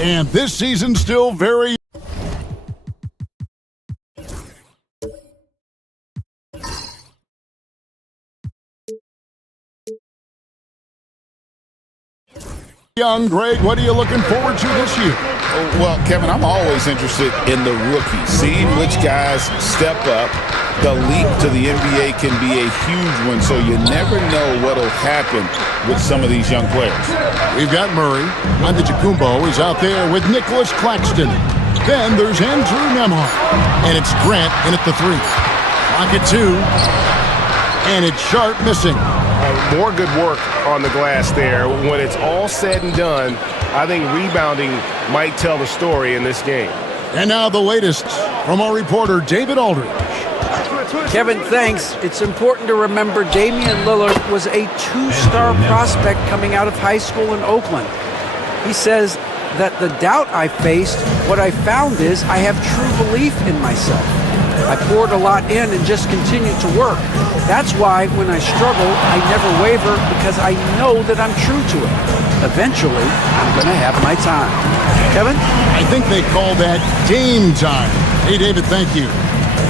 And this season still very young. Greg, what are you looking forward to this year? Well, Kevin, I'm always interested in the rookies, seeing which guys step up. The leap to the NBA can be a huge one, so you never know what will happen with some of these young players. We've got Murray. Antetokounmpo is out there with Nicholas Claxton. Then there's Andrew Nembhard. And it's Grant in at the 3. Clock at 2. And it's Sharp missing. More good work on the glass there. When it's all said and done, I think rebounding might tell the story in this game. And now the latest from our reporter, David Aldridge. Kevin, thanks. It's important to remember Damian Lillard was a 2-star prospect coming out of high school in Oakland. He says that the doubt I faced, what I found is I have true belief in myself. I poured a lot in and just continued to work. That's why when I struggle, I never waver because I know that I'm true to it. Eventually, I'm going to have my time. Kevin? I think they call that game time. Hey, David, thank you.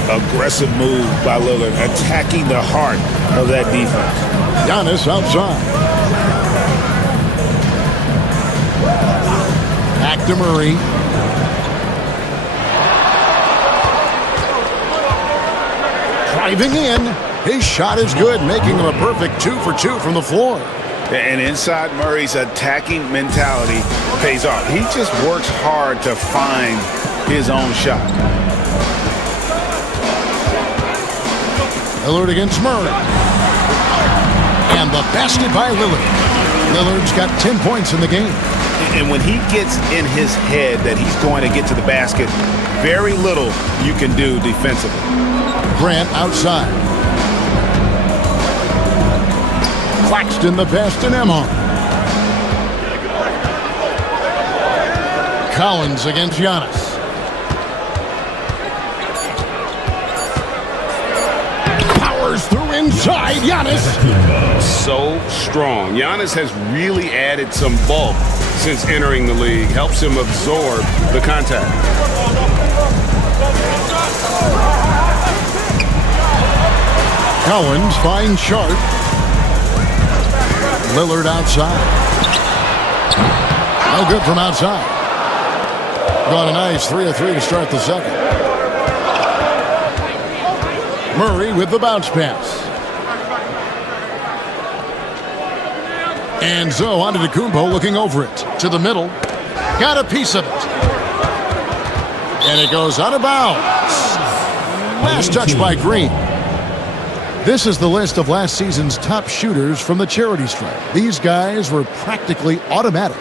Aggressive move by Lillard, attacking the heart of that defense. Giannis outside. Back to Murray. Driving in. His shot is good, making him a perfect 2 for 2 from the floor. And inside Murray's attacking mentality pays off. He just works hard to find his own shot. Lillard against Murray. And the basket by Lillard. Lillard's got 10 points in the game. And when he gets in his head that he's going to get to the basket, very little you can do defensively. Grant outside. Claxton the pass to Nembhard. Collins against Giannis. Powers through inside. Giannis. So strong. Giannis has really added some bulk since entering the league. Helps him absorb the contact. Collins finds Sharp. Lillard outside. No good from outside. Got a nice 3 of 3 to start the second. Murray with the bounce pass. And so Antetokounmpo looking over it to the middle. Got a piece of it. And it goes out of bounds. Last touch by Green. This is the list of last season's top shooters from the charity stripe. These guys were practically automatic.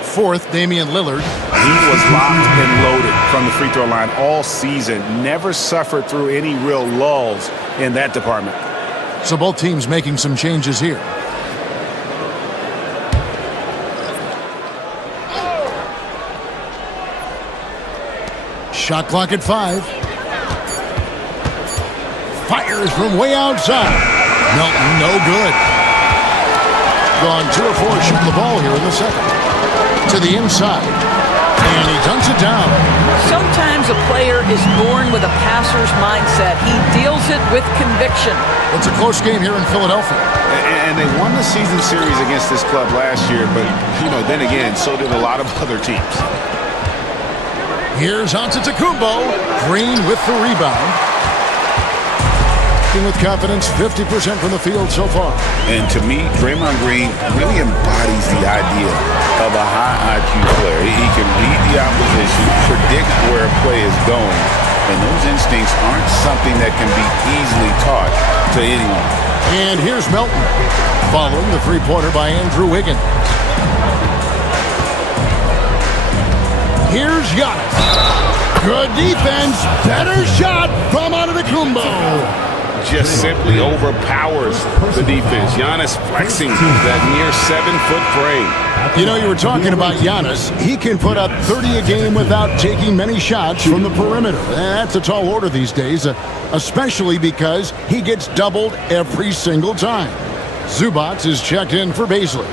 4th, Damian Lillard. He was locked and loaded from the free throw line all season. Never suffered through any real lulls in that department. So both teams making some changes here. Shot clock at 5. Fires from way outside. Melton, no good. Gone 2 of 4 shooting the ball here in the second. To the inside. And he dunks it down. Sometimes a player is born with a passer's mindset. He deals it with conviction. It's a close game here in Philadelphia. And they won the season series against this club last year, but, then again, so did a lot of other teams. Here's Antetokounmpo. Green with the rebound. With confidence, 50% from the field so far. And to me, Draymond Green really embodies the idea of a high IQ player. He can read the opposition, predict where a play is going, and those instincts aren't something that can be easily taught to anyone. And here's Melton, following the three-pointer by Andrew Wiggins. Here's Giannis. Good defense, better shot from Antetokounmpo. Just simply overpowers the defense. Giannis flexing that near 7-foot frame. You were talking about Giannis. He can put up 30 a game without taking many shots from the perimeter. That's a tall order these days, especially because he gets doubled every single time. Zubac is checked in for Baisley.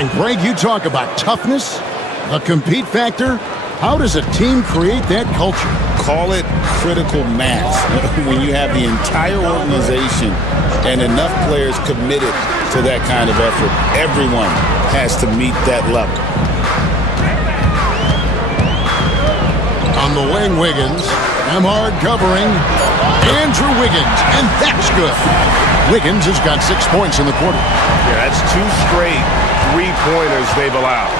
And Greg, you talk about toughness, the compete factor. How does a team create that culture? Call it critical mass. When you have the entire organization and enough players committed to that kind of effort, everyone has to meet that level. On the wing, Wiggins. Emhart covering Andrew Wiggins, and that's good. Wiggins has got 6 points in the quarter. Yeah, that's 2 straight three-pointers they've allowed.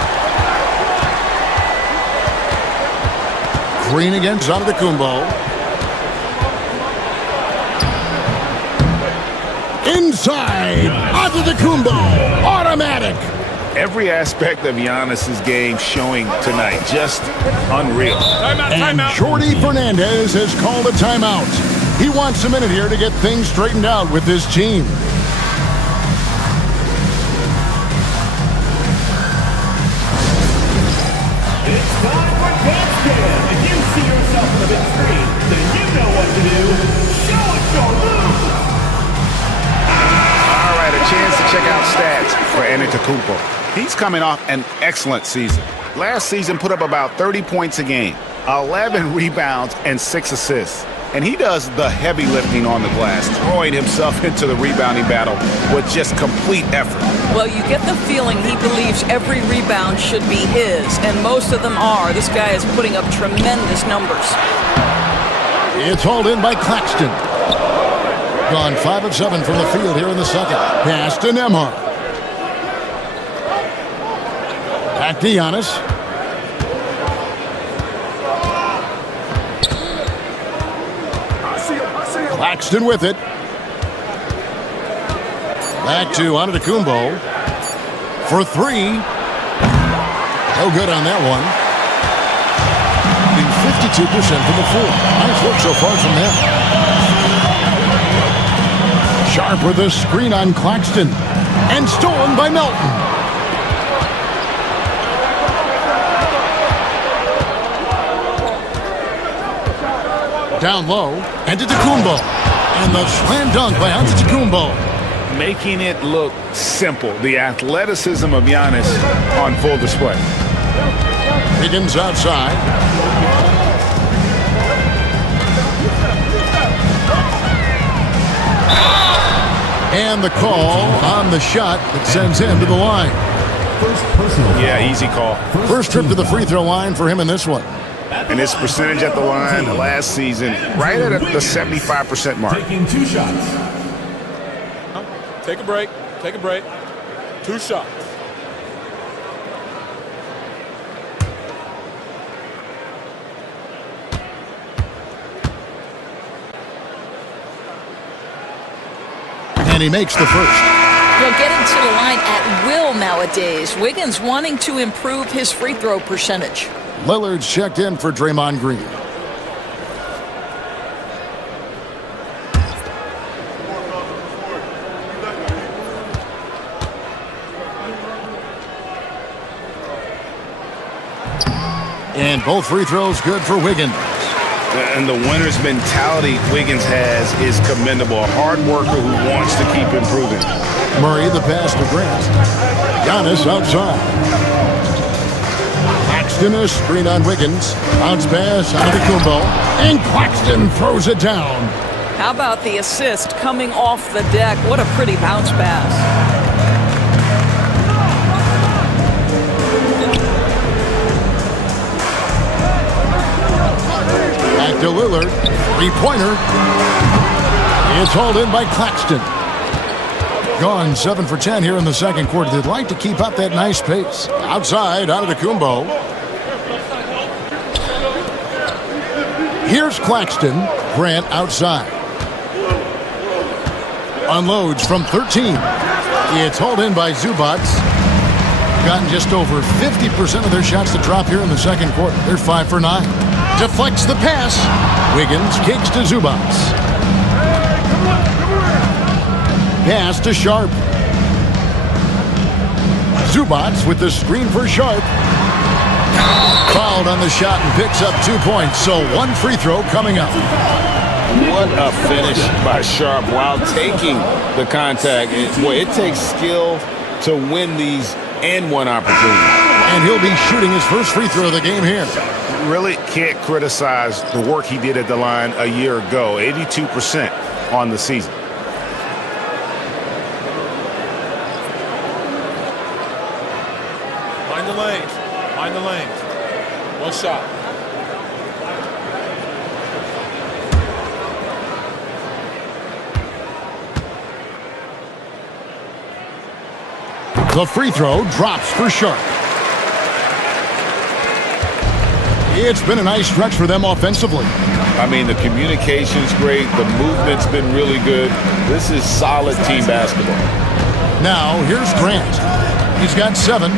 Green against Antetokounmpo. Inside, Antetokounmpo, automatic. Every aspect of Giannis's game showing tonight, just unreal. And Jordy Fernandez has called a timeout. He wants a minute here to get things straightened out with this team. It's time for Dance Jam. If you see yourself on the big screen, then you know what to do. Show us your moves. All right, a chance to check out stats for Antetokounmpo. He's coming off an excellent season. Last season put up about 30 points a game, 11 rebounds, and 6 assists. And he does the heavy lifting on the glass, throwing himself into the rebounding battle with just complete effort. Well, you get the feeling he believes every rebound should be his, and most of them are. This guy is putting up tremendous numbers. It's hauled in by Claxton. Gone 5 of 7 from the field here in the second. Pass to Emhart. Back to Giannis. Claxton with it. Back to Antetokounmpo for 3. No good on that one. 52% from the floor. Nice work so far from him. Sharp with a screen on Claxton. And stolen by Melton. Down low, Antetokounmpo. And the slam dunk by Antetokounmpo. Making it look simple. The athleticism of Giannis on full display. Wiggins outside. And the call on the shot that sends him to the line. Yeah, easy call. First trip to the free throw line for him in this one. And his percentage at the line last season, right at the 75% mark. Taking 2 shots. Take a break. Take a break. 2 shots. And he makes the first. He'll get into the line at will nowadays. Wiggins wanting to improve his free throw percentage. Lillard's checked in for Draymond Green. And both free throws good for Wiggins. And the winner's mentality Wiggins has is commendable. A hard worker who wants to keep improving. Murray the pass to Grant. Giannis outside. Claxton a screen on Wiggins. Bounce pass out of the Antetokounmpo. And Claxton throws it down. How about the assist coming off the deck? What a pretty bounce pass. Back to Lillard. Three-pointer. It's hauled in by Claxton. Gone 7 for 10 here in the second quarter. They'd like to keep up that nice pace. Outside, Antetokounmpo. Here's Claxton. Grant outside. Unloads from 13. It's hauled in by Zubac. Gotten just over 50% of their shots to drop here in the second quarter. They're 5 for 9. Deflects the pass. Wiggins kicks to Zubac. Pass to Sharp. Zubac with the screen for Sharp. Fouled on the shot and picks up 2 points. So 1 free throw coming up. What a finish by Sharp while taking the contact. Boy, it takes skill to win these and one opportunity. And he'll be shooting his first free throw of the game here. Really can't criticize the work he did at the line a year ago. 82% on the season. Mind the lanes. Mind the lanes. One shot. The free throw drops for Sharp. It's been a nice stretch for them offensively. I mean, the communication's great. The movement's been really good. This is solid team basketball. Now, here's Grant. He's got 7.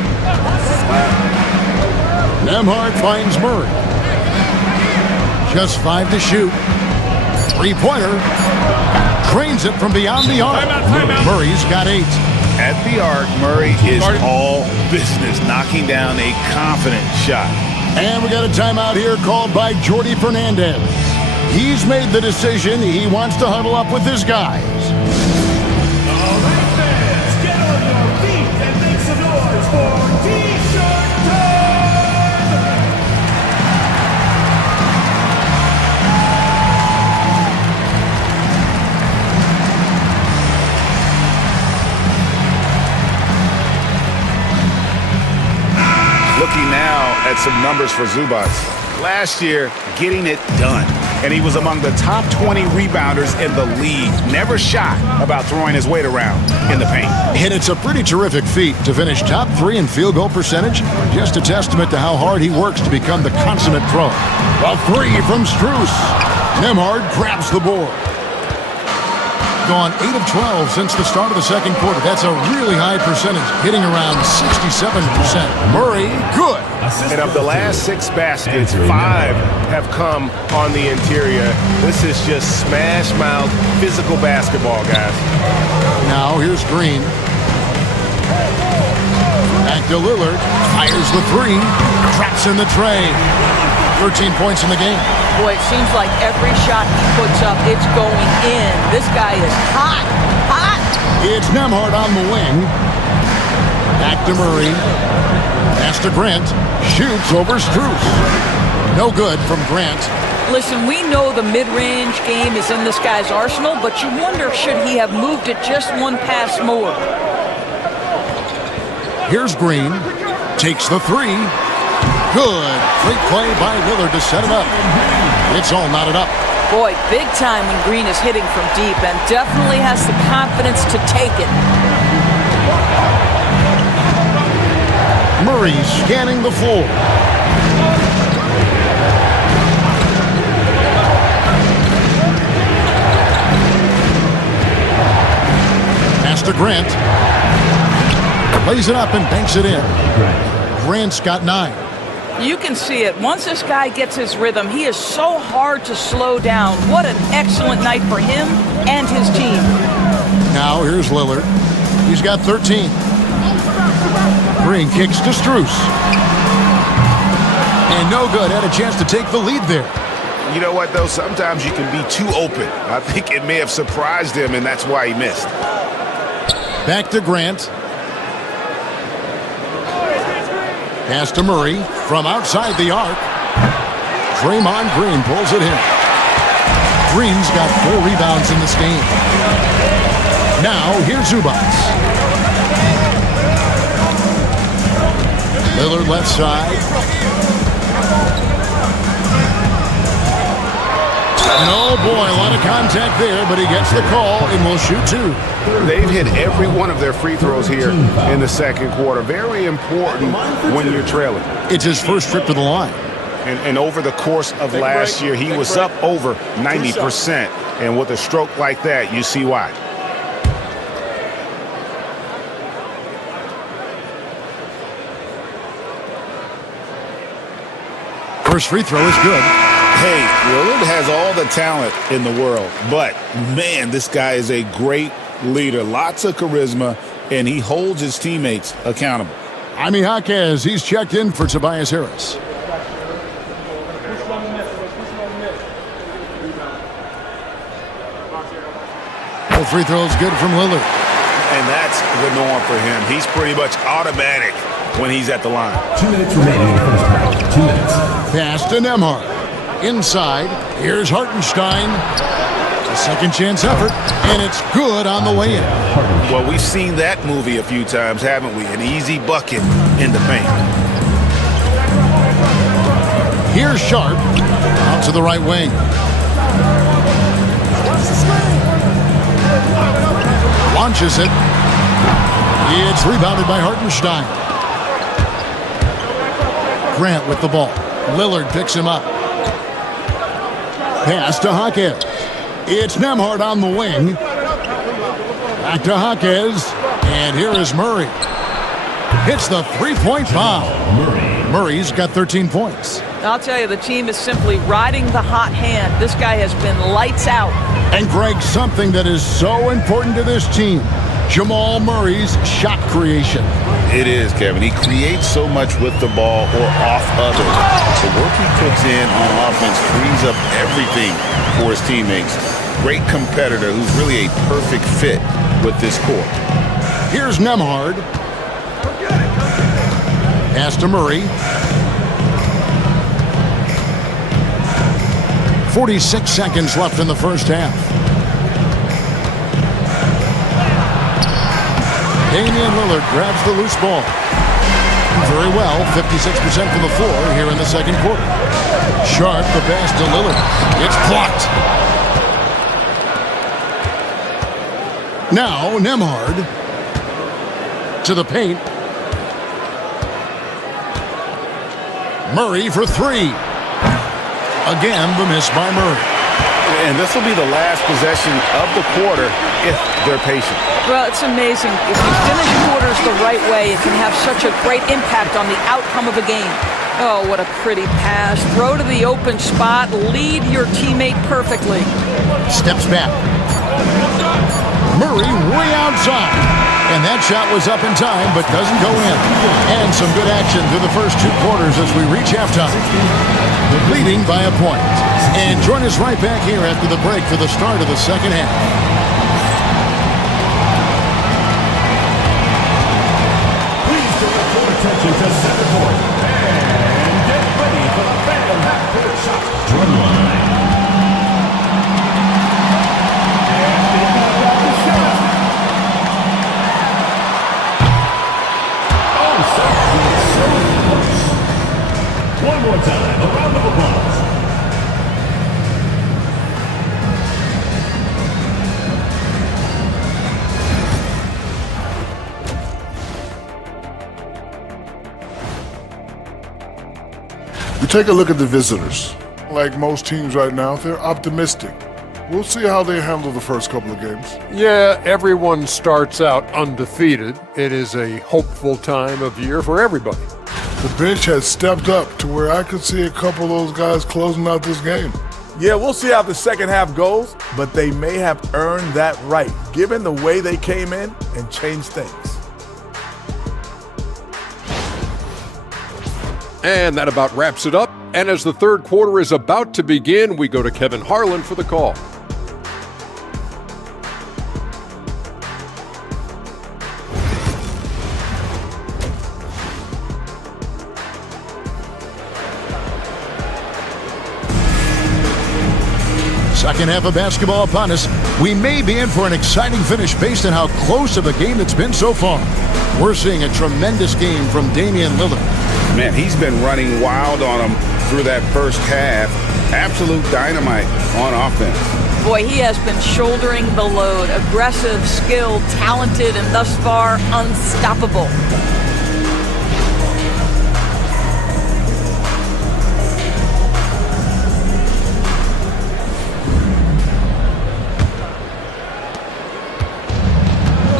Nembhard finds Murray. Just 5 to shoot. Three-pointer. Drains it from beyond the arc. Murray's got 8. At the arc, Murray is all business, knocking down a confident shot. And we got a timeout here called by Jordi Fernandez. He's made the decision. He wants to huddle up with his guys. All right, fans, get on your feet and make some noise for T-shirt time! Looking now at some numbers for Zubac. Last year, getting it done. And he was among the top 20 rebounders in the league. Never shy about throwing his weight around in the paint. And it's a pretty terrific feat to finish top 3 in field goal percentage. Just a testament to how hard he works to become the consummate pro. A 3 from Strus. Nembhard grabs the board. Gone 8 of 12 since the start of the second quarter. That's a really high percentage, hitting around 67%. Murray, good. And of the last 6 baskets, 5 have come on the interior. This is just smash-mouth physical basketball, guys. Now here's Green. Back to Lillard. Fires the 3. Traps in the tray. 13 points in the game. Boy, it seems like every shot he puts up, it's going in. This guy is hot, hot. It's Nembhard on the wing. Back to Murray. Pass to Grant. Shoots over Strus. No good from Grant. Listen, we know the mid-range game is in this guy's arsenal, but you wonder, should he have moved it just one pass more? Here's Green. Takes the 3. Good. Great play by Lillard to set it up. It's all knotted up. Boy, big time when Green is hitting from deep and definitely has the confidence to take it. Murray scanning the floor. Pass to Grant. Lays it up and banks it in. Grant's got 9. You can see it. Once this guy gets his rhythm, he is so hard to slow down. What an excellent night for him and his team. Now here's Lillard. He's got 13. Green kicks to Strus. And no good. Had a chance to take the lead there. You know what, though? Sometimes you can be too open. I think it may have surprised him, and that's why he missed. Back to Grant. Pass to Murray from outside the arc. Draymond Green pulls it in. Green's got 4 rebounds in this game. Now here's Zubac. Lillard left side. And oh boy, a lot of contact there, but he gets the call and will shoot 2. They've hit every one of their free throws here in the second quarter. Very important when you're trailing. It's his first trip to the line. And over the course of last year, he was up over 90%. And with a stroke like that, you see why. First free throw is good. Hey, Lillard has all the talent in the world, but man, this guy is a great leader. Lots of charisma, and he holds his teammates accountable. Jaime Jaquez, he's checked in for Tobias Harris. Full free throw is good from Lillard. And that's the norm for him. He's pretty much automatic when he's at the line. 2 minutes remaining in the first half. 2 minutes. Pass to Nemhard. Inside, here's Hartenstein. A second chance effort, and it's good on the way in. Well, we've seen that movie a few times, haven't we? An easy bucket in the paint. Here's Sharp, out to the right wing. Launches it. It's rebounded by Hartenstein. Grant with the ball. Lillard picks him up. Pass to Jaquez. It's Nemhard on the wing. Back to Jaquez. And here is Murray. Hits the three-point foul. Murray's got 13 points. I'll tell you, the team is simply riding the hot hand. This guy has been lights out. And Greg, something that is so important to this team, Jamal Murray's shot creation. It is, Kevin. He creates so much with the ball or off of it. The work he puts in on offense frees up everything for his teammates. Great competitor who's really a perfect fit with this core. Here's Nemhard. Pass to Murray. 46 seconds left in the first half. Damian Lillard grabs the loose ball. Very well, 56% from the floor here in the second quarter. Sharp, the pass to Lillard. It's blocked. Now, Nemhard to the paint. Murray for three. Again, the miss by Murray. And this will be the last possession of the quarter if they're patient. Well, it's amazing. If you finish quarters the right way, it can have such a great impact on the outcome of a game. Oh, what a pretty pass. Throw to the open spot. Lead your teammate perfectly. Steps back. Murray way outside. And that shot was up in time, but doesn't go in. And some good action through the first two quarters as we reach halftime. Leading by a point. And join us right back here after the break for the start of the second half. Please direct your attention to center court. And get ready for the Phantom half-court shot. Drum line. One more time, a round of applause. You take a look at the visitors. Like most teams right now, they're optimistic. We'll see how they handle the first couple of games. Yeah, everyone starts out undefeated. It is a hopeful time of year for everybody. The bench has stepped up to where I could see a couple of those guys closing out this game. Yeah, we'll see how the second half goes, but they may have earned that right, given the way they came in and changed things. And that about wraps it up. And as the third quarter is about to begin, we go to Kevin Harlan for the call. Second half of basketball upon us. We may be in for an exciting finish based on how close of a game it's been so far. We're seeing a tremendous game from Damian Lillard. Man, he's been running wild on them through that first half. Absolute dynamite on offense. Boy, he has been shouldering the load. Aggressive, skilled, talented, and thus far unstoppable.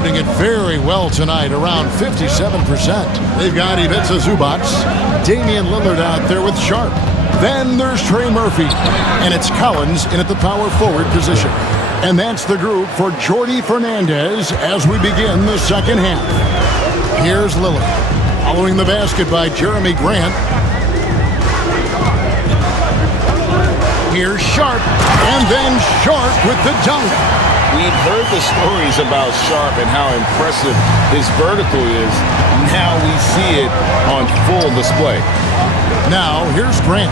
Doing it very well tonight, around 57%. They've got Ivica Zubac, Damian Lillard out there with Sharp. Then there's Trey Murphy, and it's Collins in at the power forward position. And that's the group for Jordi Fernandez as we begin the second half. Here's Lillard, following the basket by Jeremy Grant. Here's Sharp, and then Sharp with the dunk. We've heard the stories about Sharp and how impressive his vertical is. Now we see it on full display. Now, here's Grant.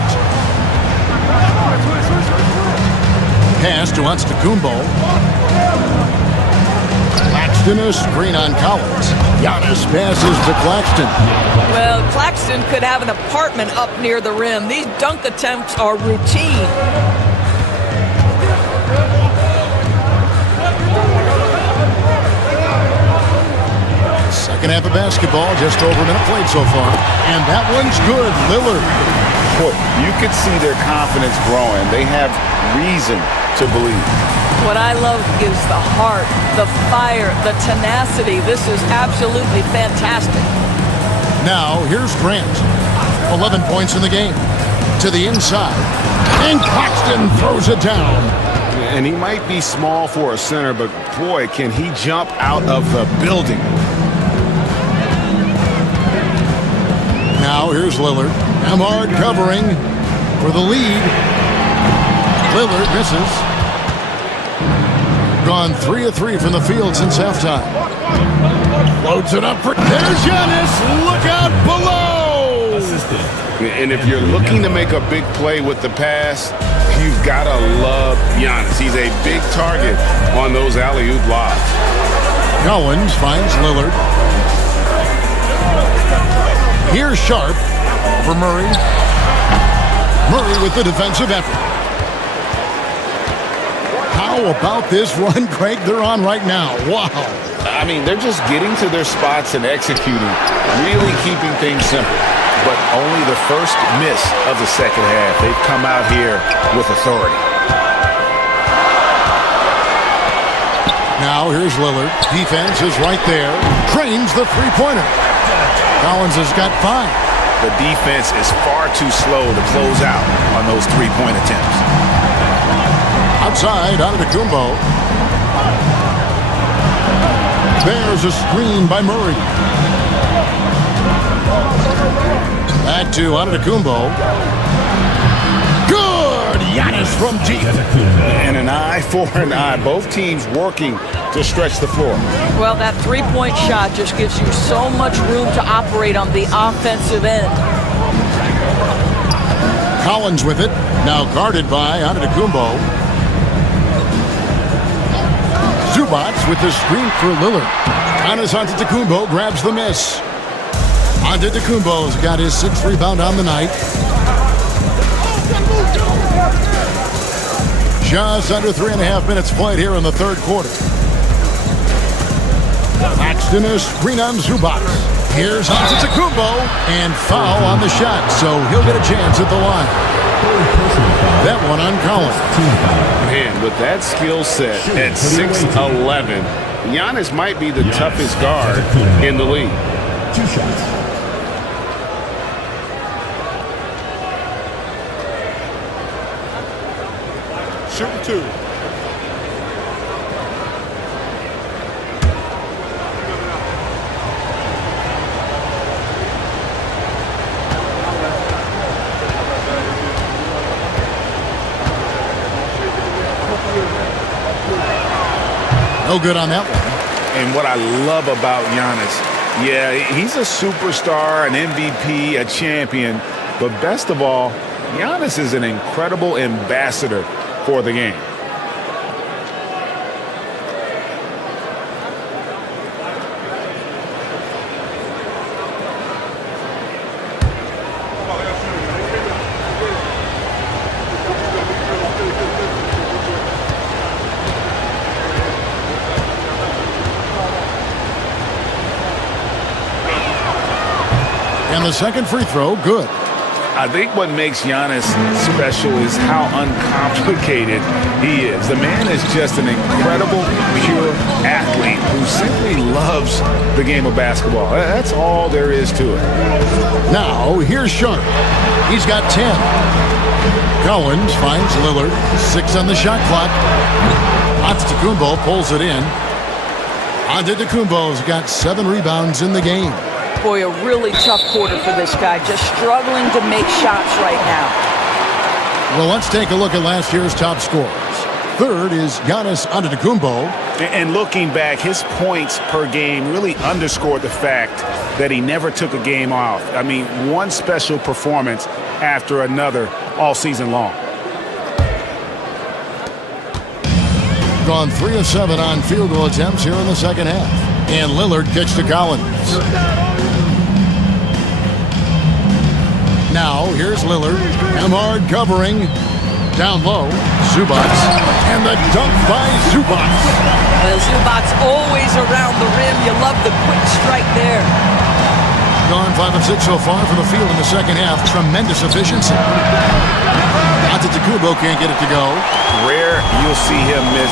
Pass to Antetokounmpo. Claxton a screen on Collins. Giannis passes to Claxton. Well, Claxton could have an apartment up near the rim. These dunk attempts are routine. Second half of basketball, just over a minute played so far. And that one's good. Lillard. Boy, you could see their confidence growing. They have reason to believe. What I love is the heart, the fire, the tenacity. This is absolutely fantastic. Now, here's Grant. 11 points in the game. To the inside. And Claxton throws it down. And he might be small for a center, but boy, can he jump out of the building. Now, here's Lillard. Ahmad covering for the lead. Lillard misses. Gone 3 of 3 from the field since halftime. Floats it up for... There's Giannis. Look out below. And if you're looking to make a big play with the pass, you've got to love Giannis. He's a big target on those alley-oop lobs. Collins finds Lillard. Here's Sharp for Murray. Murray with the defensive effort. How about this run, Craig, they're on right now? Wow. I mean, they're just getting to their spots and executing, really keeping things simple. But only the first miss of the second half. They've come out here with authority. Now here's Lillard. Defense is right there. Trains the three-pointer. Collins has got 5. The defense is far too slow to close out on those three-point attempts. Outside, Antetokounmpo. There's a screen by Murray. Back to Antetokounmpo. Good! Giannis from deep. And an eye for an eye. Both teams working to stretch the floor. Well, that three-point shot just gives you so much room to operate on the offensive end. Collins with it. Now guarded by Antetokounmpo. Zubac with the screen for Lillard. Giannis Antetokounmpo grabs the miss. Antetokounmpo's got his 6th rebound on the night. Just under 3.5 minutes played here in the third quarter. Claxton a screen on Zubac. Here's Antetokounmpo and foul on the shot, so he'll get a chance at the line. That one on Collins. Man, with that skill set at 6'11", Giannis might be the toughest guard in the league. 2 shots. Shooting 2. No good on that one. And what I love about Giannis, yeah, he's a superstar, an MVP, a champion, but best of all, Giannis is an incredible ambassador for the game. And the second free throw, good. I think what makes Giannis special is how uncomplicated he is. The man is just an incredible, pure athlete who simply loves the game of basketball. That's all there is to it. Now, here's Sharp. He's got 10. Collins finds Lillard. 6 on the shot clock. Antetokounmpo pulls it in. Antetokounmpo's got 7 rebounds in the game. Boy, a really tough quarter for this guy, just struggling to make shots right now. Well, let's take a look at last year's top scorers. third is Giannis Antetokounmpo. And looking back, his points per game really underscored the fact that he never took a game off. I mean, one special performance after another all season long. Gone 3 of 7 on field goal attempts here in the second half. And Lillard kicks to Collins. Now, here's Lillard. Nembhard covering. Down low, Zubac. And the dunk by Zubac. Well, Zubac's always around the rim. You love the quick strike there. Gone 5 of 6 so far from the field in the second half. Tremendous efficiency. Antetokounmpo can't get it to go. Rare you'll see him miss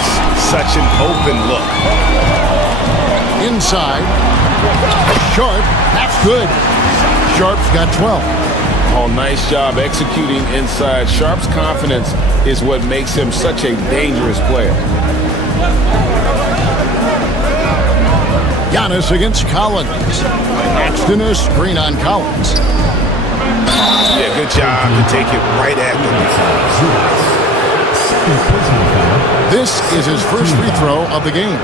such an open look. Inside. Sharp. That's good. Sharp's got 12. Oh, nice job executing inside. Sharp's confidence is what makes him such a dangerous player. Giannis against Collins. Axton a screen on Collins. Yeah, good job to take it right at the This is his first free throw of the game.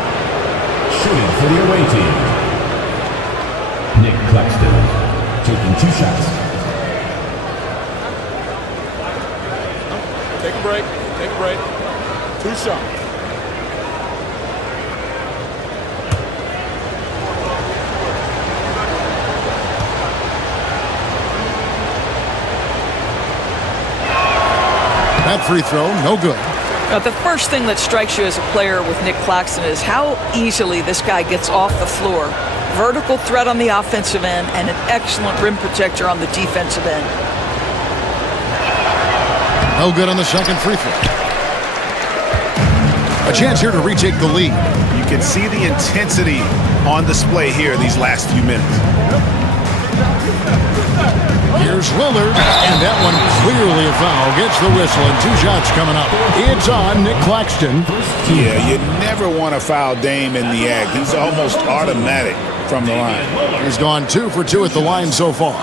Shooting for the away team. Nick Claxton taking 2 shots. Take a break. Take a break. 2 shots. That free throw, no good. Now, the first thing that strikes you as a player with Nick Claxton is how easily this guy gets off the floor. Vertical threat on the offensive end and an excellent rim protector on the defensive end. No good on the second free throw. A chance here to retake the lead. You can see the intensity on display here these last few minutes. Here's Lillard, and that one clearly a foul. Gets the whistle, and 2 shots coming up. It's on Nick Claxton. Yeah, you never want to foul Dame in the act. He's almost automatic from the line. He's gone 2 for 2 at the line so far.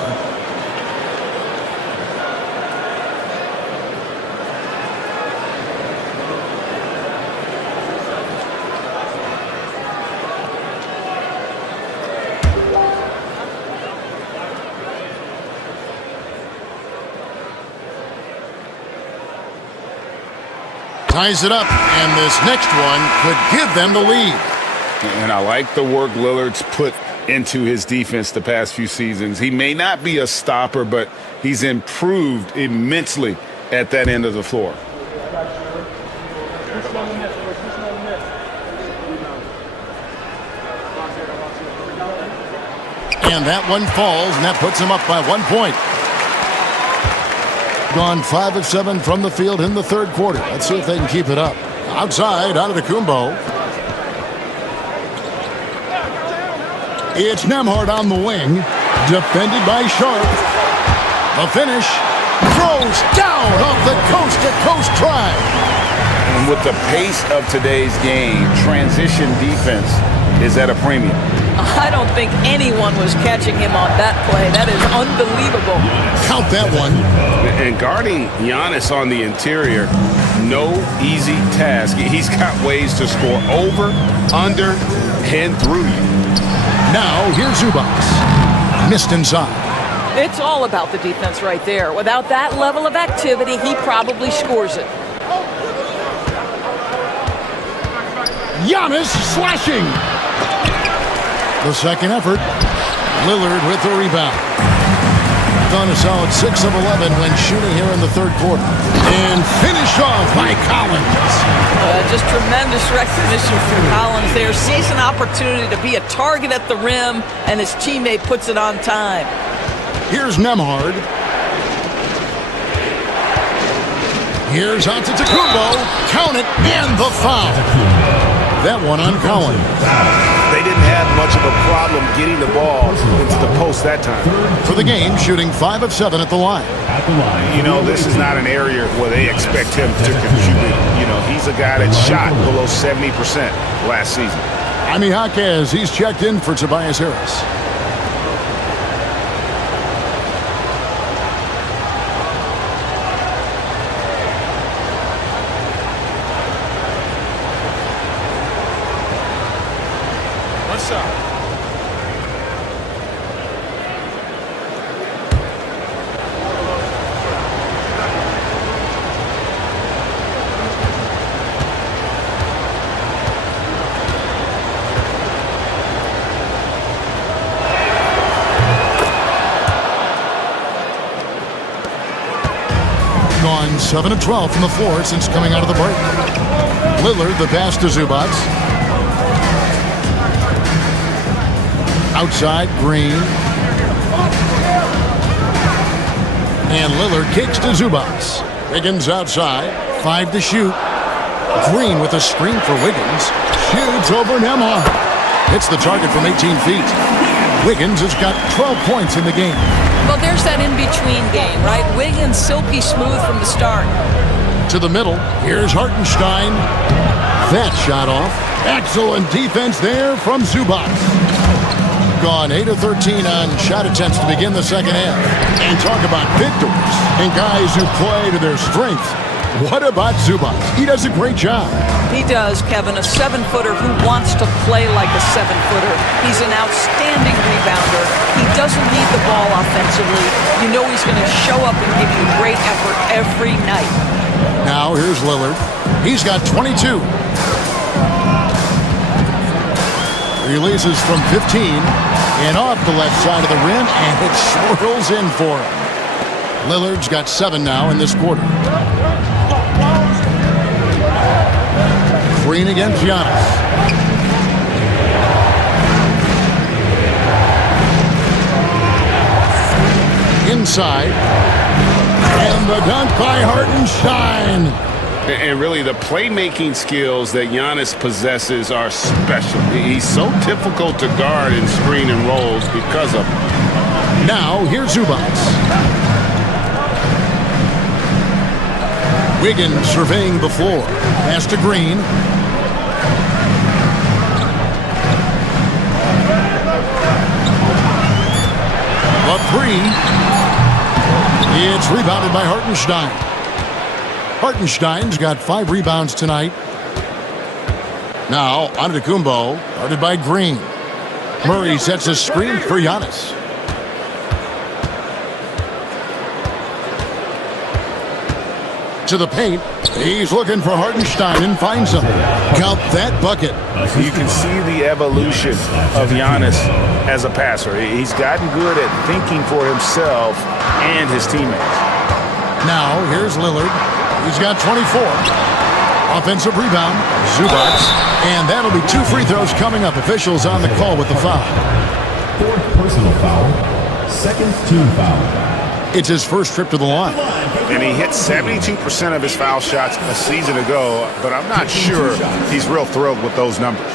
Ties it up, and this next one could give them the lead. And I like the work Lillard's put into his defense the past few seasons. He may not be a stopper, but he's improved immensely at that end of the floor. And that one falls, and that puts him up by 1 point. Gone 5 of 7 from the field in the third quarter. Let's see if they can keep it up. Outside, Antetokounmpo. It's Nembhard on the wing. Defended by Sharp. The finish. Throws down off the coast-to-coast try. And with the pace of today's game, transition defense is at a premium. I don't think anyone was catching him on that play. That is unbelievable. Count that one. And guarding Giannis on the interior, no easy task. He's got ways to score over, under, and through you. Now, here's Zubac. Missed inside. It's all about the defense right there. Without that level of activity, he probably scores it. Giannis slashing. The second effort. Lillard with the rebound. Done a solid 6 of 11 when shooting here in the third quarter. And finished off by Collins. Just tremendous recognition from Collins there. Sees an opportunity to be a target at the rim, and his teammate puts it on time. Here's Nembhard. Here's Antetokounmpo. Count it, and the foul. That one on Collins. They didn't have much of a problem getting the ball into the post that time. For the game, shooting 5 of 7 at the line. You know, this is not an area where they expect him to contribute. You know, he's a guy that shot below 70% last season. Jaime Jaquez, he's checked in for Tobias Harris. side. Gone 7 of 12 from the floor since coming out of the break. Lillard, the pass to Zubac. Outside, Green. And Lillard kicks to Zubac. Wiggins outside, 5 to shoot. Green with a screen for Wiggins. Shoots over Nembhard. Hits the target from 18 feet. Wiggins has got 12 points in the game. Well, there's that in-between game, right? Wiggins silky smooth from the start. To the middle, here's Hartenstein. That shot off. Excellent defense there from Zubac. Gone 8 of 13 on shot attempts to begin the second half. And talk about victors and guys who play to their strength. What about Zubac? He does a great job. He does, Kevin, a 7-footer who wants to play like a 7-footer. He's an outstanding rebounder. He doesn't need the ball offensively. You know he's going to show up and give you great effort every night. Now here's Lillard. He's got 22. Releases from 15 and off the left side of the rim, and it swirls in for him. Lillard's got 7 now in this quarter. Green against Giannis. Inside. And the dunk by Hartenstein. And really, the playmaking skills that Giannis possesses are special. He's so difficult to guard in screen and rolls because of it. Now, here's Zubac. Wiggins surveying the floor. Pass to Green. A 3. It's rebounded by Hartenstein. Hartenstein's got 5 rebounds tonight. Now, Antetokounmpo, guarded by Green. Murray sets a screen for Giannis. To the paint. He's looking for Hartenstein and finds him. Count that bucket. You can see the evolution of Giannis as a passer. He's gotten good at thinking for himself and his teammates. Now, here's Lillard. He's got 24. Offensive rebound, Zubac. And that'll be 2 free throws coming up. Officials on the call with the foul. 4th personal foul. 2nd team foul. It's his first trip to the line. And he hit 72% of his foul shots a season ago, but I'm not sure he's real thrilled with those numbers.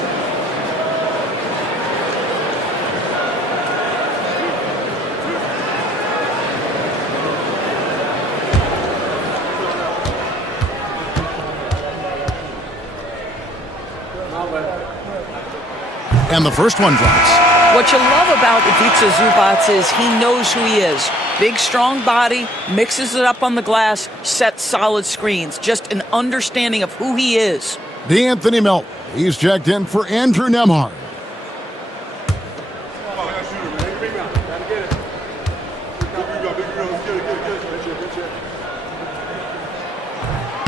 And the first one drops. What you love about Ivica Zubac is he knows who he is. Big, strong body, mixes it up on the glass, sets solid screens. Just an understanding of who he is. D'Anthony Melton. He's checked in for Andrew Nembhard.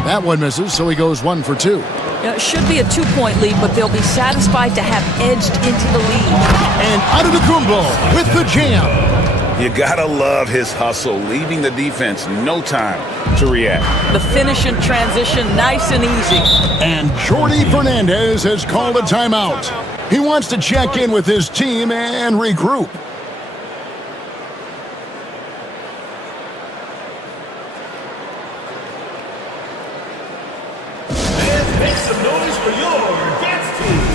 That one misses, so he goes 1 for 2. It should be a 2-point lead, but they'll be satisfied to have edged into the lead. And Antetokounmpo with the jam. You gotta love his hustle, leaving the defense no time to react. The finish and transition, nice and easy. And Jordi Fernandez has called a timeout. He wants to check in with his team and regroup. Make some noise for your dance team.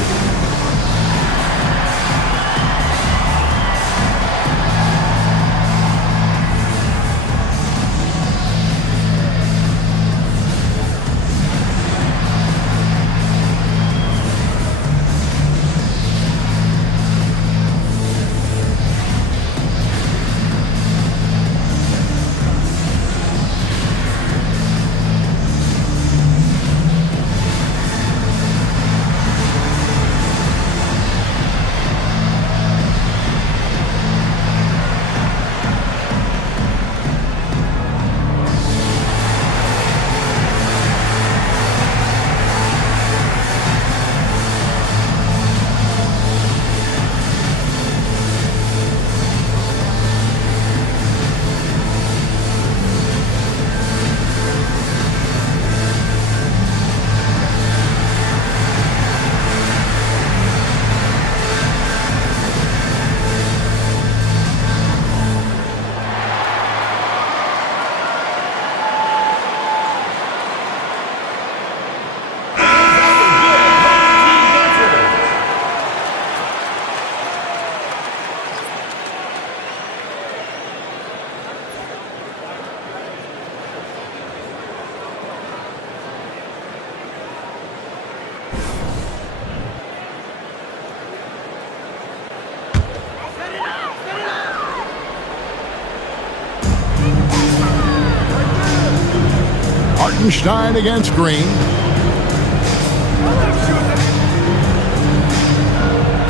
Hartenstein against Green.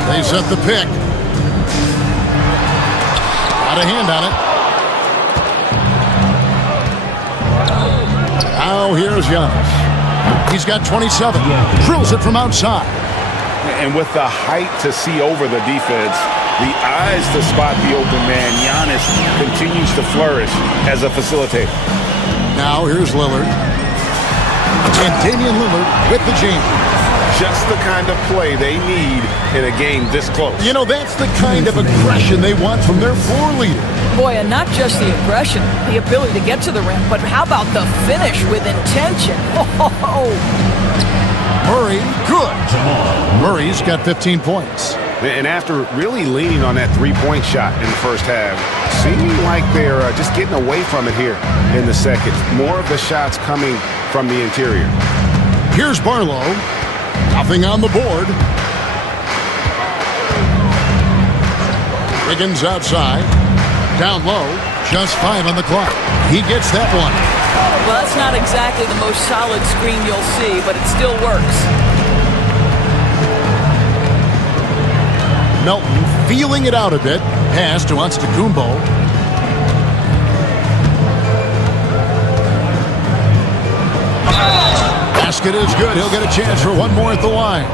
They set the pick. Got a hand on it. Now here's Giannis. He's got 27. Drills it from outside. And with the height to see over the defense, the eyes to spot the open man, Giannis continues to flourish as a facilitator. Now here's Lillard. And Damian Lillard with the jam. Just the kind of play they need in a game this close. You know, that's the kind of aggression they want from their floor leader. Boy, and not just the aggression, the ability to get to the rim, but how about the finish with intention? Oh. Murray, good. Murray's got 15 points. And after really leaning on that three-point shot in the first half, seeming like they're just getting away from it here in the second. More of the shots coming from the interior. Here's Barlow. Nothing on the board. Wiggins outside. Down low. Just 5 on the clock. He gets that one. Well, that's not exactly the most solid screen you'll see, but it still works. Melton feeling it out a bit. Pass to Antetokounmpo. Basket is good. He'll get a chance for one more at the line.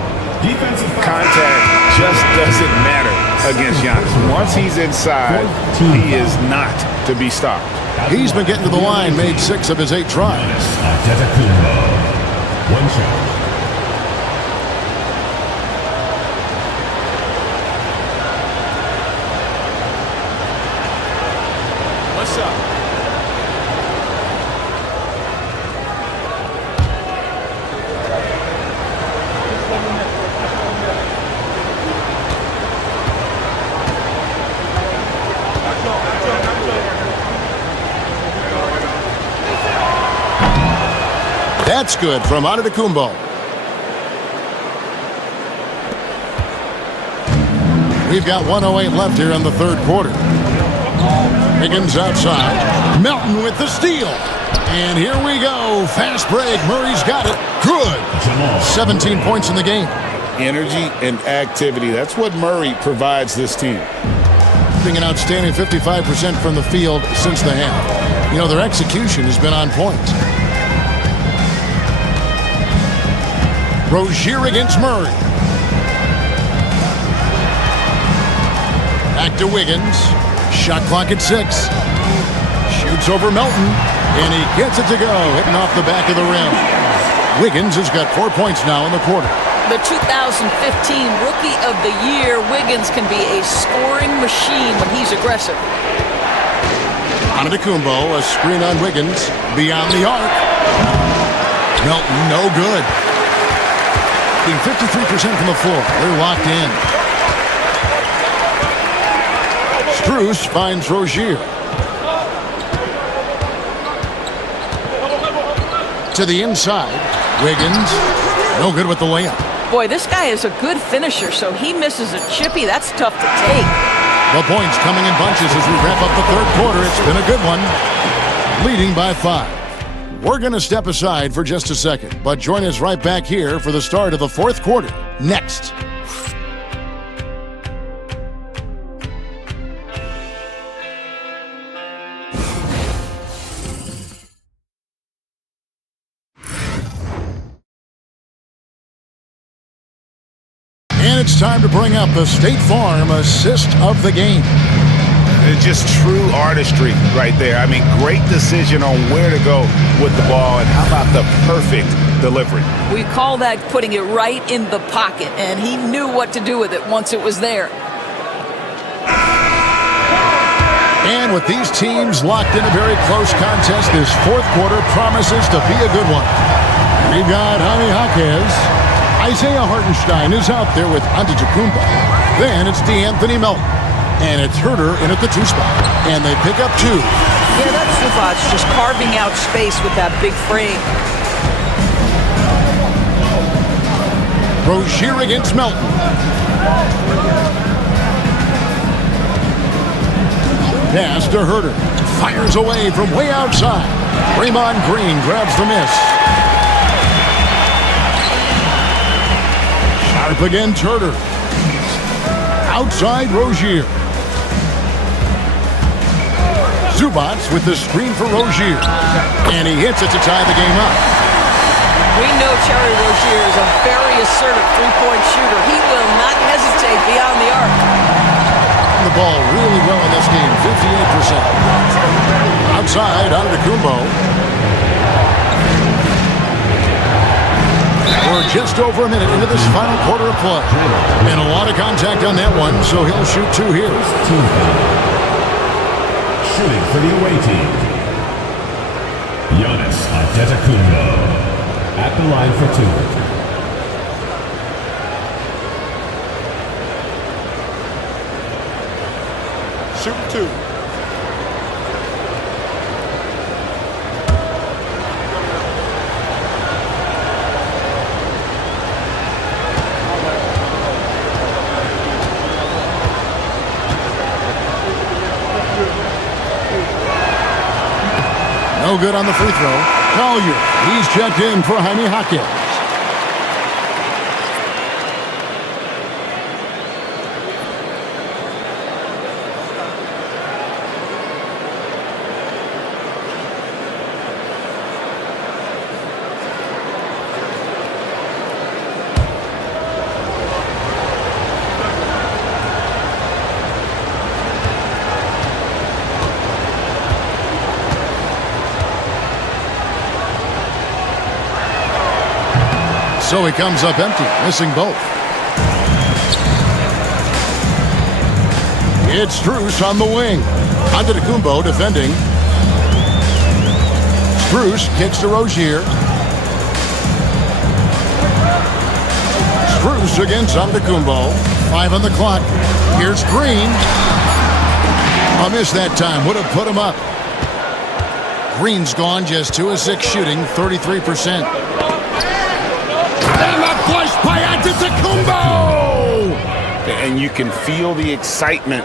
Contact just doesn't matter against Giannis. Once he's inside, he is not to be stopped. He's been getting to the line, made 6 of his 8 tries. One shot. What's up? That's good from Antetokounmpo. We've got 1:08 left here in the third quarter. Higgins outside. Melton with the steal. And here we go. Fast break. Murray's got it. Good. 17 points in the game. Energy and activity. That's what Murray provides this team. Being an outstanding 55% from the field since the half. You know, their execution has been on point. Rozier against Murray. Back to Wiggins. Shot clock at 6. Shoots over Melton. And he gets it to go. Hitting off the back of the rim. Wiggins has got 4 points now in the quarter. The 2015 Rookie of the Year, Wiggins can be a scoring machine when he's aggressive. Antetokounmpo, a screen on Wiggins. Beyond the arc. Melton, no good. Being 53% from the floor. They're locked in. Strus finds Rozier. To the inside. Wiggins. No good with the layup. Boy, this guy is a good finisher, so he misses a chippy. That's tough to take. The points coming in bunches as we wrap up the third quarter. It's been a good one. Leading by 5. We're going to step aside for just a second, but join us right back here for the start of the fourth quarter. Next. And it's time to bring up the State Farm assist of the game. It's just true artistry right there. I mean, great decision on where to go with the ball, and how about the perfect delivery? We call that putting it right in the pocket, and he knew what to do with it once it was there. And with these teams locked in a very close contest, this fourth quarter promises to be a good one. We've got Jaime Jaquez. Isaiah Hartenstein is out there with Antetokounmpo. Then it's DeAnthony Melton. And it's Herter in at the 2 spot. And they pick up 2. Yeah, that's Zubac just carving out space with that big frame. Rozier against Melton. Pass to Herter. Fires away from way outside. Draymond Green grabs the miss. against Herter. Outside Rozier. Zubats with the screen for Rozier. And he hits it to tie the game up. We know Terry Rozier is a very assertive three-point shooter. He will not hesitate beyond the arc. The ball really well in this game, 58%. Outside, Antetokounmpo. We're just over a minute into this final quarter of play. And a lot of contact on that one, so he'll shoot two here. Shooting for the away team, Giannis Antetokounmpo at the line for two. Shooting two. No good on the free throw. Collier, he's checked in for Jaime Jaquez. So he comes up empty, missing both. It's Strus on the wing. Antetokounmpo defending. Strus kicks to Rozier. Strus against Antetokounmpo. 5 on the clock. Here's Green. A miss that time. Would have put him up. Green's gone, just 2 of 6 shooting, 33%. Flushed by Antetokounmpo! And you can feel the excitement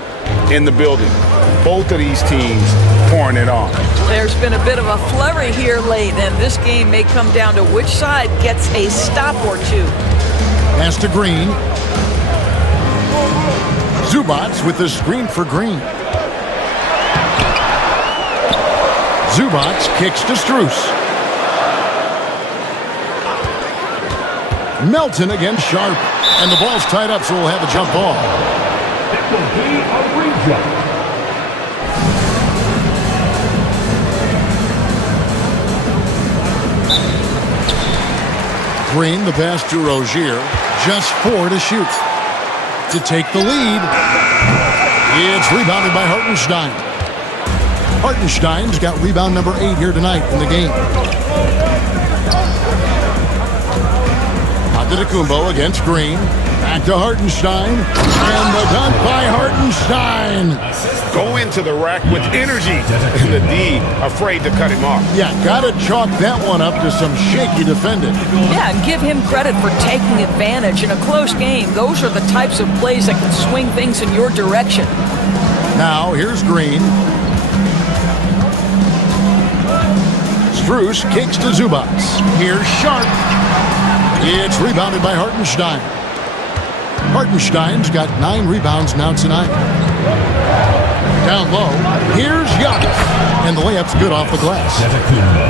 in the building. Both of these teams pouring it on. There's been a bit of a flurry here late, and this game may come down to which side gets a stop or two. Pass to Green. Zubats with the screen for Green. Zubats kicks to Strus. Melton against Sharp. And the ball's tied up, so we'll have a jump ball. It will be a re-jump. Green, the pass to Rozier. Just 4 to shoot. To take the lead. It's rebounded by Hartenstein. Hartenstein's got rebound number 8 here tonight in the game. Antetokounmpo against Green. Back to Hartenstein. And the dunk by Hartenstein. Go into the rack with energy. And the D afraid to cut him off. Yeah, got to chalk that one up to some shaky defending. Yeah, and give him credit for taking advantage in a close game. Those are the types of plays that can swing things in your direction. Now, here's Green. Strus kicks to Zubats. Here's Sharp. It's rebounded by Hartenstein. Hartenstein's got 9 rebounds now tonight. Down low, here's Giannis. And the layup's good off the glass.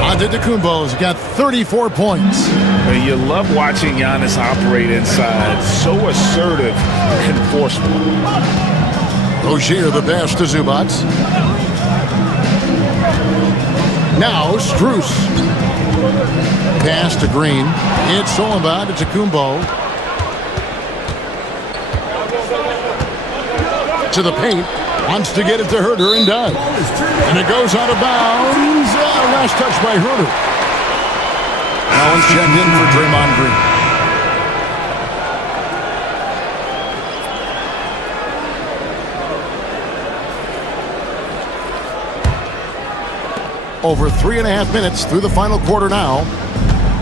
Antetokounmpo's got 34 points. You love watching Giannis operate inside. So assertive and forceful. Rozier the pass to Zubats. Now Strus. Pass to Green. It's stolen by Antetokounmpo. To the paint. Wants to get it to Herter and does. And it goes out of bounds. Last touch by Herter. Allen's checked in for Draymond Green. Over 3.5 minutes through the final quarter now.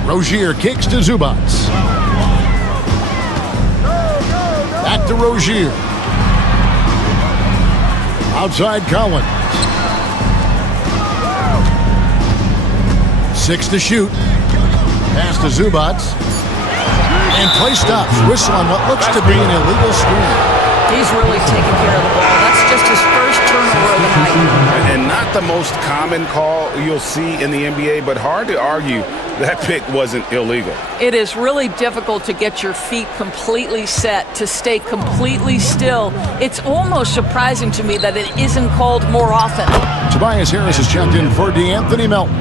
Rozier kicks to Zubats. Back to Rozier. Outside Collins. 6 to shoot. Pass to Zubats. And play stops. Whistle on what looks to be an illegal screen. He's really taking care of the ball. That's just his first turnover of the night. And not the most common call you'll see in the NBA, but hard to argue that pick wasn't illegal. It is really difficult to get your feet completely set, to stay completely still. It's almost surprising to me that it isn't called more often. Tobias Harris is checked in for DeAnthony Melton.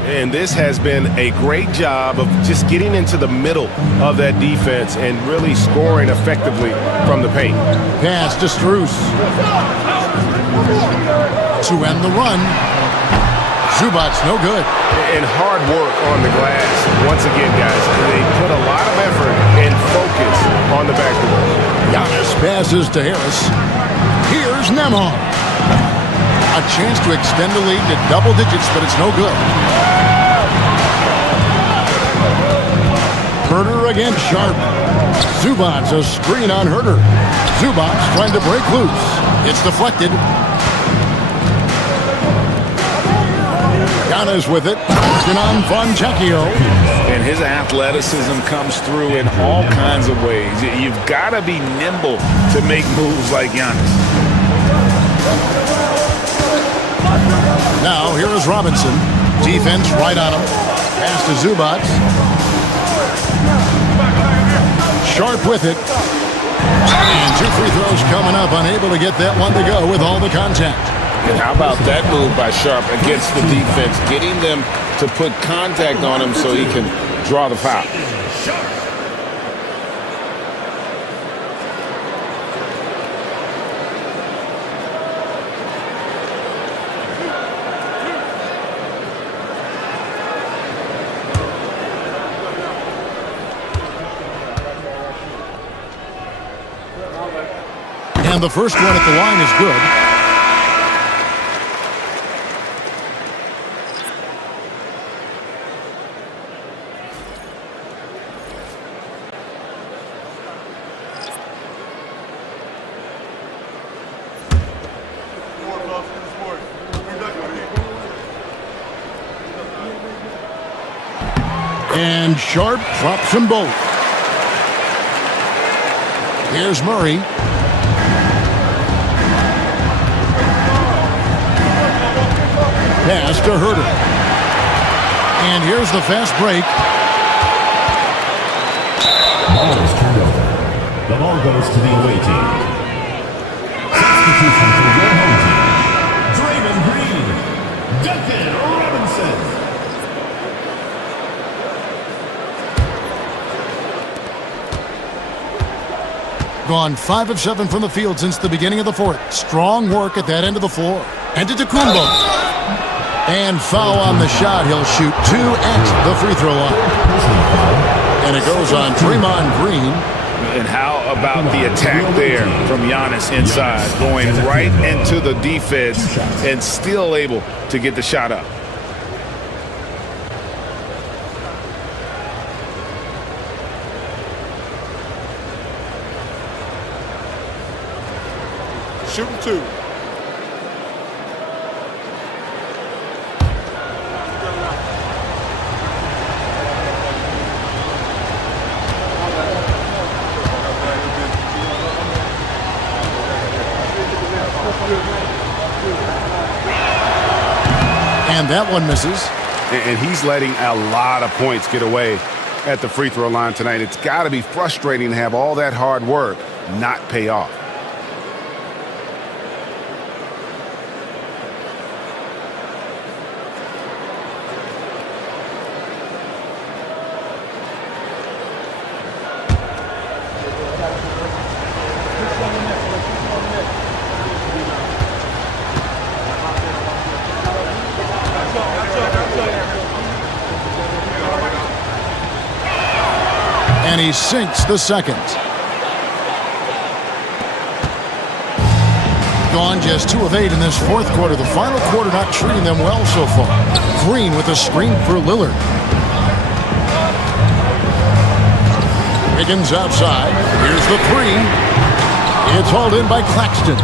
And this has been a great job of just getting into the middle of that defense and really scoring effectively from the paint. Pass to Strus. To end the run. Zubac's no good. And hard work on the glass. Once again, guys, they put a lot of effort and focus on the backboard. Giannis passes to Harris. Here's Nembhard. A chance to extend the lead to double digits, but it's no good. Herter against Sharp. Zubac's a screen on Herter. Zubac's trying to break loose. It's deflected. Giannis with it. Working on Fontecchio. And his athleticism comes through in all kinds of ways. You've got to be nimble to make moves like Giannis. Now, here is Robinson. Defense right on him. Pass to Zubac. Sharp with it. And 2 free throws coming up. Unable to get that one to go with all the contact. And how about that move by Sharp against the defense, getting them to put contact on him so he can draw the foul. And the first one at the line is good. And Sharp drops them both. Here's Murray. Pass to Herter. And here's the fast break. Ball is turned over. The ball goes to the away team. Substitution for your home team. Draymond Green. Duncan Robinson. Gone 5 of 7 from the field since the beginning of the fourth. Strong work at that end of the floor. And to Tacumbo. And foul on the shot. He'll shoot 2 at the free throw line. And it goes on Draymond Green. And how about the attack there from Giannis inside, going right into the defense and still able to get the shot up. Shooting 2. And that one misses. And he's letting a lot of points get away at the free throw line tonight. It's got to be frustrating to have all that hard work not pay off. And he sinks the second. Gone just 2 of 8 in this fourth quarter. The final quarter not treating them well so far. Green with a screen for Lillard. Higgins outside. Here's the 3. It's hauled in by Claxton.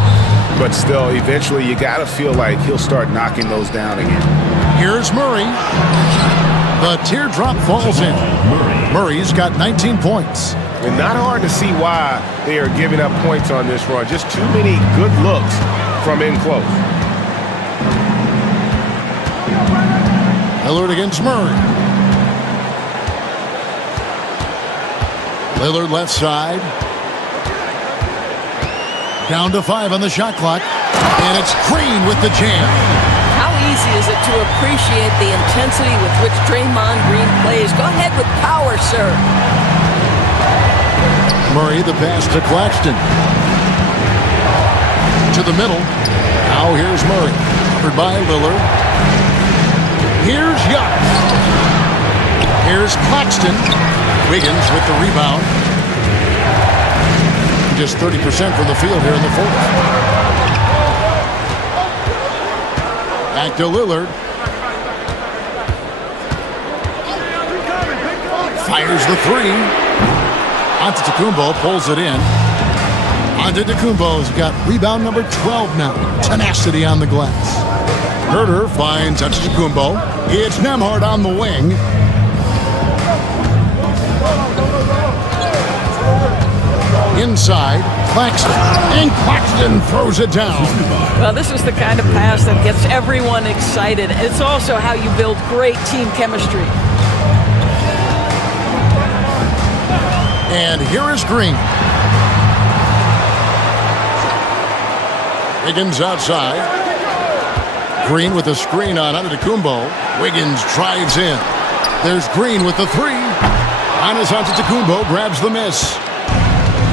But still, eventually you got to feel like he'll start knocking those down again. Here's Murray. The teardrop falls in. Murray's got 19 points. And not hard to see why they are giving up points on this run. Just too many good looks from in close. Lillard against Murray. Lillard left side. Down to 5 on the shot clock. And it's Green with the jam. How easy is it to appreciate the intensity with which Draymond Green plays? Go ahead with power, sir. Murray, the pass to Claxton. To the middle. Now here's Murray. Covered by Lillard. Here's Giannis. Here's Claxton. Wiggins with the rebound. Just 30% from the field here in the fourth. Back to Lillard. Fires the 3. Antetokounmpo pulls it in. Antetokounmpo's got rebound number 12 now. Tenacity on the glass. Herter finds Antetokounmpo. It's Nembhard on the wing. Inside, Claxton. And Claxton throws it down. Well, this is the kind of pass that gets everyone excited. It's also how you build great team chemistry. And here is Green. Wiggins outside. Green with a screen on Antetokounmpo. Wiggins drives in. There's Green with the 3. Giannis Antetokounmpo grabs the miss.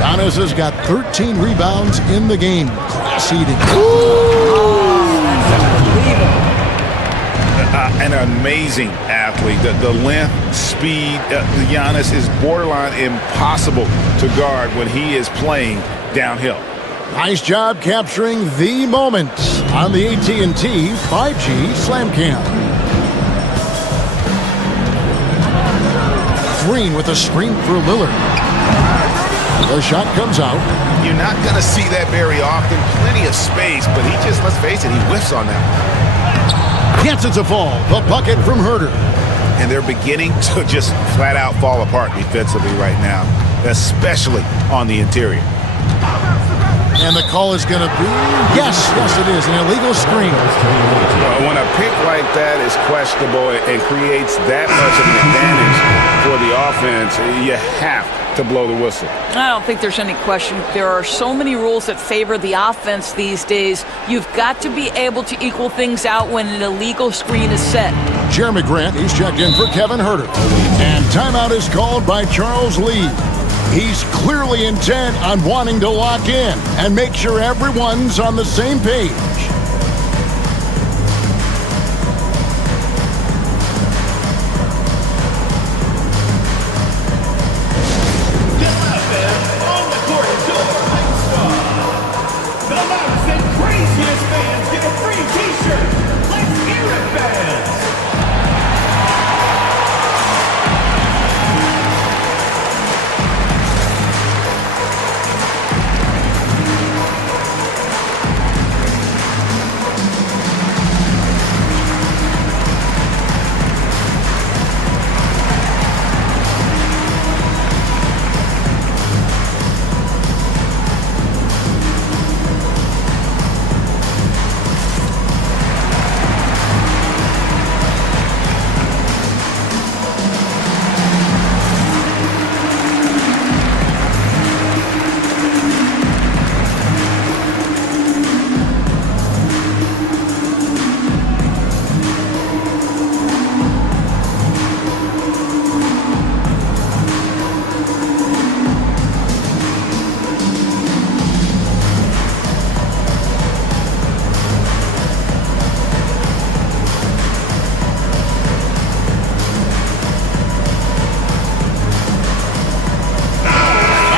Giannis has got 13 rebounds in the game. Class eating. An amazing athlete. The length, speed, Giannis is borderline impossible to guard when he is playing downhill. Nice job capturing the moment on the AT&T 5G Slam Cam. Green with a screen for Lillard. The shot comes out. You're not going to see that very often. Plenty of space, but he just, let's face it, he whiffs on that. Gets it to fall. The bucket from Herter. And they're beginning to just flat out fall apart defensively right now, especially on the interior. And the call is going to be, yes, it is, an illegal screen. When a pick like that is questionable and creates that much of an advantage for the offense, you have to blow the whistle. I don't think there's any question. There are so many rules that favor the offense these days. You've got to be able to equal things out when an illegal screen is set. Jeremy Grant, he's checked in for Kevin Herter. And timeout is called by Charles Lee. He's clearly intent on wanting to lock in and make sure everyone's on the same page. On the court is your hype squad. The loudest and craziest fans get a free t-shirt. Let's hear it, fans.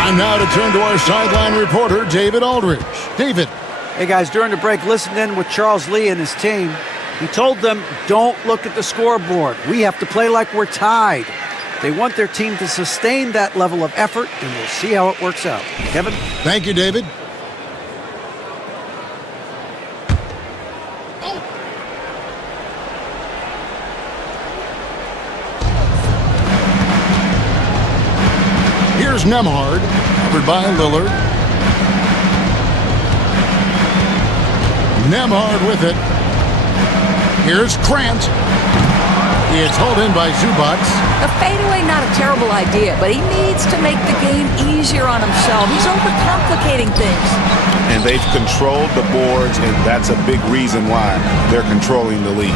Time now to turn to our sideline reporter, David Aldridge. David. Hey guys, during the break, listen in with Charles Lee and his team. He told them, don't look at the scoreboard. We have to play like we're tied. They want their team to sustain that level of effort, and we'll see how it works out. Kevin? Thank you, David. Here's Nembhard, covered by Lillard. Nembhard with it. Here's Grant. It's hauled in by Zubac. A fadeaway, not a terrible idea, but he needs to make the game easier on himself. He's overcomplicating things. And they've controlled the boards, and that's a big reason why they're controlling the lead.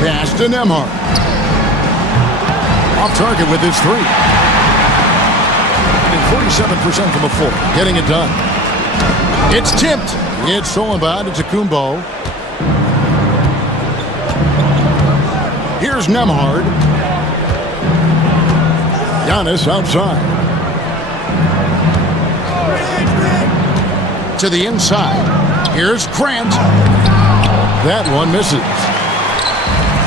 Pass to Nembhard. Off target with his three. And 47% from the floor, getting it done. It's tipped. It's stolen by Antetokounmpo. Here's Nembhard. Giannis outside. To the inside. Here's Grant. That one misses.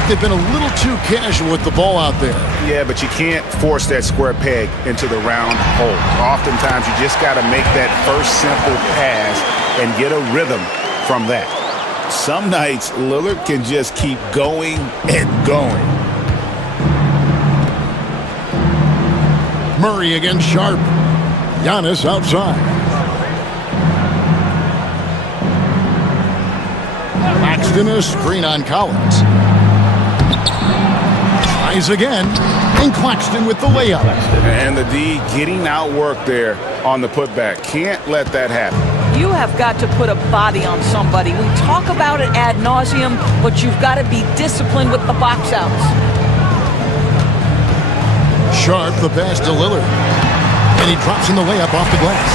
They've been a little too casual with the ball out there. Yeah, but you can't force that square peg into the round hole. Oftentimes, you just got to make that first simple pass and get a rhythm from that. Some nights, Lillard can just keep going and going. Murray against Sharp. Giannis outside. Claxton a screen on Collins. Tries again. And Claxton with the layup. And the D getting outworked there on the putback. Can't let that happen. You have got to put a body on somebody. We talk about it ad nauseum, but you've got to be disciplined with the box outs. Sharp the pass to Lillard. And he drops in the layup off the glass.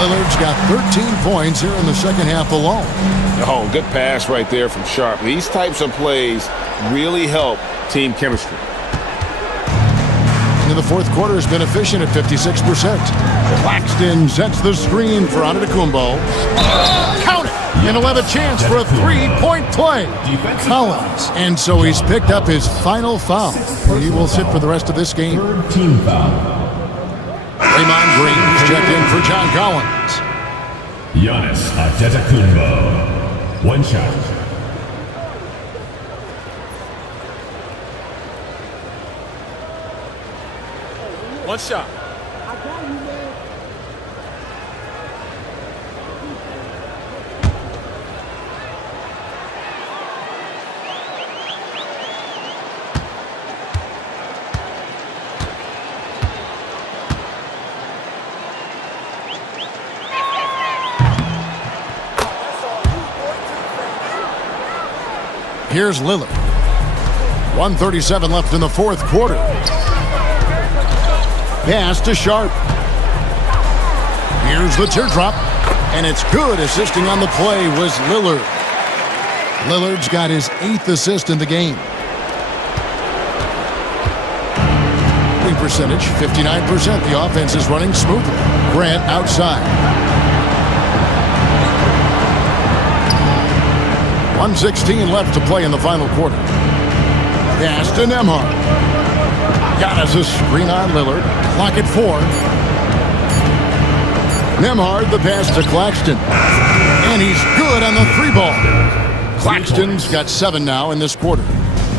Lillard's got 13 points here in the second half alone. Oh, good pass right there from Sharp. These types of plays really help team chemistry. In the fourth quarter has been efficient at 56%. Claxton sets the screen for Antetokounmpo. Count it! And he'll have a chance for a three-point play. Collins. And so he's picked up his final foul. He will sit for the rest of this game. Third team foul. Draymond Green is checked in for John Collins. Giannis Antetokounmpo. One shot. One shot. Here's Lillard. 1:37 left in the fourth quarter. Pass to Sharp. Here's the teardrop. And it's good. Assisting on the play was Lillard. Lillard's got his 8th assist in the game. Winning percentage, 59%. The offense is running smoothly. Grant outside. 1:16 left to play in the final quarter. Pass to Nembhard. Giannis a screen on Lillard. Clock at 4. Nembhard the pass to Claxton. And he's good on the three ball. Claxton's got 7 now in this quarter.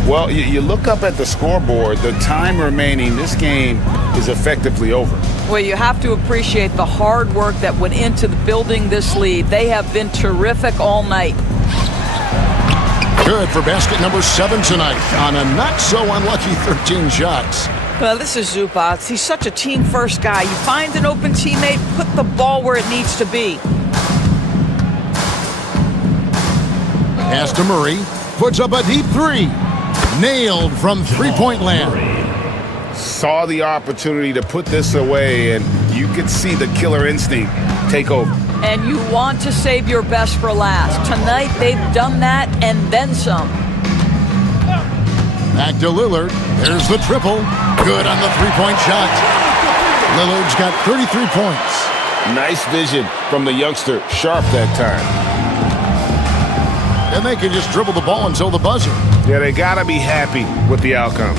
Well, you look up at the scoreboard, the time remaining, this game is effectively over. Well, you have to appreciate the hard work that went into building this lead. They have been terrific all night. Good for basket number 7 tonight on a not-so-unlucky 13 shots. Well, this is Zubac. He's such a team-first guy. You find an open teammate, put the ball where it needs to be. Pass to Murray. Puts up a deep three. Nailed from three-point land. Saw the opportunity to put this away, and you could see the killer instinct take over. And you want to save your best for last. Tonight, they've done that and then some. Back to Lillard. There's the triple. Good on the three-point shot. Lillard's got 33 points. Nice vision from the youngster, Sharp that time. And they can just dribble the ball until the buzzer. Yeah, they got to be happy with the outcome.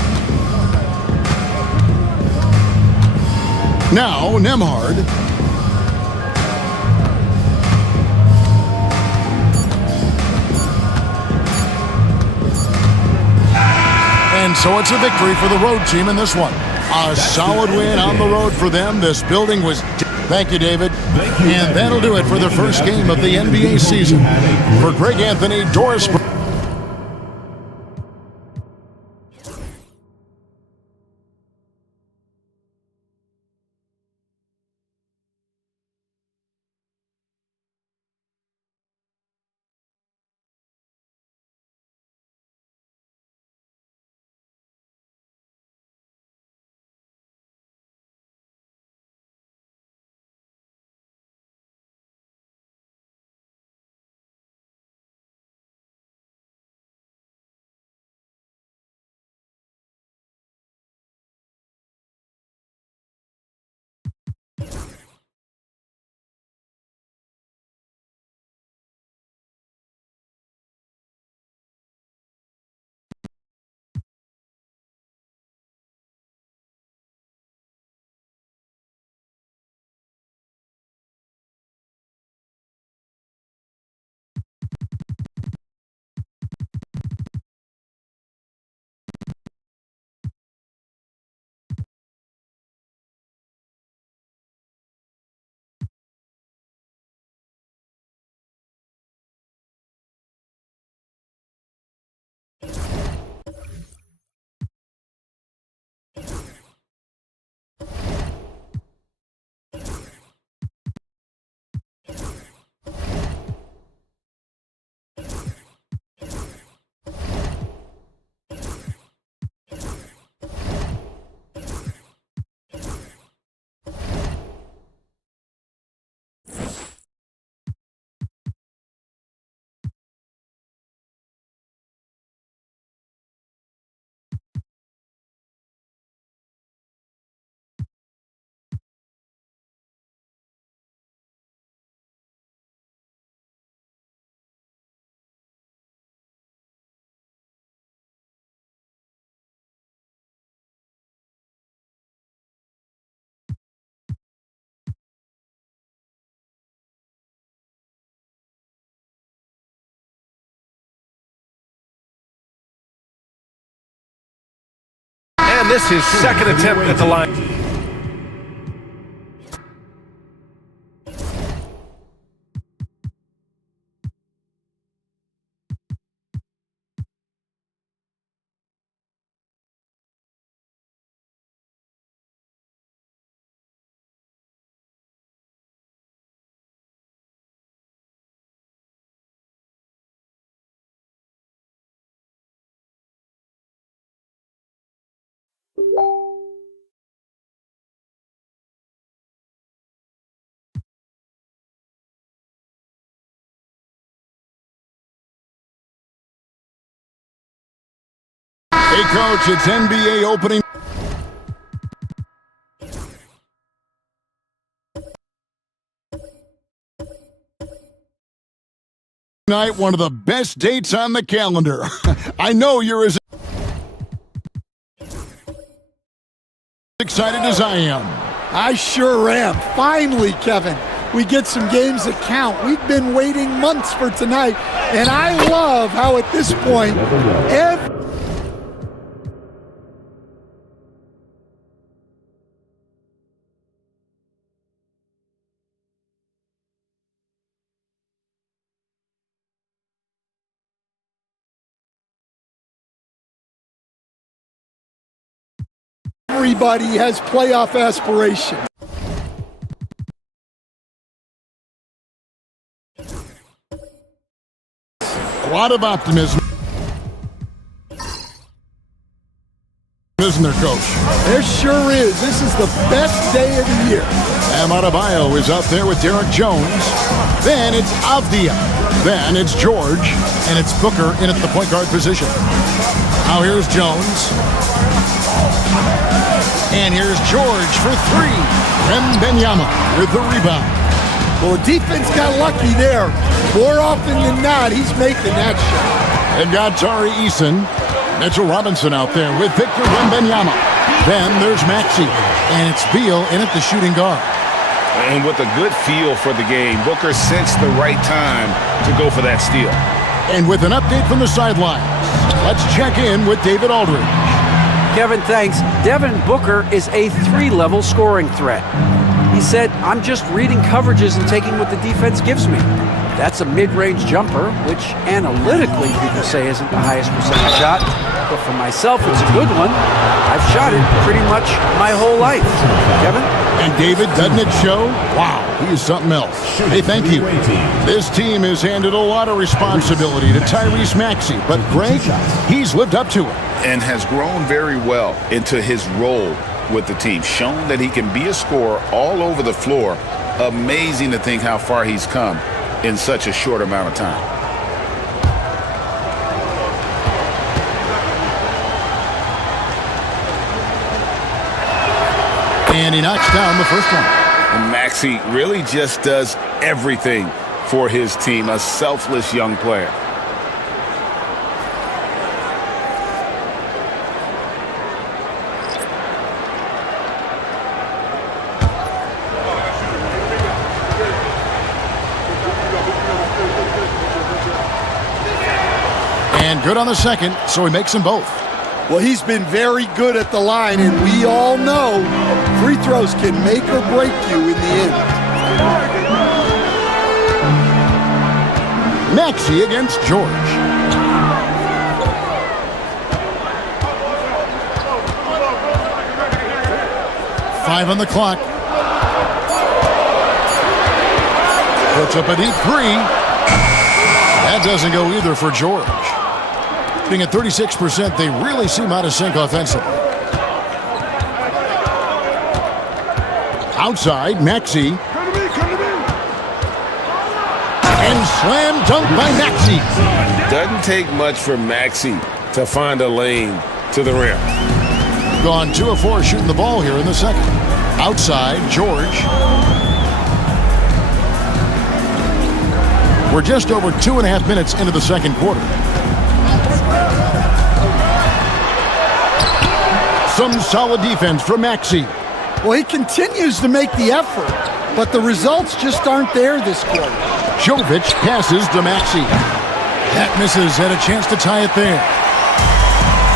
Now, Nembhard. And And so it's a victory for the road team in this one. A solid win on the road for them. This building was... Thank you, David. And that'll do it for the first game of the NBA season. For Greg Anthony, Doris... And this is second attempt at the line. Hey, Coach, it's NBA opening. Night, one of the best dates on the calendar. I know you're as excited as I am. I sure am. Finally, Kevin, we get some games that count. We've been waiting months for tonight, and I love how at this point, everybody has playoff aspirations. A lot of optimism, isn't there, Coach? There sure is. This is the best day of the year. Bam Adebayo is out there with Derek Jones. Then it's Avdia. Then it's George. And it's Booker in at the point guard position. Now here's Jones. And here's George for three. Wembanyama with the rebound. Well, the defense got lucky there. More often than not, he's making that shot. And got Tari Eason. Mitchell Robinson out there with Victor Wembanyama. Then there's Maxey. And it's Beal in at the shooting guard. And with a good feel for the game, Booker sensed the right time to go for that steal. And with an update from the sidelines, let's check in with David Aldridge. Kevin, thanks. Devin Booker is a 3-level scoring threat. He said, I'm just reading coverages and taking what the defense gives me. That's a mid-range jumper, which analytically people say isn't the highest percentage shot. But for myself, it's a good one. I've shot it pretty much my whole life. Kevin? And David, doesn't it show? Wow, he is something else. Hey, thank you. This team has handed a lot of responsibility to Tyrese Maxey, but Greg, he's lived up to it. And has grown very well into his role with the team. Shown that he can be a scorer all over the floor. Amazing to think how far he's come in such a short amount of time. And he knocks down the first one. And Maxey really just does everything for his team. A selfless young player. And good on the second, so he makes them both. Well, he's been very good at the line, and we all know free throws can make or break you in the end. Maxey against George. Five on the clock. Puts up a deep three. That doesn't go either for George. Being at 36%, they really seem out of sync offensively. Outside, Maxey. And slam dunk by Maxey. Doesn't take much for Maxey to find a lane to the rim. Gone 2 of 4 shooting the ball here in the second. Outside, George. We're just over 2.5 minutes into the second quarter. Some solid defense from Maxey. Well, he continues to make the effort, but the results just aren't there this quarter. Jovic passes to Maxey. That misses, had a chance to tie it there.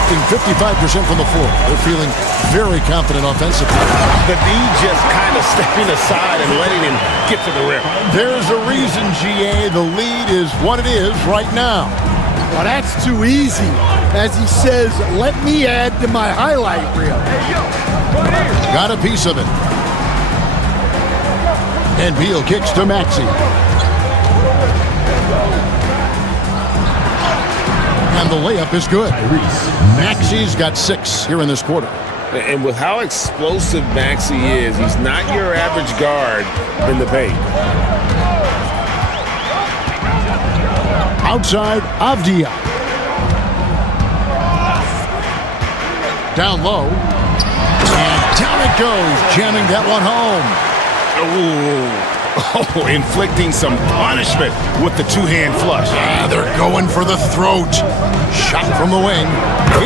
Being 55% from the floor. They're feeling very confident offensively. The D just kind of stepping aside and letting him get to the rim. There's a reason, GA, the lead is what it is right now. Well, that's too easy. As he says, let me add to my highlight reel. Got a piece of it. And Beal kicks to Maxey. And the layup is good. Maxey's got 6 here in this quarter. And with how explosive Maxey is, he's not your average guard in the paint. Outside, Avdia. Down low. And down it goes, jamming that one home. Oh, inflicting some punishment with the two-hand flush. They're going for the throat. Shot from the wing.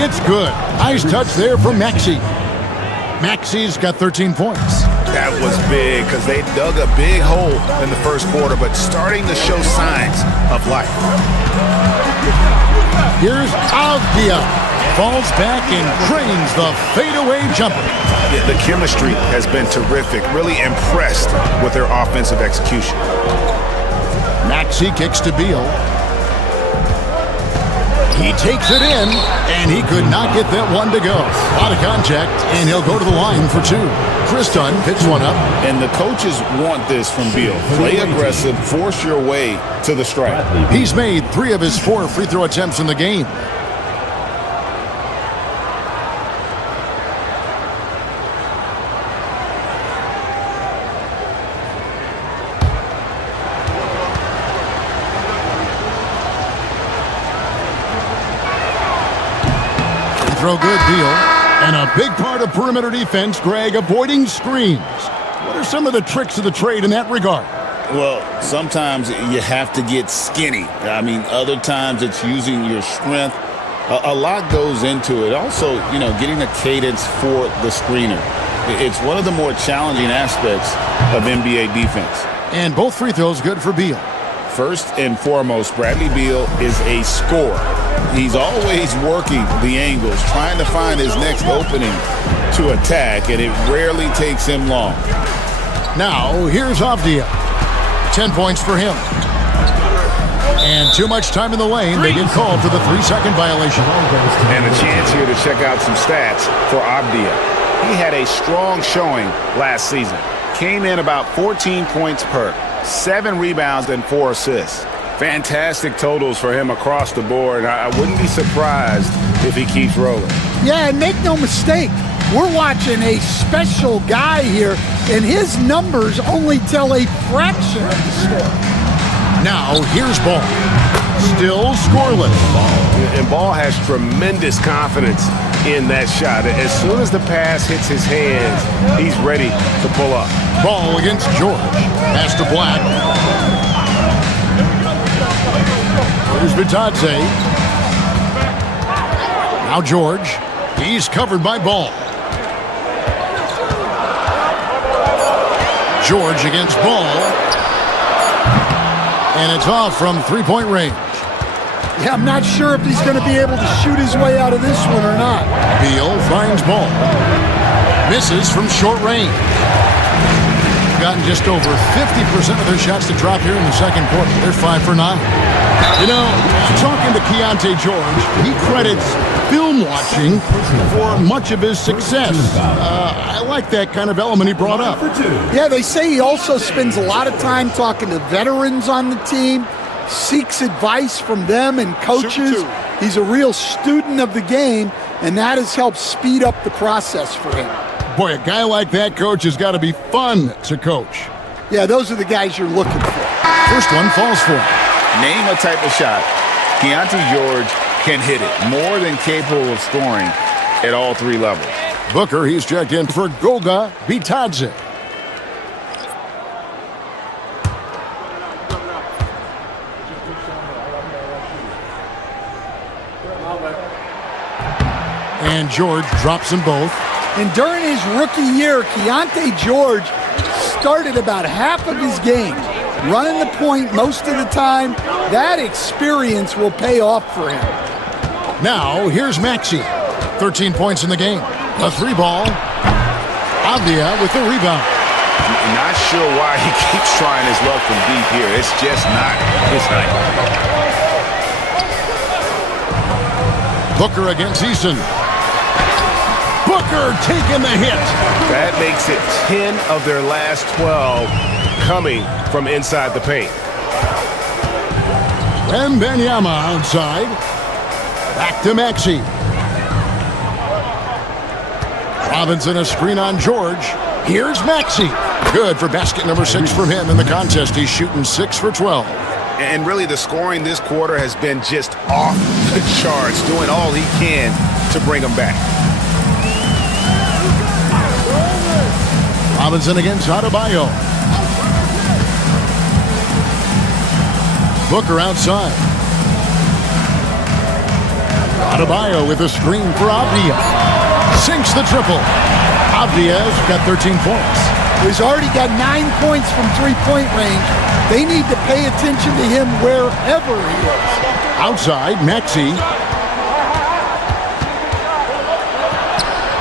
It's good. Nice touch there from Maxey. Maxey's got 13 points. That was big because they dug a big hole in the first quarter, but starting to show signs of life. Here's Avdia. Falls back and cranes the fadeaway jumper. Yeah, the chemistry has been terrific. Really impressed with their offensive execution. Maxey kicks to Beal. He takes it in, and he could not get that one to go. A lot of contact, and he'll go to the line for 2. Chris Dunn picks one up. And the coaches want this from Beal. Play aggressive, force your way to the stripe. He's made 3 of his 4 free throw attempts in the game. Throw good, Beal. And a big part of perimeter defense, Greg, avoiding screens. What are some of the tricks of the trade in that regard? Well, sometimes you have to get skinny. I mean, other times it's using your strength. A lot goes into it. Also, you know, getting a cadence for the screener. It's one of the more challenging aspects of NBA defense. And both free throws good for Beal. First and foremost, Bradley Beal is a scorer. He's always working the angles, trying to find his next opening to attack, and it rarely takes him long. Now, here's Avdia. 10 points for him. And too much time in the lane. They get called for the 3-second violation. And a chance here to check out some stats for Avdia. He had a strong showing last season. Came in about 14 points per, 7 rebounds and 4 assists. Fantastic totals for him across the board. I wouldn't be surprised if he keeps rolling. Yeah, and make no mistake, we're watching a special guy here, and his numbers only tell a fraction of the story. Now, here's Ball. Still scoreless. And Ball has tremendous confidence in that shot. As soon as the pass hits his hands, he's ready to pull up. Ball against George. Pass to Black. Here's Bitadze. Now George. He's covered by Ball. George against Ball. And it's off from three-point range. Yeah, I'm not sure if he's going to be able to shoot his way out of this one or not. Beal finds Ball. Misses from short range. Gotten just over 50% of their shots to drop here in the second quarter. They're 5 for 9. You know, talking to Keontae George, he credits film watching for much of his success. I like that kind of element he brought up. Yeah, they say he also spends a lot of time talking to veterans on the team, seeks advice from them and coaches. He's a real student of the game, and that has helped speed up the process for him. Boy, a guy like that, coach, has got to be fun to coach. Yeah, those are the guys you're looking for. First one falls for him. Name a type of shot Keontae George can hit it. More than capable of scoring at all 3 levels. Booker, he's checked in for Goga Bitadze. And George drops them both. And during his rookie year, Keontae George started about half of his games, running the point most of the time. That experience will pay off for him. Now, here's Maxey. 13 points in the game. A 3-ball. Avdia with the rebound. Not sure why he keeps trying his luck from deep here. It's just not his night. Booker against Eason. Booker taking the hit. That makes it 10 of their last 12 coming from inside the paint. Wembanyama outside. Back to Maxey. Robinson a screen on George. Here's Maxey. Good for basket number 6 from him in the contest. He's shooting 6 for 12. And really the scoring this quarter has been just off the charts, doing all he can to bring them back. Robinson against Adebayo. Booker outside. Adebayo with a screen for Avdia. Sinks the triple. Avdia's got 13 points. He's already got 9 points from three-point range. They need to pay attention to him wherever he is. Outside, Maxey.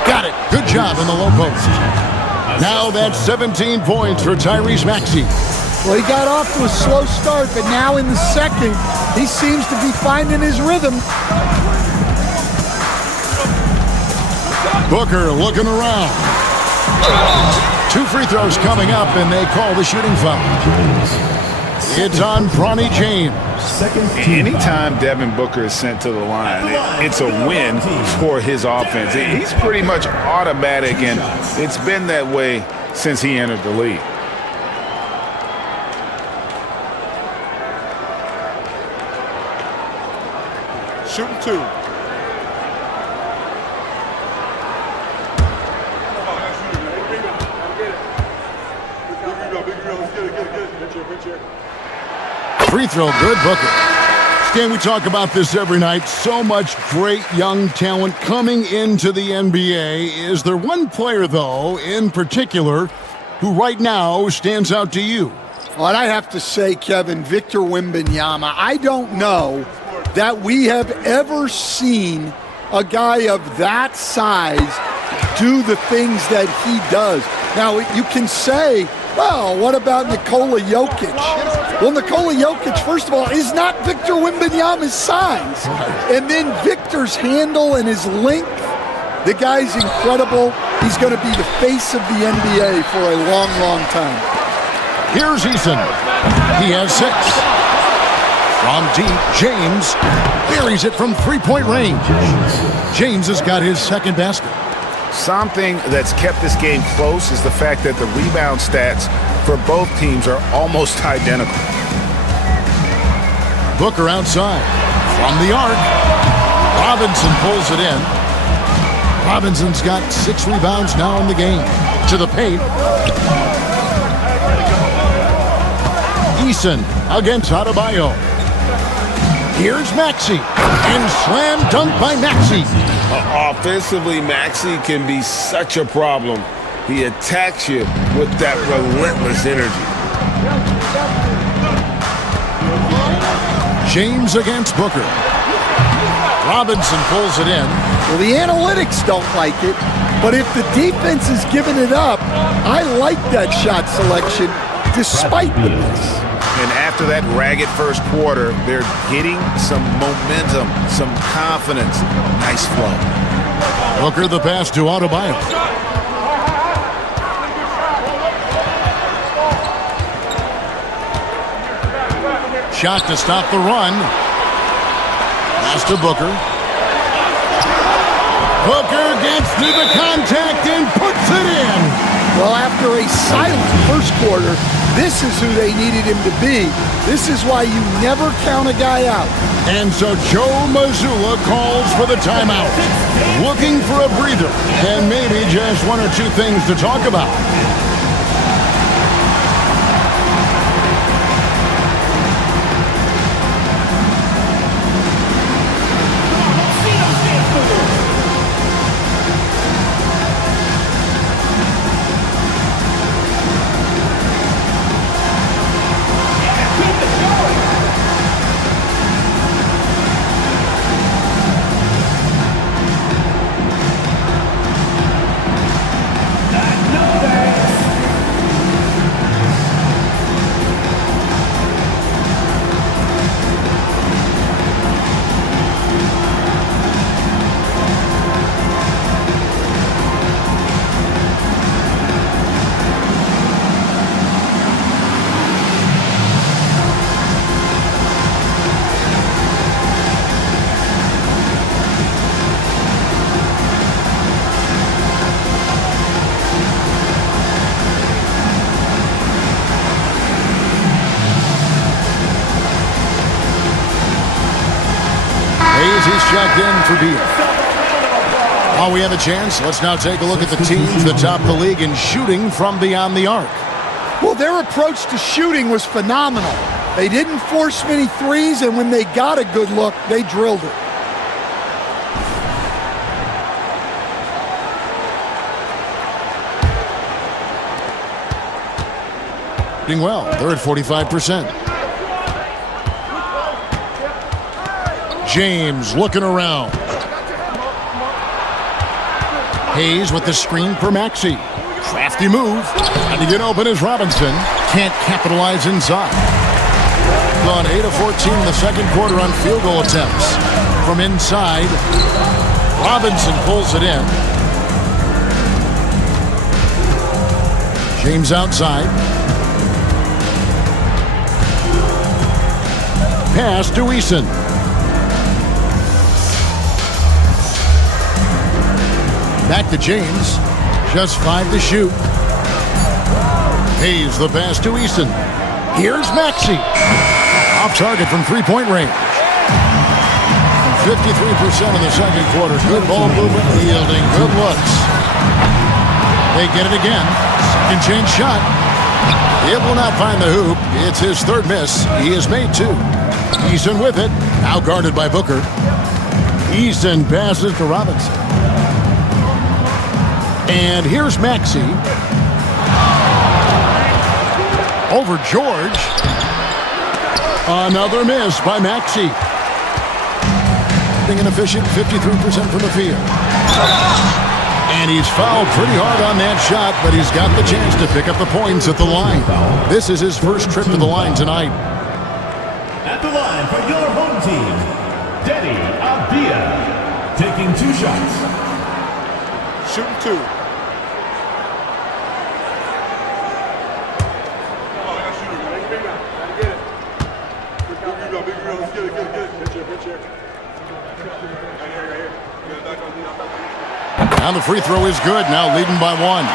Got it. Good job in the low post. Now that's 17 points for Tyrese Maxey. Well, he got off to a slow start, but now in the second, he seems to be finding his rhythm. Booker looking around. 2 free throws coming up, and they call the shooting foul. It's on Bronny James. Anytime Devin Booker is sent to the line, it's a win for his offense. He's pretty much automatic, and it's been that way since he entered the league. Shooting 2. Free throw good, Booker. Stan, we talk about this every night. So much great young talent coming into the NBA. Is there one player, though, in particular, who right now stands out to you? Well, I have to say, Kevin, Victor Wembanyama, I don't know that we have ever seen a guy of that size do the things that he does. Now, you can say, well, what about Nikola Jokic? Well, Nikola Jokic, first of all, is not Victor Wembanyama's size. And then Victor's handle and his length, the guy's incredible. He's going to be the face of the NBA for a long, long time. Here's Eason. He has 6. From deep, James buries it from three-point range. James has got his second basket. Something that's kept this game close is the fact that the rebound stats for both teams are almost identical. Booker outside. From the arc. Robinson pulls it in. Robinson's got 6 rebounds now in the game. To the paint. Eason against Adebayo. Here's Maxey. And slam dunk by Maxey. Offensively, Maxey can be such a problem. He attacks you with that relentless energy. James against Booker. Robinson pulls it in. Well, the analytics don't like it, but if the defense is giving it up, I like that shot selection despite the miss. And after that ragged first quarter, they're getting some momentum, some confidence. Nice flow. Booker the pass to Adebayo. Shot to stop the run. Pass to Booker. Booker gets through the contact and puts it in. Well, after a silent first quarter, this is who they needed him to be. This is why you never count a guy out. And so Joe Mazzulla calls for the timeout. Looking for a breather and maybe just 1 or 2 things to talk about. He's checked in for Beal. While we have a chance, let's now take a look at the teams that top the league in shooting from beyond the arc. Well, their approach to shooting was phenomenal. They didn't force many threes, and when they got a good look, they drilled it. Doing well. They're at 45%. James looking around. Hayes with the screen for Maxey. Crafty move. And to get open is Robinson. Can't capitalize inside. Gone 8 of 14 in the second quarter on field goal attempts. From inside, Robinson pulls it in. James outside. Pass to Eason. Back to James. Just 5 to shoot. Hayes the pass to Eason. Here's Maxey. Off target from three-point range. 53% in the second quarter. Good ball movement, yielding good looks. They get it again. Second chance shot. It will not find the hoop. It's his third miss. He has made 2. Eason with it. Now guarded by Booker. Eason passes to Robinson. And here's Maxey. Over George. Another miss by Maxey. Being an efficient 53% from the field. And he's fouled pretty hard on that shot, but he's got the chance to pick up the points at the line. This is his first trip to the line tonight. At the line for your home team, Denny Abdia, taking 2 shots. Shooting 2. And the free throw is good, now leading by 1.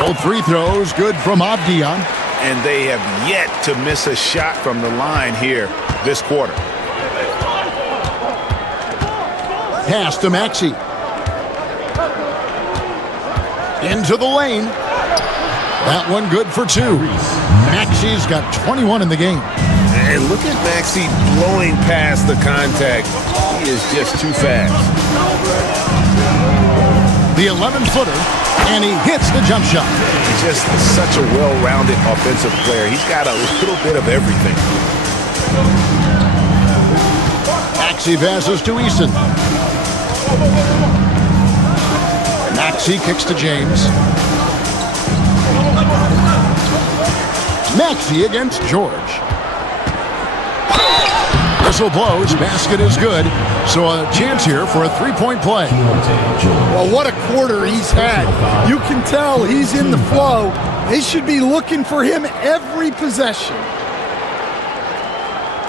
Both free throws good from Abdia. And they have yet to miss a shot from the line here this quarter. Pass to Maxey. Into the lane. That one good for 2. Maxey's got 21 in the game. And look at Maxey blowing past the contact. He is just too fast. The 11-footer, and he hits the jump shot. He's just such a well-rounded offensive player. He's got a little bit of everything. Maxey passes to Eason. Maxey kicks to James. Maxey against George. Whistle blows, basket is good. So a chance here for a 3-point play. Well, what a quarter he's had. You can tell he's in the flow. They should be looking for him every possession.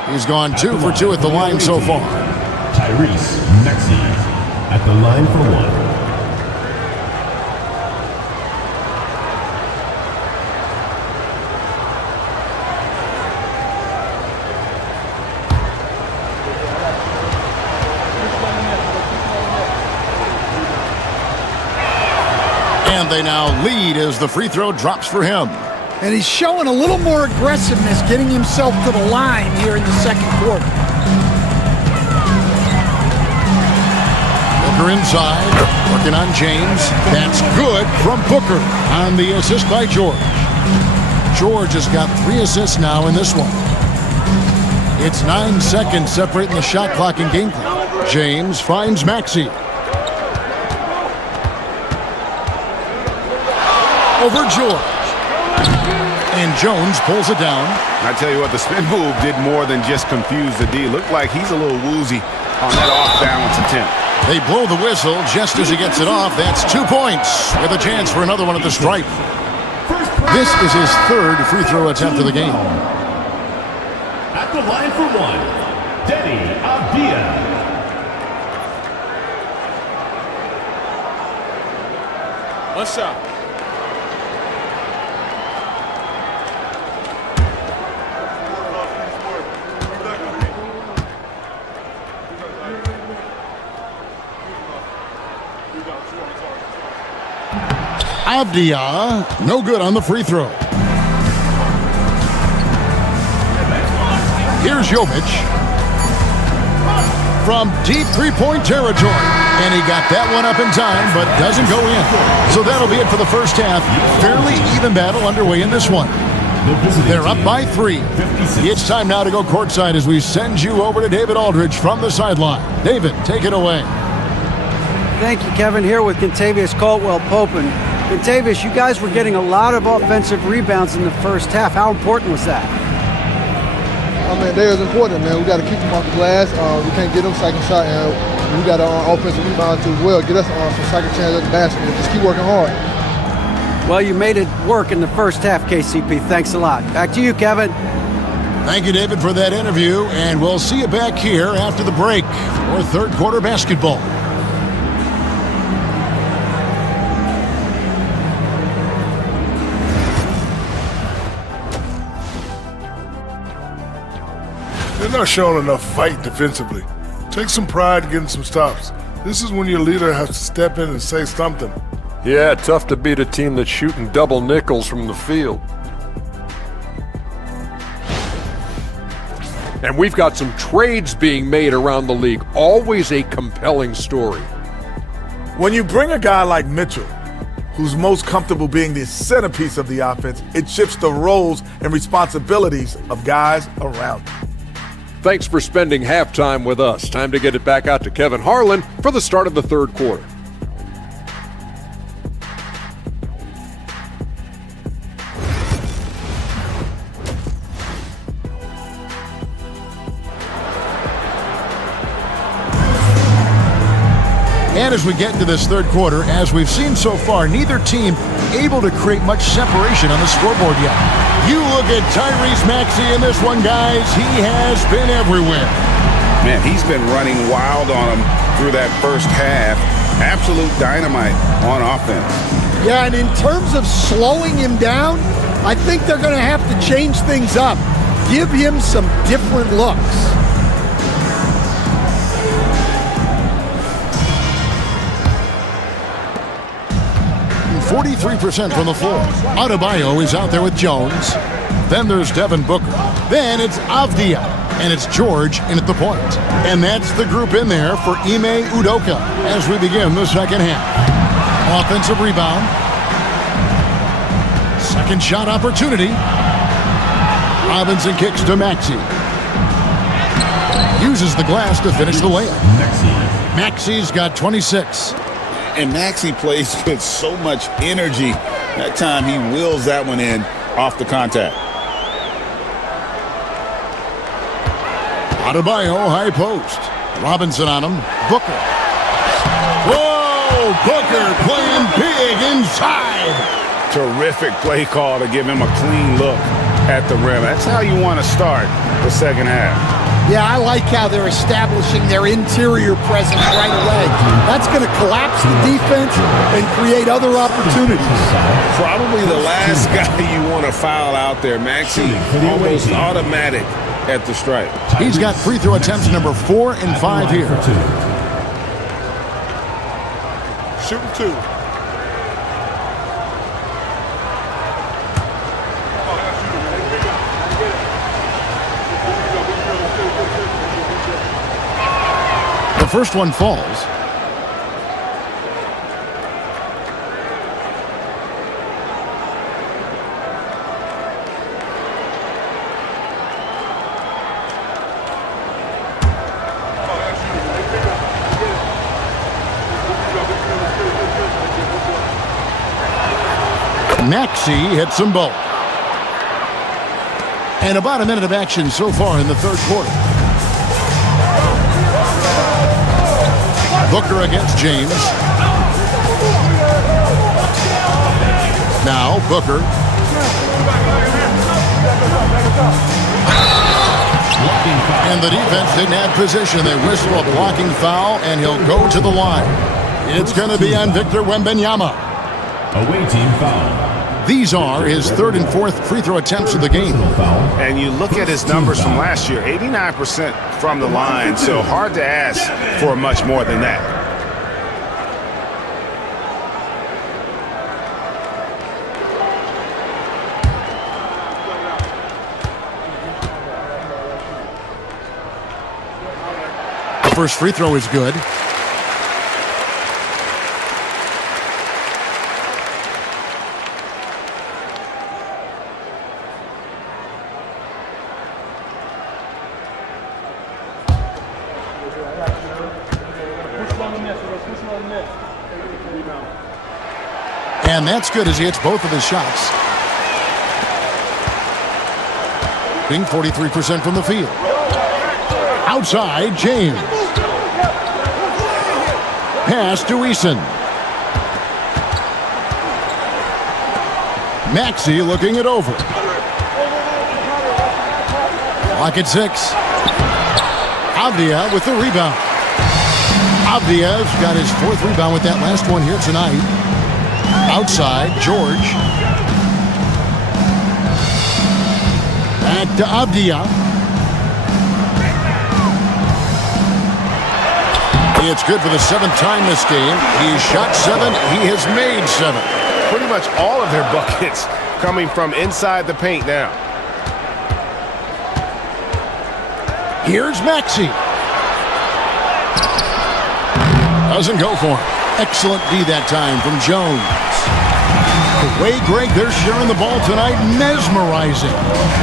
He's gone 2 for 2 at the line so far. Tyrese Maxey at the line for 1. And they now lead as the free throw drops for him. And he's showing a little more aggressiveness, getting himself to the line here in the second quarter. Booker inside, working on James. That's good from Booker on the assist by George. George has got 3 assists now in this one. It's 9 seconds separating the shot clock and game clock. James finds Maxey. Over George. And Jones pulls it down. I tell you what, the spin move did more than just confuse the D. Looked like he's a little woozy on that off-balance attempt. They blow the whistle just as he gets it off. That's 2 points with a chance for another one at the stripe. This is his 3rd free throw attempt of the game. At the line for 1, Denny Abdia. One shot. Abdia, no good on the free throw. Here's Jovic from deep 3-point territory. And he got that one up in time, but doesn't go in. So that'll be it for the first half. Fairly even battle underway in this one. They're up by 3. It's time now to go courtside as we send you over to David Aldridge from the sideline. David, take it away. Thank you, Kevin. Here with Contavious Caldwell-Pope. Contavious, you guys were getting a lot of offensive rebounds in the first half. How important was that? I mean, they was important, man. We got to keep them off the glass. We can't get them second shot, and we got our offensive rebound too well. Get us some second chance at the basket and just keep working hard. Well, you made it work in the first half, KCP. Thanks a lot. Back to you, Kevin. Thank you, David, for that interview, and we'll see you back here after the break for third quarter basketball. They're not showing enough fight defensively. Take some pride in getting some stops. This is when your leader has to step in and say something. Yeah, tough to beat a team that's shooting double nickels from the field. And we've got some trades being made around the league. Always a compelling story. When you bring a guy like Mitchell, who's most comfortable being the centerpiece of the offense, it shifts the roles and responsibilities of guys around him. Thanks for spending halftime with us. Time to get it back out to Kevin Harlan for the start of the third quarter. And as we get into this third quarter, as we've seen so far, neither team able to create much separation on the scoreboard yet. You look at Tyrese Maxey in this one, guys. He has been everywhere. Man, he's been running wild on him through that first half. Absolute dynamite on offense. Yeah, and in terms of slowing him down, I think they're going to have to change things up. Give him some different looks. 43% from the floor. Adebayo is out there with Jones. Then there's Devin Booker. Then it's Avdia. And it's George in at the point. And that's the group in there for Ime Udoka as we begin the second half. Offensive rebound. Second shot opportunity. Robinson kicks to Maxey. Uses the glass to finish the layup. Maxey's got 26. And Maxey plays with so much energy. That time he wheels that one in off the contact. Adebayo, high post. Robinson on him. Booker. Whoa! Booker playing big inside. Terrific play call to give him a clean look at the rim. That's how you want to start the second half. Yeah, I like how they're establishing their interior presence right away. That's going to collapse the defense and create other opportunities. Probably the last guy you want to foul out there. Maxey almost automatic at the stripe. He's got free throw attempts number 4 and 5 here. Shooting 2. The first one falls. Maxey hits them both. And about a minute of action so far in the third quarter. Booker against James. Now Booker. And the defense didn't have position. They whistle a blocking foul, and he'll go to the line. It's going to be on Victor Wembanyama. Away team foul. These are his third and fourth free throw attempts of the game. And you look at his numbers from last year, 89% from the line, so hard to ask for much more than that. The first free throw is good. And that's good as he hits both of his shots. Being 43% from the field. Outside, James. Pass to Eason. Maxey looking it over. Clock at 6. Avdia with the rebound. Avdia's got his fourth rebound with that last one here tonight. Outside, George. Back to Avdia. It's good for the 7th time this game. He's shot 7. He has made 7. Pretty much all of their buckets coming from inside the paint now. Here's Maxey. Doesn't go for him. Excellent D that time from Jones. The way, Greg, they're sharing the ball tonight, mesmerizing.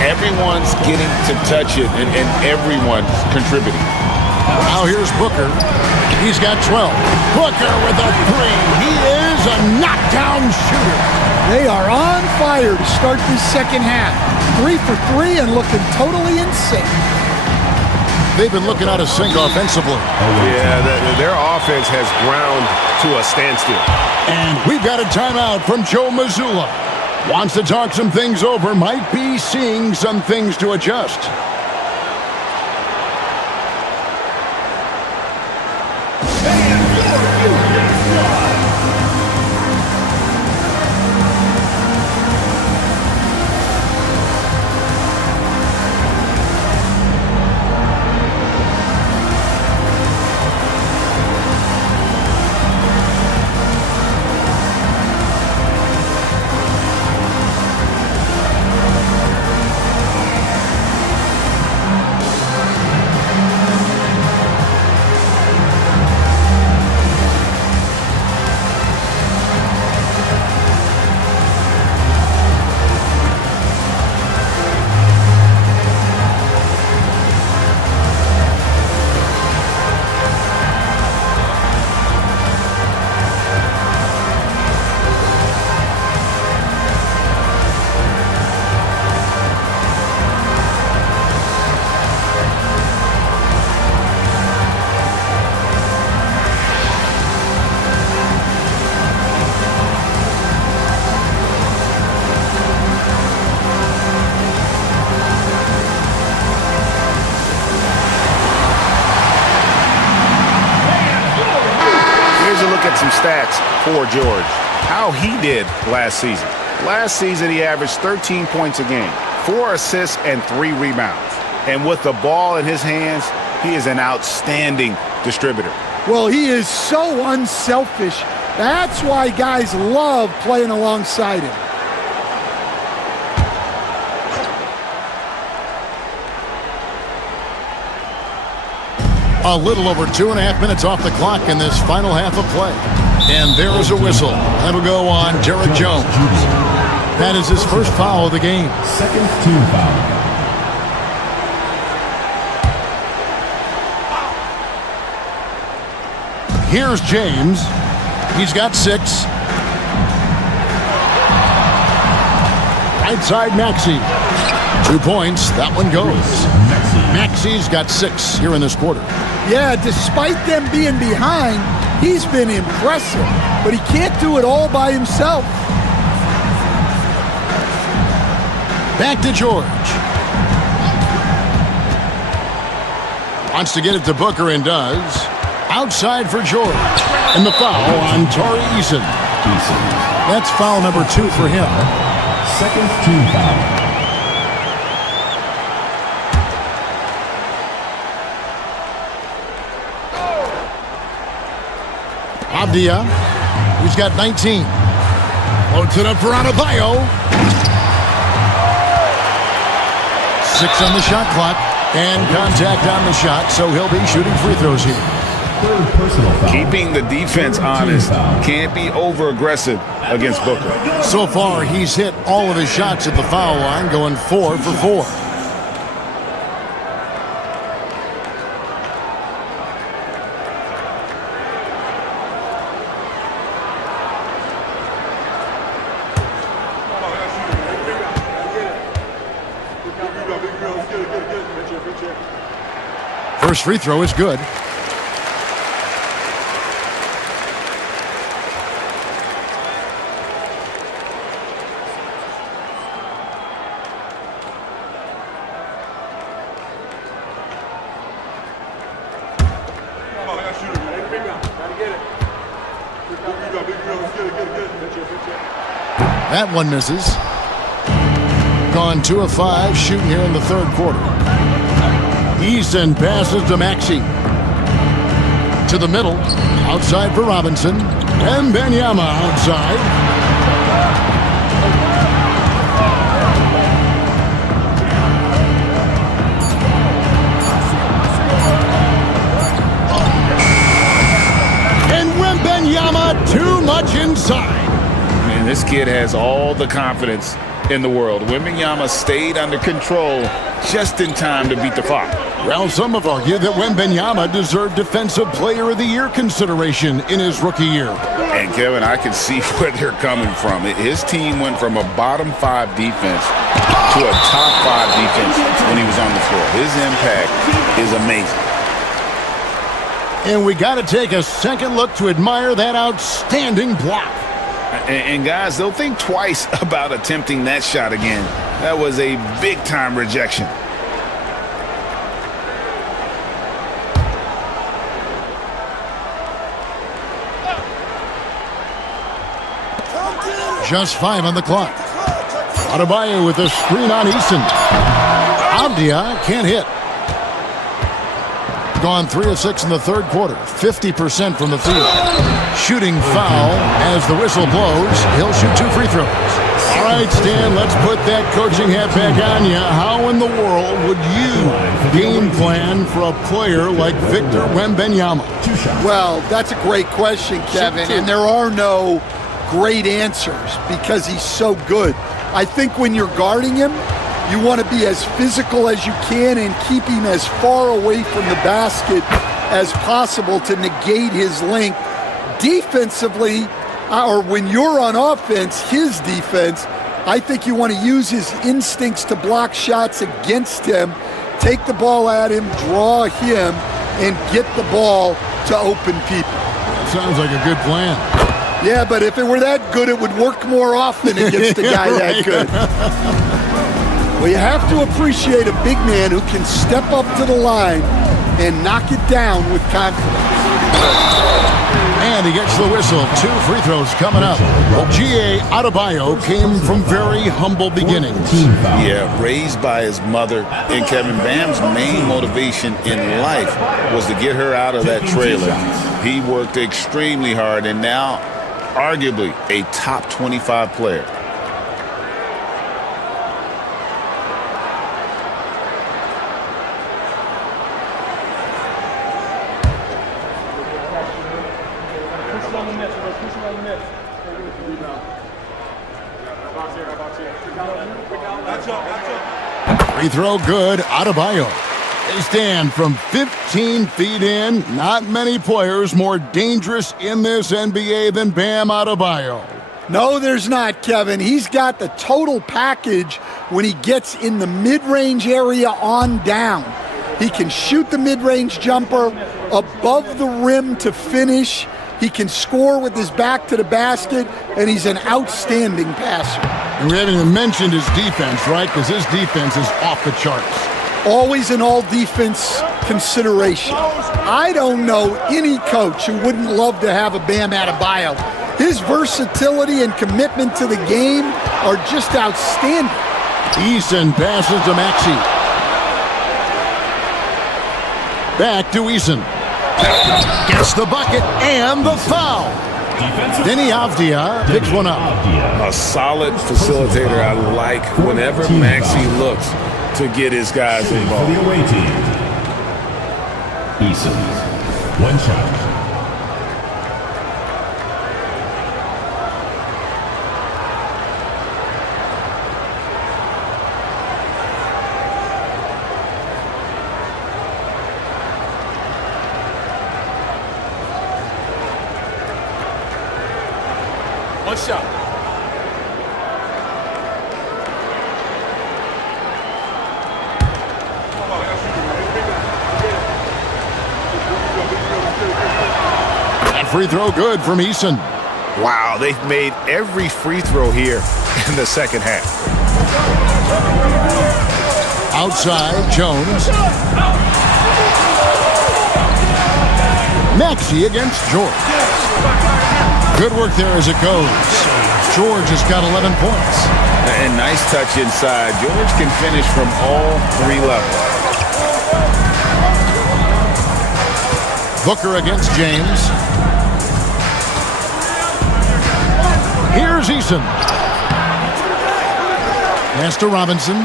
Everyone's getting to touch it, and everyone's contributing. Now here's Booker. He's got 12. Booker with a 3. He is a knockdown shooter. They are on fire to start this second half. 3 for 3 and looking totally in sync. They've been looking out of sync offensively. Yeah, their offense has ground to a standstill. And we've got a timeout from Joe Mazzulla. Wants to talk some things over. Might be seeing some things to adjust. Some stats for George. How he did last season. Last season, he averaged 13 points a game, 4 assists, and 3 rebounds. And with the ball in his hands, he is an outstanding distributor. Well, he is so unselfish. That's why guys love playing alongside him. A little over 2.5 minutes off the clock in this final half of play. And there is a whistle. That'll go on Derek Jones. That is his first foul of the game. Second team foul. Here's James. He's got 6. Right side Maxey. 2 points. That one goes. Maxey's got 6 here in this quarter. Yeah, despite them being behind, he's been impressive, but he can't do it all by himself. Back to George. Wants to get it to Booker and does. Outside for George. And the foul on Tari Eason. That's foul number 2 for him. Second team foul. Abdia, he's got 19. Floats it up for Adebayo. 6 on the shot clock. And contact on the shot, so he'll be shooting free throws here. Third personal foul. Keeping the defense honest. Can't be over-aggressive against Booker. So far, he's hit all of his shots at the foul line, going 4 for 4. First free throw is good. That one misses. Gone 2 of 5 shooting here in the third quarter. Eason passes to Maxey. To to the middle. Outside for Robinson. And Benyama outside. Too much inside. Man, this kid has all the confidence in the world. Wembanyama stayed under control just in time to beat the clock. Well, some have argued that Wembanyama deserved Defensive Player of the Year consideration in his rookie year. And Kevin, I can see where they're coming from. His team went from a bottom 5 defense to a top 5 defense when he was on the floor. His impact is amazing. And we got to take a second look to admire that outstanding block. And guys, they'll think twice about attempting that shot again. That was a big-time rejection. Just 5 on the clock. Adebayo with a screen on Eason. Avdia can't hit. Gone 3 of 6 in the third quarter, 50% from the field. Shooting foul as the whistle blows. He'll shoot 2 free throws. All right, Stan, let's put that coaching hat back on you. How in the world would you game plan for a player like Victor Wembanyama? Well, that's a great question, Kevin, and there are no great answers because he's so good. I think when you're guarding him, you want to be as physical as you can and keep him as far away from the basket as possible to negate his length. Defensively, or when you're on offense, his defense, I think you want to use his instincts to block shots against him, take the ball at him, draw him, and get the ball to open people. Sounds like a good plan. Yeah, but if it were that good, it would work more often against a guy that good. Well, you have to appreciate a big man who can step up to the line and knock it down with confidence. And he gets the whistle. 2 free throws coming up. G.A. Adebayo came from very humble beginnings. Yeah, raised by his mother. And Kevin, Bam's main motivation in life was to get her out of that trailer. He worked extremely hard and now arguably a top 25 player. Free throw good, Adebayo. They stand from 15 feet in. Not many players more dangerous in this NBA than Bam Adebayo. No, there's not, Kevin. He's got the total package when he gets in the mid-range area on down. He can shoot the mid-range jumper above the rim to finish. He can score with his back to the basket, and he's an outstanding passer. And we haven't even mentioned his defense, right? Because his defense is off the charts. Always an all-defense consideration. I don't know any coach who wouldn't love to have a Bam Adebayo. His versatility and commitment to the game are just outstanding. Eason passes to Maxey. Back to Eason. Gets the bucket and the foul. Denny Avdia picks one up. A solid facilitator. I like whenever Maxey looks to get his guys involved. For the away team, Eason, 1 shot. One shot. That free throw good from Eason. Wow, they've made every free throw here in the second half. Outside, Jones. Maxey against George. Good work there as it goes. George has got 11 points. And nice touch inside. George can finish from all 3 levels. Booker against James. Here's Eason. Pass to Robinson.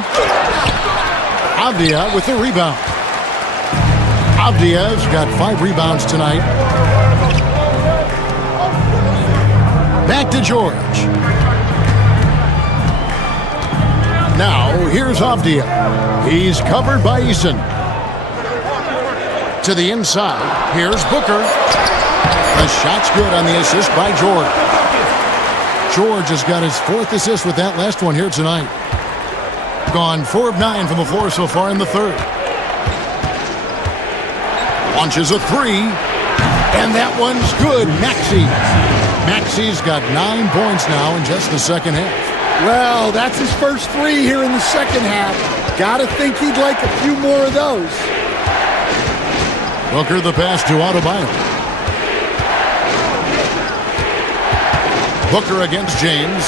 Avdia with the rebound. Avdia's got 5 rebounds tonight. Back to George. Now, here's Avdia. He's covered by Eason. To the inside. Here's Booker. The shot's good on the assist by George. George has got his 4th assist with that last one here tonight. Gone 4 of 9 from the floor so far in the 3rd. Launches a 3. And that one's good. Maxi's got 9 points now in just the second half. Well, that's his first 3 here in the second half. Gotta think he'd like a few more of those. Booker the pass to Adebayo. Booker against James.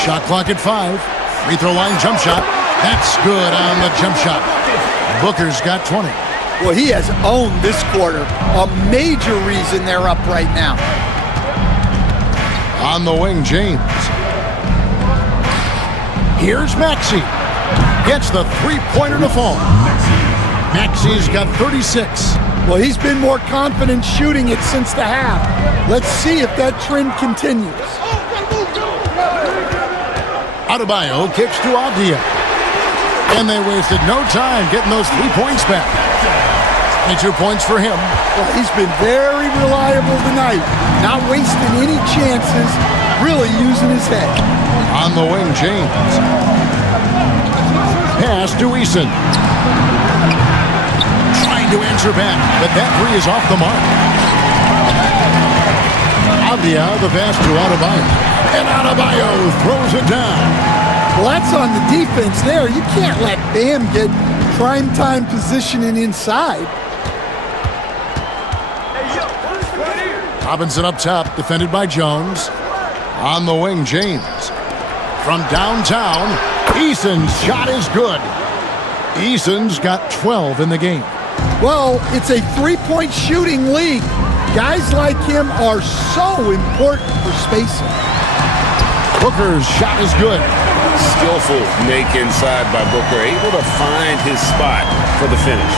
Shot clock at 5. Free throw line jump shot. That's good on the jump shot. Booker's got 20. Well, he has owned this quarter. A major reason they're up right now. On the wing, James. Here's Maxey. Gets the 3-pointer to fall. Maxi's got 36. Well, he's been more confident shooting it since the half. Let's see if that trend continues. Adebayo kicks to Avdia. And they wasted no time getting those 3 points back. 22 points for him. Well, he's been very reliable tonight. Not wasting any chances. Really using his head. On the wing, James. Pass to Eason. Trying to answer back, but that 3 is off the mark. Avdia, the pass to Adebayo. And Adebayo throws it down. Well, that's on the defense there. You can't let Bam get prime-time positioning inside. Robinson up top, defended by Jones. On the wing, James. From downtown, Eason's shot is good. Eason's got 12 in the game. Well, it's a 3-point shooting league. Guys like him are so important for spacing. Booker's shot is good. Skillful make inside by Booker, able to find his spot for the finish.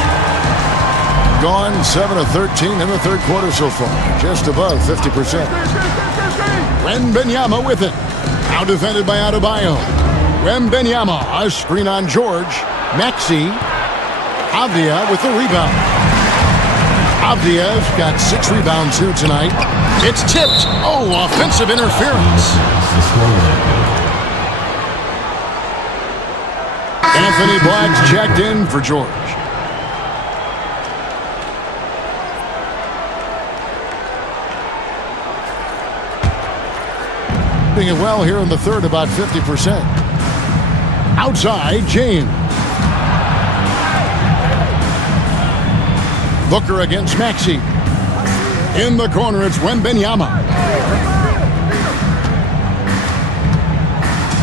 Gone 7 of 13 in the 3rd quarter so far, just above 50%. Wembanyama with it. Now defended by Adebayo. Wembanyama, a screen on George. Maxey. Avdia with the rebound. Avdia's got 6 rebounds here tonight. It's tipped. Oh, offensive interference. Anthony Black's checked in for George. Doing it well here in the 3rd, about 50%. Outside, James. Booker against Maxey. In the corner, it's Wembanyama.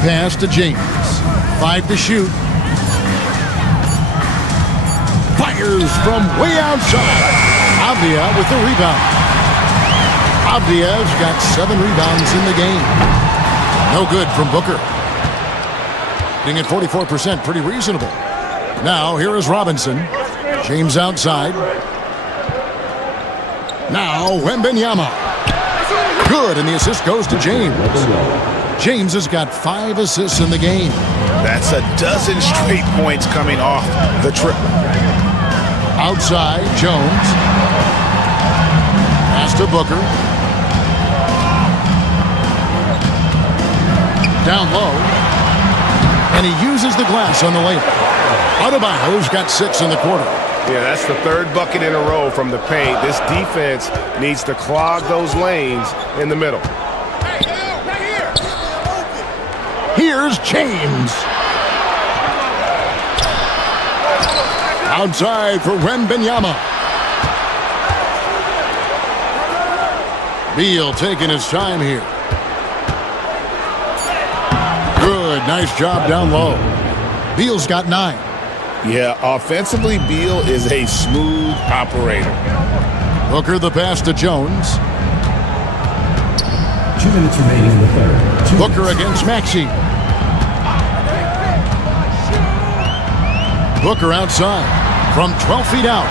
Pass to James. 5 to shoot. Fires from way outside. Avdia with the rebound. Avdia's got 7 rebounds in the game. No good from Booker. Being at 44%, pretty reasonable. Now, here is Robinson. James outside. Now, Wembanyama. Good, and the assist goes to James. James has got 5 assists in the game. That's a dozen straight points coming off the triple. Outside, Jones. Pass to Booker. Down low. And he uses the glass on the layup. Adebayo's got 6 in the quarter. Yeah, that's the 3rd bucket in a row from the paint. This defense needs to clog those lanes in the middle. Here's James. Outside for Wembanyama. Beal taking his time here. Good, nice job down low. Beal's got 9. Yeah, offensively, Beal is a smooth operator. Booker the pass to Jones. 2 minutes remaining in the third. Booker against Maxey. Booker outside from 12 feet out.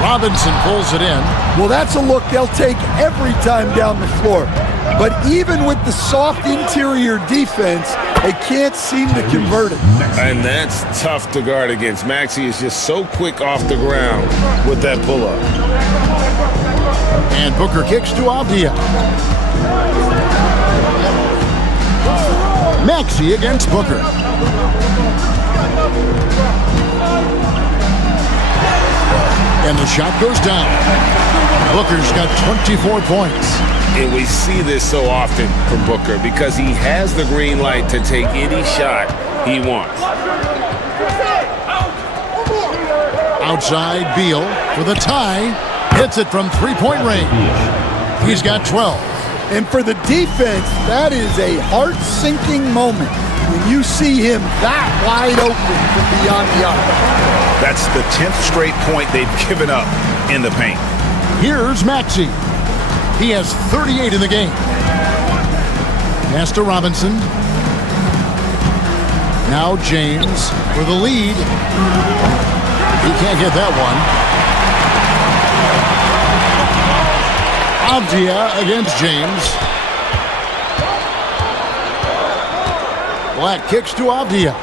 Robinson pulls it in. Well, that's a look they'll take every time down the floor. But even with the soft interior defense, they can't seem to convert it. And that's tough to guard against. Maxey is just so quick off the ground with that pull-up. And Booker kicks to Avdia. Maxey against Booker. And the shot goes down. Booker's got 24 points. And we see this so often from Booker because he has the green light to take any shot he wants. Outside, Beal for the tie. Hits it from three-point range. He's got 12. And for the defense, that is a heart-sinking moment when you see him that wide open from beyond the arc. That's the 10th straight point they've given up in the paint. Here's Maxey. He has 38 in the game. Pass to Robinson. Now James for the lead. He can't get that one. Avdia against James. Black kicks to Avdia.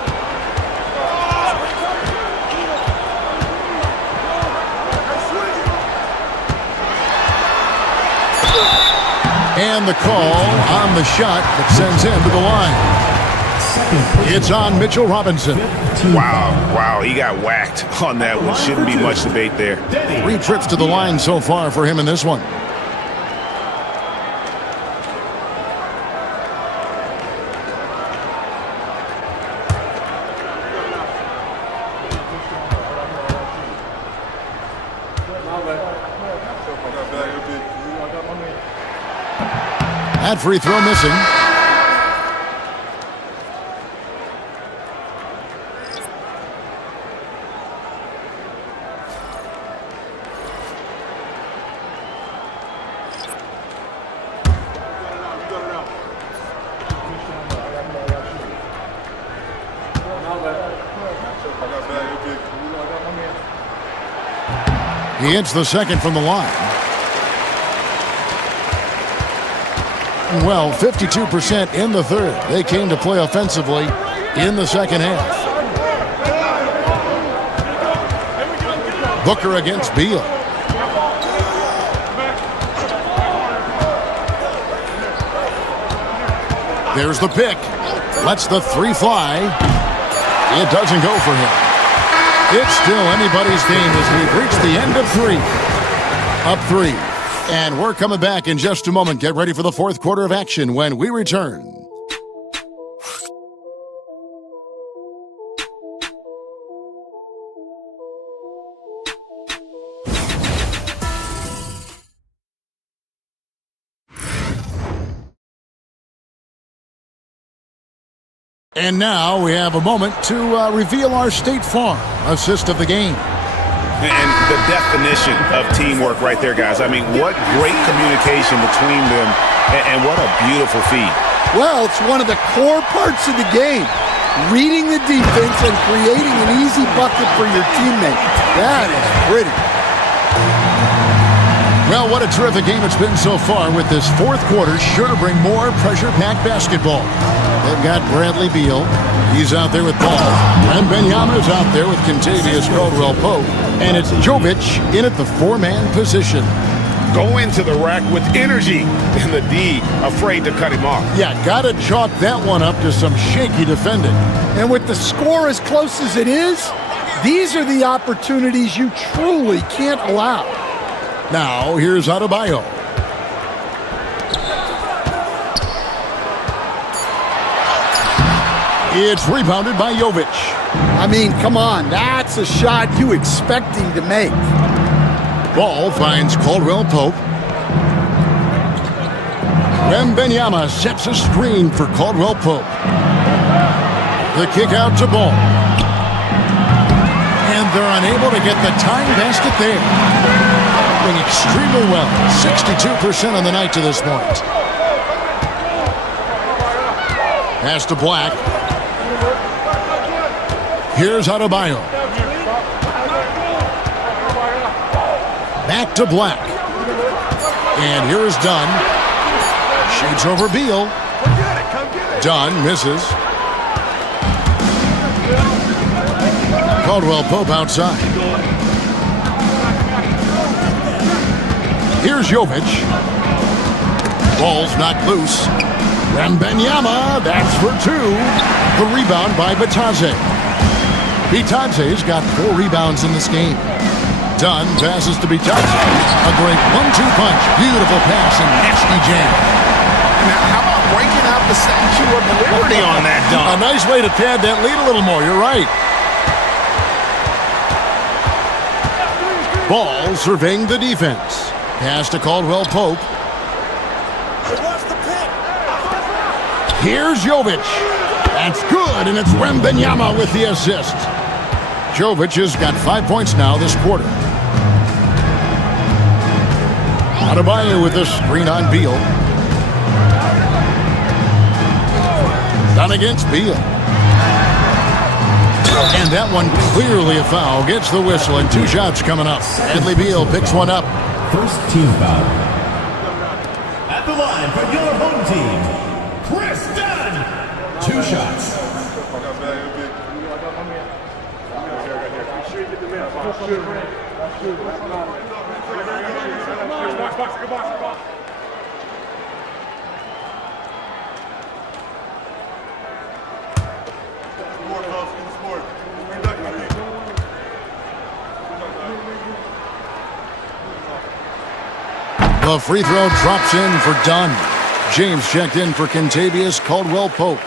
And the call on the shot that sends him to the line. It's on Mitchell Robinson. Wow, he got whacked on that one. Shouldn't be much debate there. 3 trips to the line so far for him in this one. That free throw missing. He hits the second from the line. Well, 52% in the third. They came to play offensively in the second half. Booker against Beal. There's the pick. Lets the three fly. It doesn't go for him. It's still anybody's game as we've reached the end of three. Up 3. And we're coming back in just a moment. Get ready for the fourth quarter of action when we return. And now we have a moment to reveal our State Farm assist of the game. And the definition of teamwork right there, guys. I mean, what great communication between them, and what a beautiful feed. Well, it's one of the core parts of the game. Reading the defense and creating an easy bucket for your teammate. That is pretty. Well, what a terrific game it's been so far with this fourth quarter. Sure to bring more pressure-packed basketball. They've got Bradley Beal. He's out there with Paul. And Benyama's out there with Contavious Caldwell-Pope. And it's Jovic in at the 4-man position. Go into the rack with energy. And the D afraid to cut him off. Yeah, got to chalk that one up to some shaky defending. And with the score as close as it is, these are the opportunities you truly can't allow. Now, here's Adebayo. It's rebounded by Jovic. I mean, come on, that's a shot you expect him to make. Ball finds Caldwell-Pope. Wembanyama sets a screen for Caldwell-Pope. The kick out to Ball. And they're unable to get the tying basket there. Doing extremely well. 62% on the night to this point. Pass to Black. Here's Adebayo. Back to Black. And here is Dunn. Shoots over Beal. Dunn misses. Caldwell Pope outside. Here's Jovic. Ball's knocked loose. Wembanyama, that's for two. The rebound by Bitadze. Bitadze's got 4 rebounds in this game. Dunn passes to Bitadze. A great 1-2 punch. Beautiful pass and nasty jam. Now, how about breaking out the Statue of Liberty on that dunk? A nice way to pad that lead a little more. You're right. Ball surveying the defense. Pass to Caldwell Pope. Here's Jovic. That's good, and it's Wembanyama with the assist. Jovic has got 5 points now this quarter. Adebayo with the screen on Beal. Done against Beal. And that one clearly a foul. Gets the whistle, and 2 shots coming up. Bradley Beal picks one up. First team foul. At the line for your home team, Chris Dunn. 2 shots. The free throw drops in for Dunn. James checked in for Kentavious Caldwell Pope.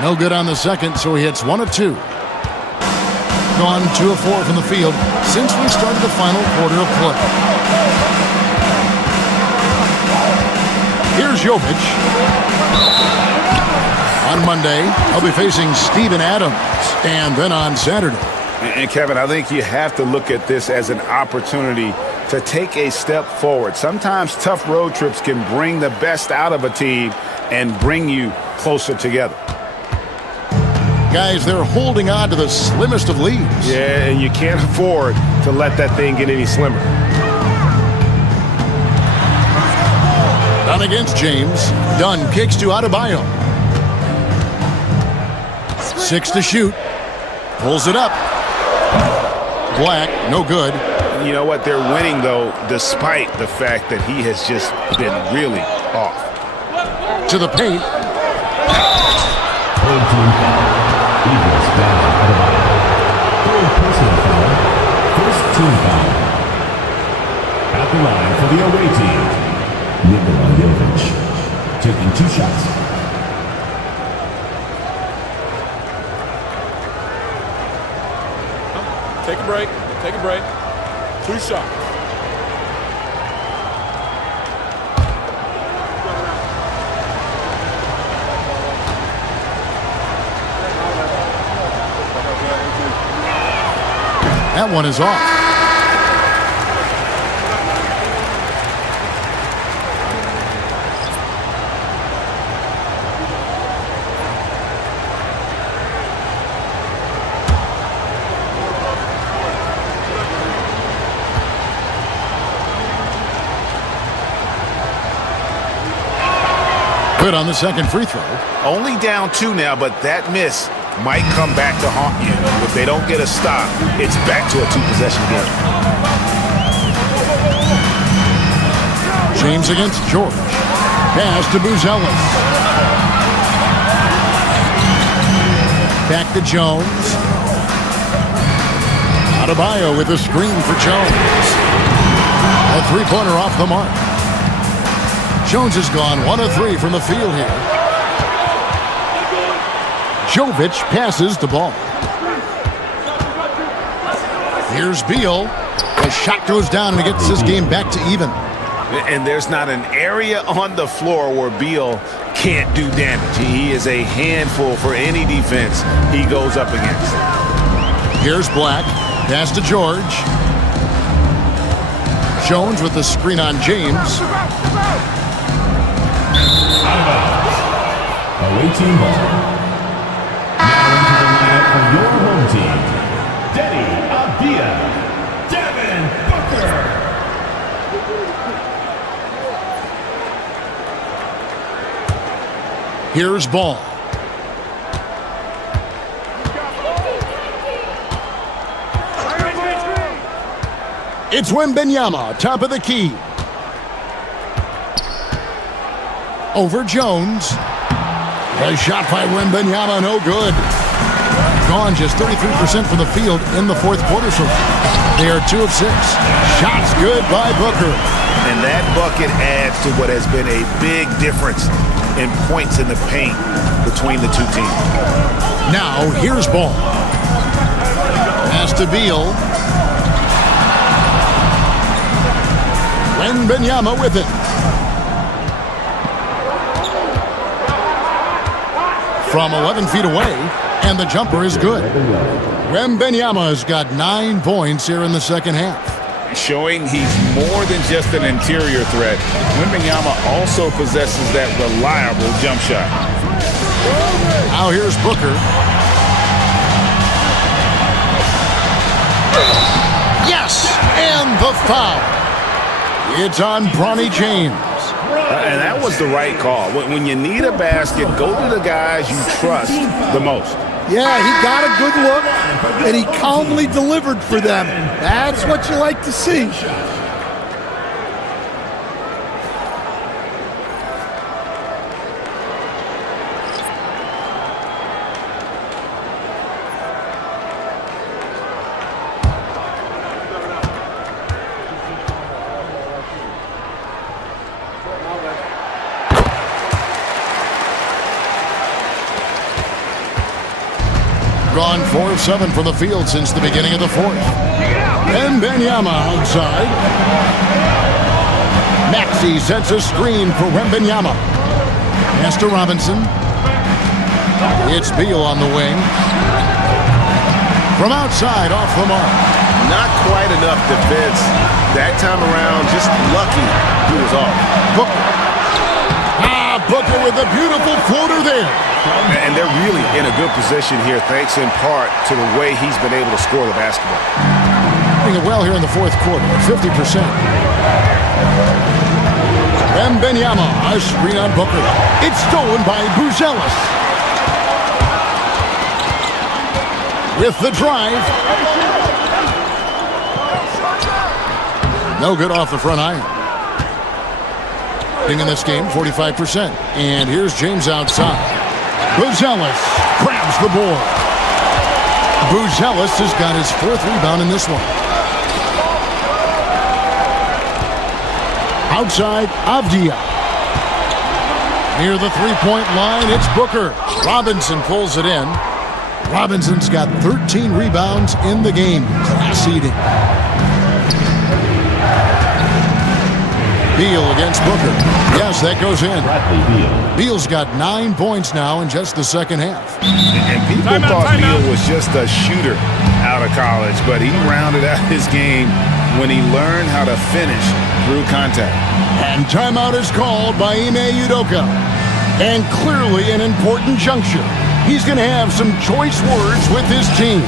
No good on the second, so he hits 1 of 2. Gone 2 of 4 from the field since we started the final quarter of play. Here's Jovic. On Monday, he'll be facing Steven Adams. And then on Saturday. And Kevin, I think you have to look at this as an opportunity to take a step forward. Sometimes tough road trips can bring the best out of a team and bring you closer together. Guys, they're holding on to the slimmest of leads. Yeah, and you can't afford to let that thing get any slimmer. Dunn against James. Dunn kicks to Adebayo. 6 to shoot. Pulls it up. Black, no good. You know what? They're winning, though, despite the fact that he has just been really off. To the paint. Eagles foul Adebayo. Third personal foul. First team foul. At the line for the away team, Jovic taking 2 shots. Take a break. Take a break. 2 shots. That one is off. Good on the second free throw. Only down 2 now, but that miss might come back to haunt you. If they don't get a stop, it's back to a 2-possession game. James against George. Pass to Buzelis. Back to Jones. Adebayo with a screen for Jones. A 3-pointer off the mark. Jones has gone 1 of 3 from the field here. Jovic passes the ball. Here's Beal. The shot goes down and it gets this game back to even. And there's not an area on the floor where Beal can't do damage. He is a handful for any defense he goes up against. Here's Black. Pass to George. Jones with the screen on James. Away team ball. Now into the lineup for your home team. Denny Abdia. Devin Booker. Here's Ball. It's Wembanyama, top of the key. Over Jones. A shot by Wembanyama, no good. Gone just 33% from the field in the fourth quarter so far. They are 2 of 6. Shots good by Booker. And that bucket adds to what has been a big difference in points in the paint between the two teams. Now, here's Ball. Pass to Beal. Wembanyama with it. From 11 feet away, and the jumper is good. Wembanyama has got 9 points here in the second half. Showing he's more than just an interior threat. Wembanyama also possesses that reliable jump shot. Now here's Booker. Yes! And the foul. It's on Bronny James. And that was the right call. When you need a basket, go to the guys you trust the most. Yeah, he got a good look, and he calmly delivered for them. That's what you like to see. Gone 4 of 7 from the field since the beginning of the fourth. Wembanyama outside. Maxey sets a screen for Wembanyama. Pass to Robinson. It's Beal on the wing. From outside, off the mark. Not quite enough defense that time around. Just lucky he was off. Booker. Booker with a beautiful floater there. And they're really in a good position here, thanks in part to the way he's been able to score the basketball. Doing it well here in the fourth quarter, 50%. Wembanyama, a screen on Booker. It's stolen by Buzelis. With the drive. No good off the front iron. In this game, 45%. And here's James outside. Buzelis grabs the board. Buzelis has got his 4th rebound in this one. Outside, Avdia. Near the three-point line, it's Booker. Robinson pulls it in. Robinson's got 13 rebounds in the game. Class eating. Beal against Booker. Yes, that goes in. Beal's got 9 points now in just the second half. And people thought Beal was just a shooter out of college, but he rounded out his game when he learned how to finish through contact. And timeout is called by Ime Udoka. And clearly an important juncture. He's going to have some choice words with his team.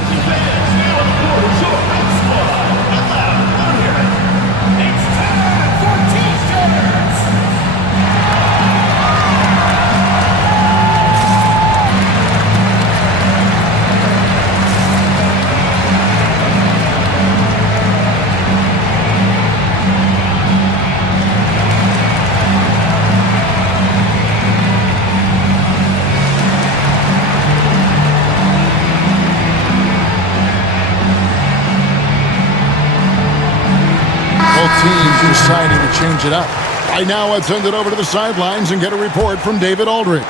Teams deciding to change it up. Right now, let's send it over to the sidelines and get a report from David Aldridge.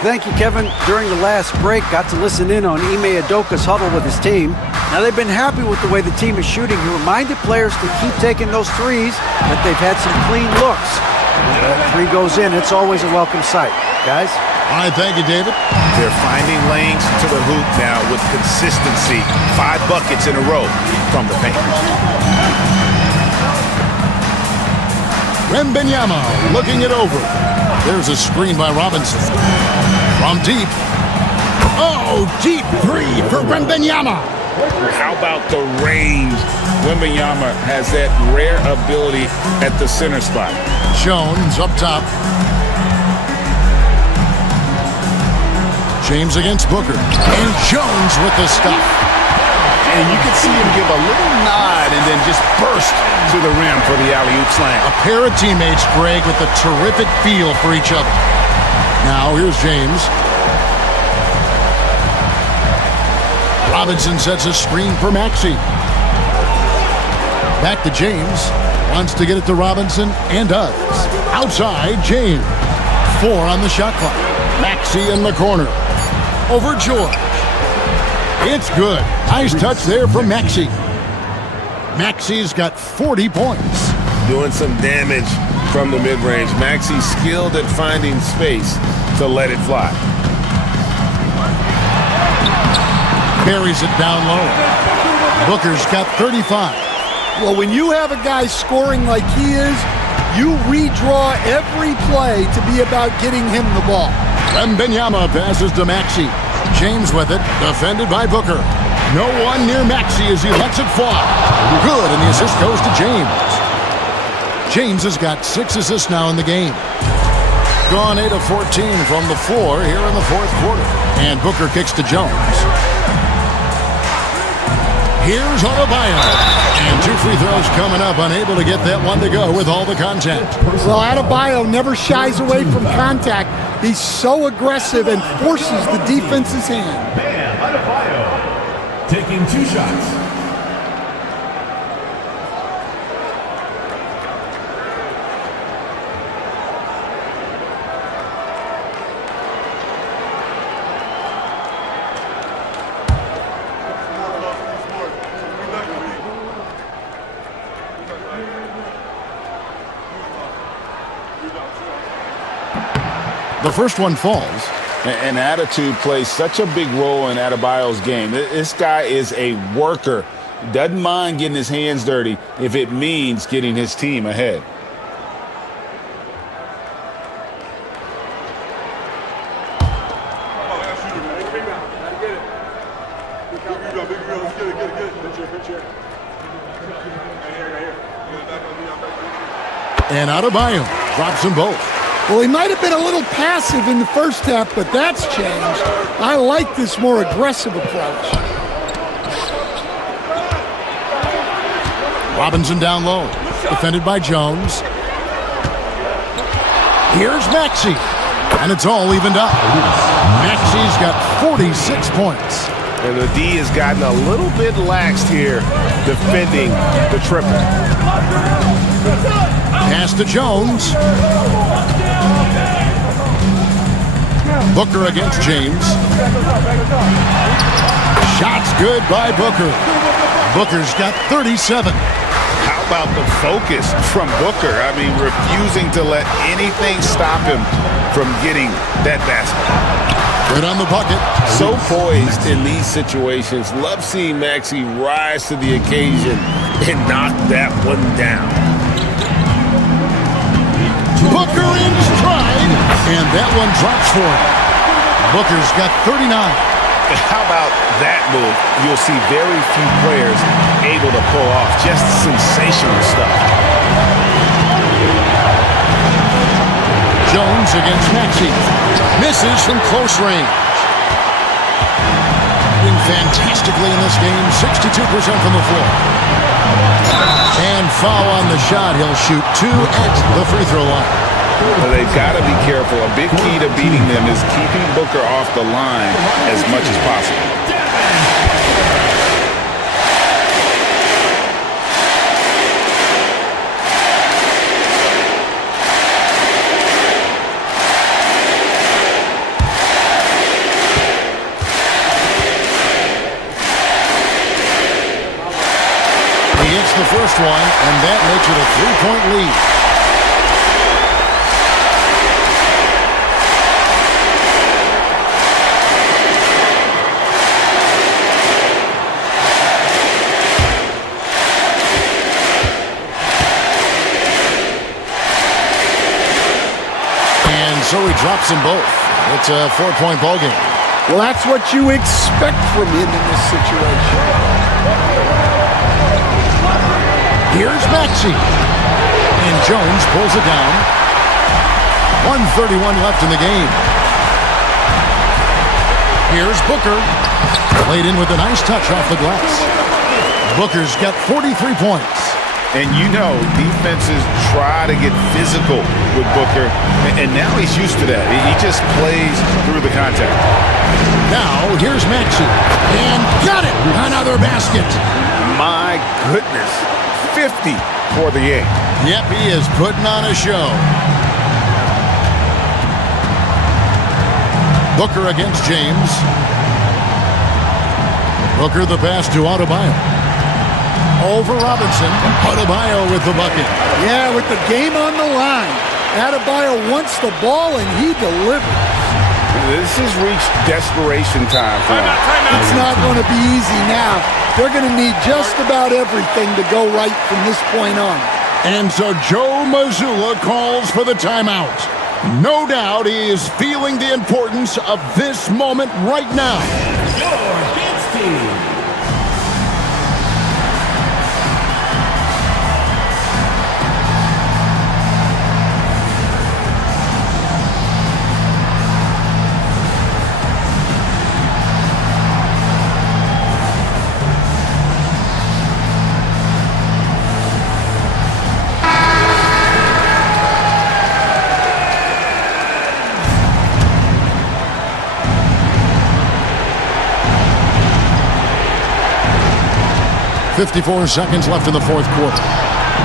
Thank you, Kevin. During the last break, got to listen in on Ime Udoka's huddle with his team. Now, they've been happy with the way the team is shooting. He reminded players to keep taking those threes, that they've had some clean looks. When that three goes in, it's always a welcome sight. Guys? All right, thank you, David. They're finding lanes to the hoop now with consistency. 5 buckets in a row from the paint. Wembanyama looking it over. There's a screen by Robinson. From deep. Oh, deep three for Wembanyama. How about the range? Wembanyama has that rare ability at the center spot. Jones up top. James against Booker. And Jones with the stuff. And you can see him give a little nod and then just burst to the rim for the alley-oop slam. A pair of teammates, Greg, with a terrific feel for each other. Now, here's James. Robinson sets a screen for Maxey. Back to James. Wants to get it to Robinson and does. Outside, James. 4 on the shot clock. Maxey in the corner. Over George. It's good. Nice touch there from Maxey. Maxey's got 40 points. Doing some damage from the mid-range. Maxey skilled at finding space to let it fly. Buries it down low. Booker's got 35. Well, when you have a guy scoring like he is, you redraw every play to be about getting him the ball. Wembanyama passes to Maxey. James with it, defended by Booker. No one near Maxey as he lets it fly. Good, and the assist goes to James. James has got 6 assists now in the game. Gone 8 of 14 from the floor here in the fourth quarter. And Booker kicks to Jones. Here's Adebayo. And 2 free throws coming up, unable to get that one to go with all the contact. Well, Adebayo never shies away from contact. He's so aggressive and forces the defense's hand. Bam Adebayo taking 2 shots. The first one falls. And attitude plays such a big role in Adebayo's game. This guy is a worker. Doesn't mind getting his hands dirty if it means getting his team ahead. And Adebayo drops them both. Well, he might have been a little passive in the first half, but that's changed. I like this more aggressive approach. Robinson down low, defended by Jones. Here's Maxey, and it's all evened up. Maxey's got 46 points. And the D has gotten a little bit laxed here defending the triple. Pass to Jones. Booker against James. Shots good by Booker. Booker's got 37. How about the focus from Booker? I mean, refusing to let anything stop him from getting that basket. Good on the bucket. So poised in these situations. Love seeing Maxey rise to the occasion and knock that one down. Booker in stride, and that one drops for him. Booker's got 39. How about that move? You'll see very few players able to pull off just sensational stuff. Jones against Maxey. Misses from close range. Doing fantastically in this game, 62% from the floor. And foul on the shot. He'll shoot 2 at the free throw line. Well, they've got to be careful. A big key to beating them is keeping Booker off the line as much as possible. first one, and that makes it a 3-point lead. And so he drops them both. It's a 4-point ball game. Well, that's what you expect from him in this situation. Here's Maxey. And Jones pulls it down. 1:31 left in the game. Here's Booker. Played in with a nice touch off the glass. Booker's got 43 points. And you know, defenses try to get physical with Booker, and now he's used to that. He just plays through the contact. Now, here's Maxey. And got it! Another basket. My goodness. 50 for the game. Yep, he is putting on a show. Booker against James. Booker the pass to Adebayo. Over Robinson. Adebayo with the bucket. Yeah, with the game on the line. Adebayo wants the ball, and he delivers. This has reached desperation time for him. It's not going to be easy now. They're going to need just about everything to go right from this point on. And so Joe Mazzulla calls for the timeout. No doubt he is feeling the importance of this moment right now. .54 seconds left in the fourth quarter.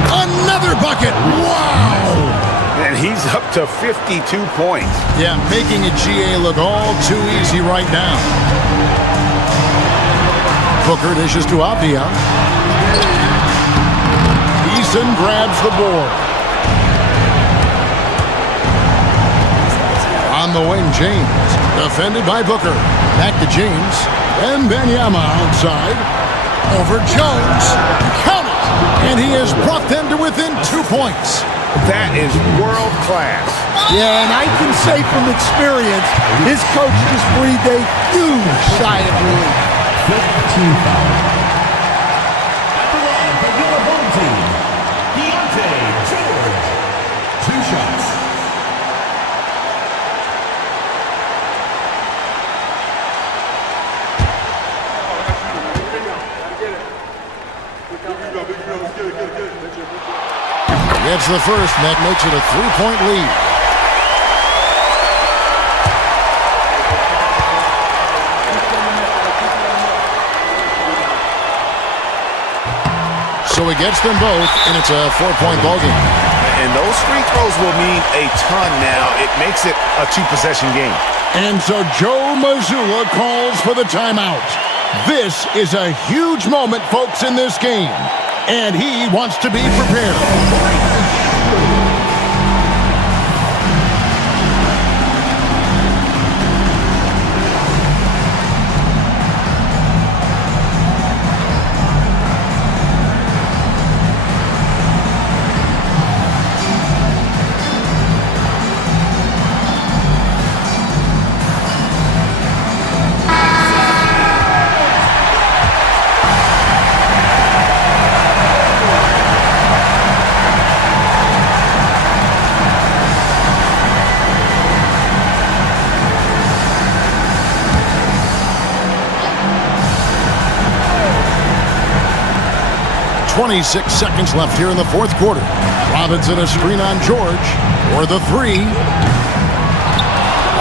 Another bucket! Wow! And he's up to 52 points. Yeah, making a GA look all too easy right now. Booker dishes to Avdia. Eason grabs the board. On the wing, James. Defended by Booker. Back to James. And Benyama outside. Over Jones. Count it! And he has brought them to within 2 points. That is world class. Yeah, and I can say from experience, his coach just breathed a huge sigh of relief. 15 foul. At the line for your home team, George. 2 shots. Gets the first, and that makes it a 3-point lead. So he gets them both, and it's a 4-point ball game. And those free throws will mean a ton now. It makes it a 2-possession game. And so Joe Mazzulla calls for the timeout. This is a huge moment, folks, in this game. And he wants to be prepared. .26 seconds left here in the fourth quarter. Robinson a screen on George for the 3.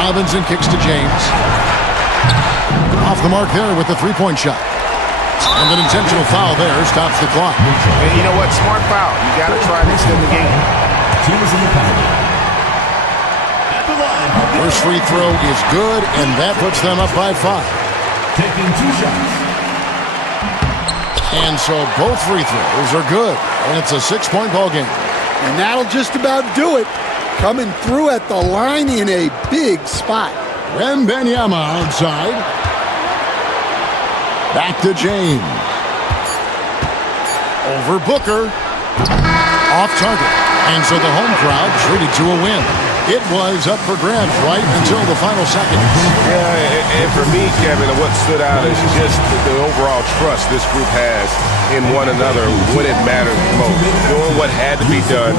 Robinson kicks to James. Off the mark there with the 3-point shot. And an intentional foul there stops the clock. And you know what? Smart foul. You got to try and extend the game. Teams in the penalty. At the line. First free throw is good, and that puts them up by 5. Taking 2 shots. And so both free throws are good, and it's a 6-point ball game. And that'll just about do it. Coming through at the line in a big spot. Wembanyama outside. Back to James. Over Booker. Off target. And so the home crowd treated to a win. It was up for grabs right until the final seconds. Yeah, and for me, Kevin, what stood out is just the overall trust this group has in one another when it matters most. Doing what had to be done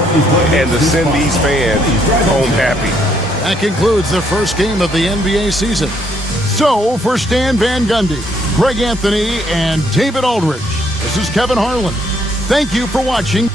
and to send these fans home happy. That concludes the first game of the NBA season. So, for Stan Van Gundy, Greg Anthony, and David Aldridge, this is Kevin Harlan. Thank you for watching.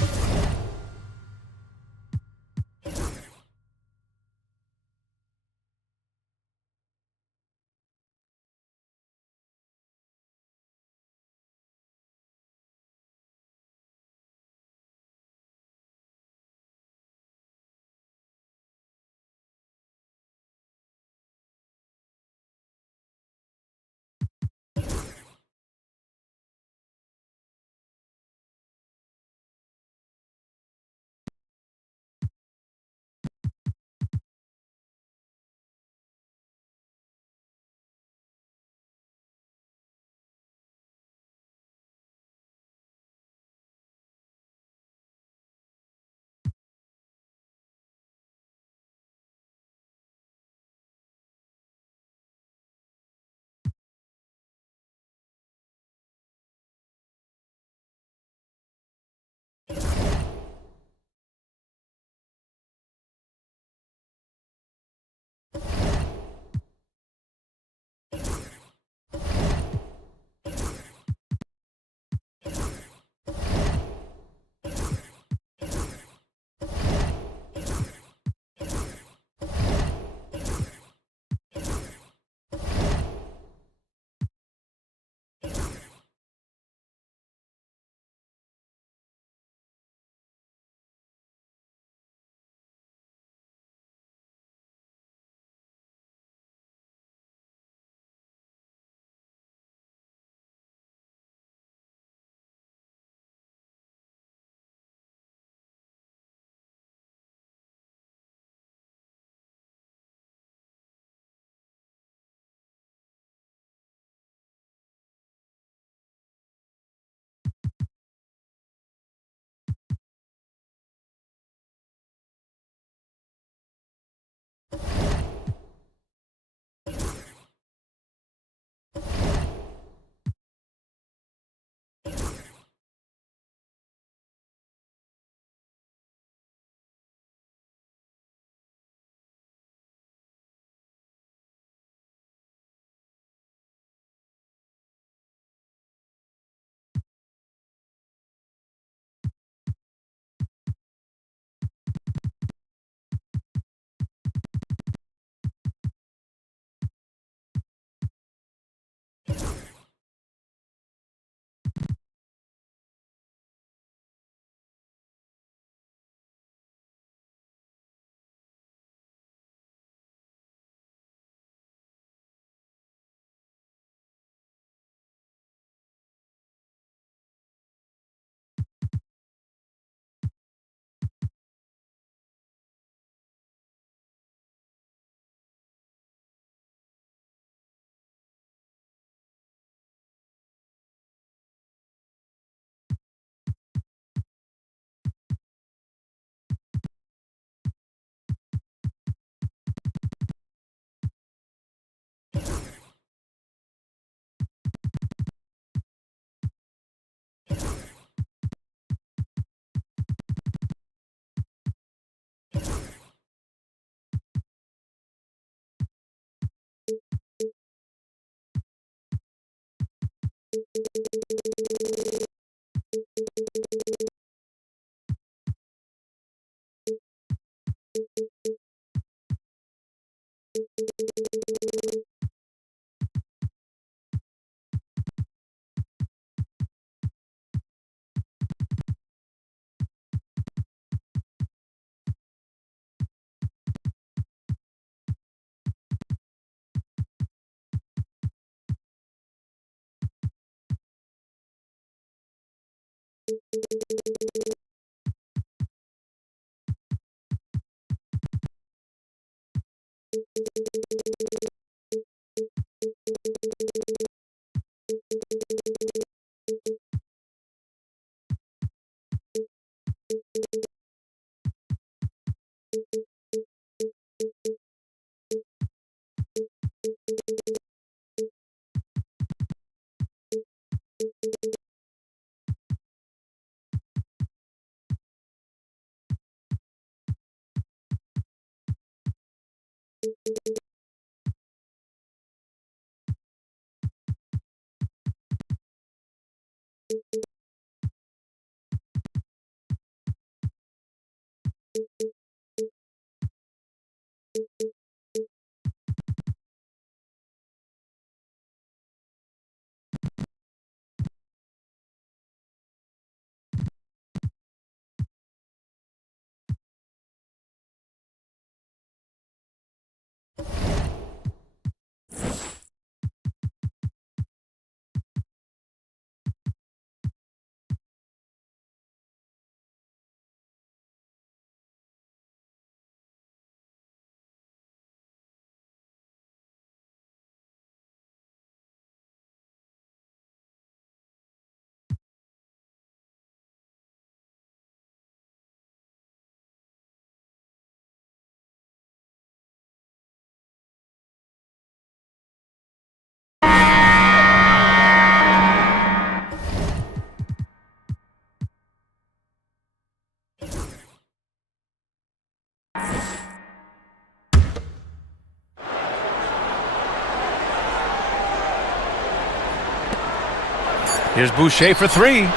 Here's Boucher for three. And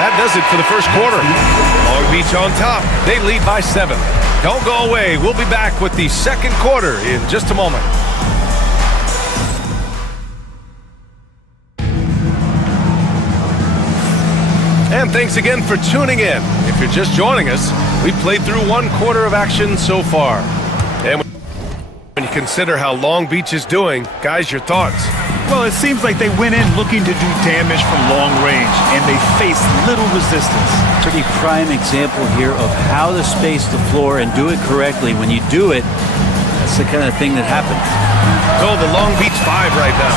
that does it for the first quarter. Long Beach on top. They lead by 7. Don't go away. We'll be back with the second quarter in just a moment. And thanks again for tuning in. If you're just joining us, we played through one quarter of action so far. And when you consider how Long Beach is doing, guys, your thoughts? Well, it seems like they went in looking to do damage from long range, and they faced little resistance. Pretty prime example here of how to space the floor and do it correctly. When you do it, that's the kind of thing that happens. So the Long Beach 5 right now.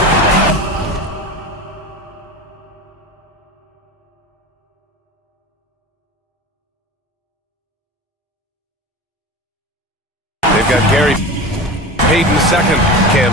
They've got Gary Payton second, Cam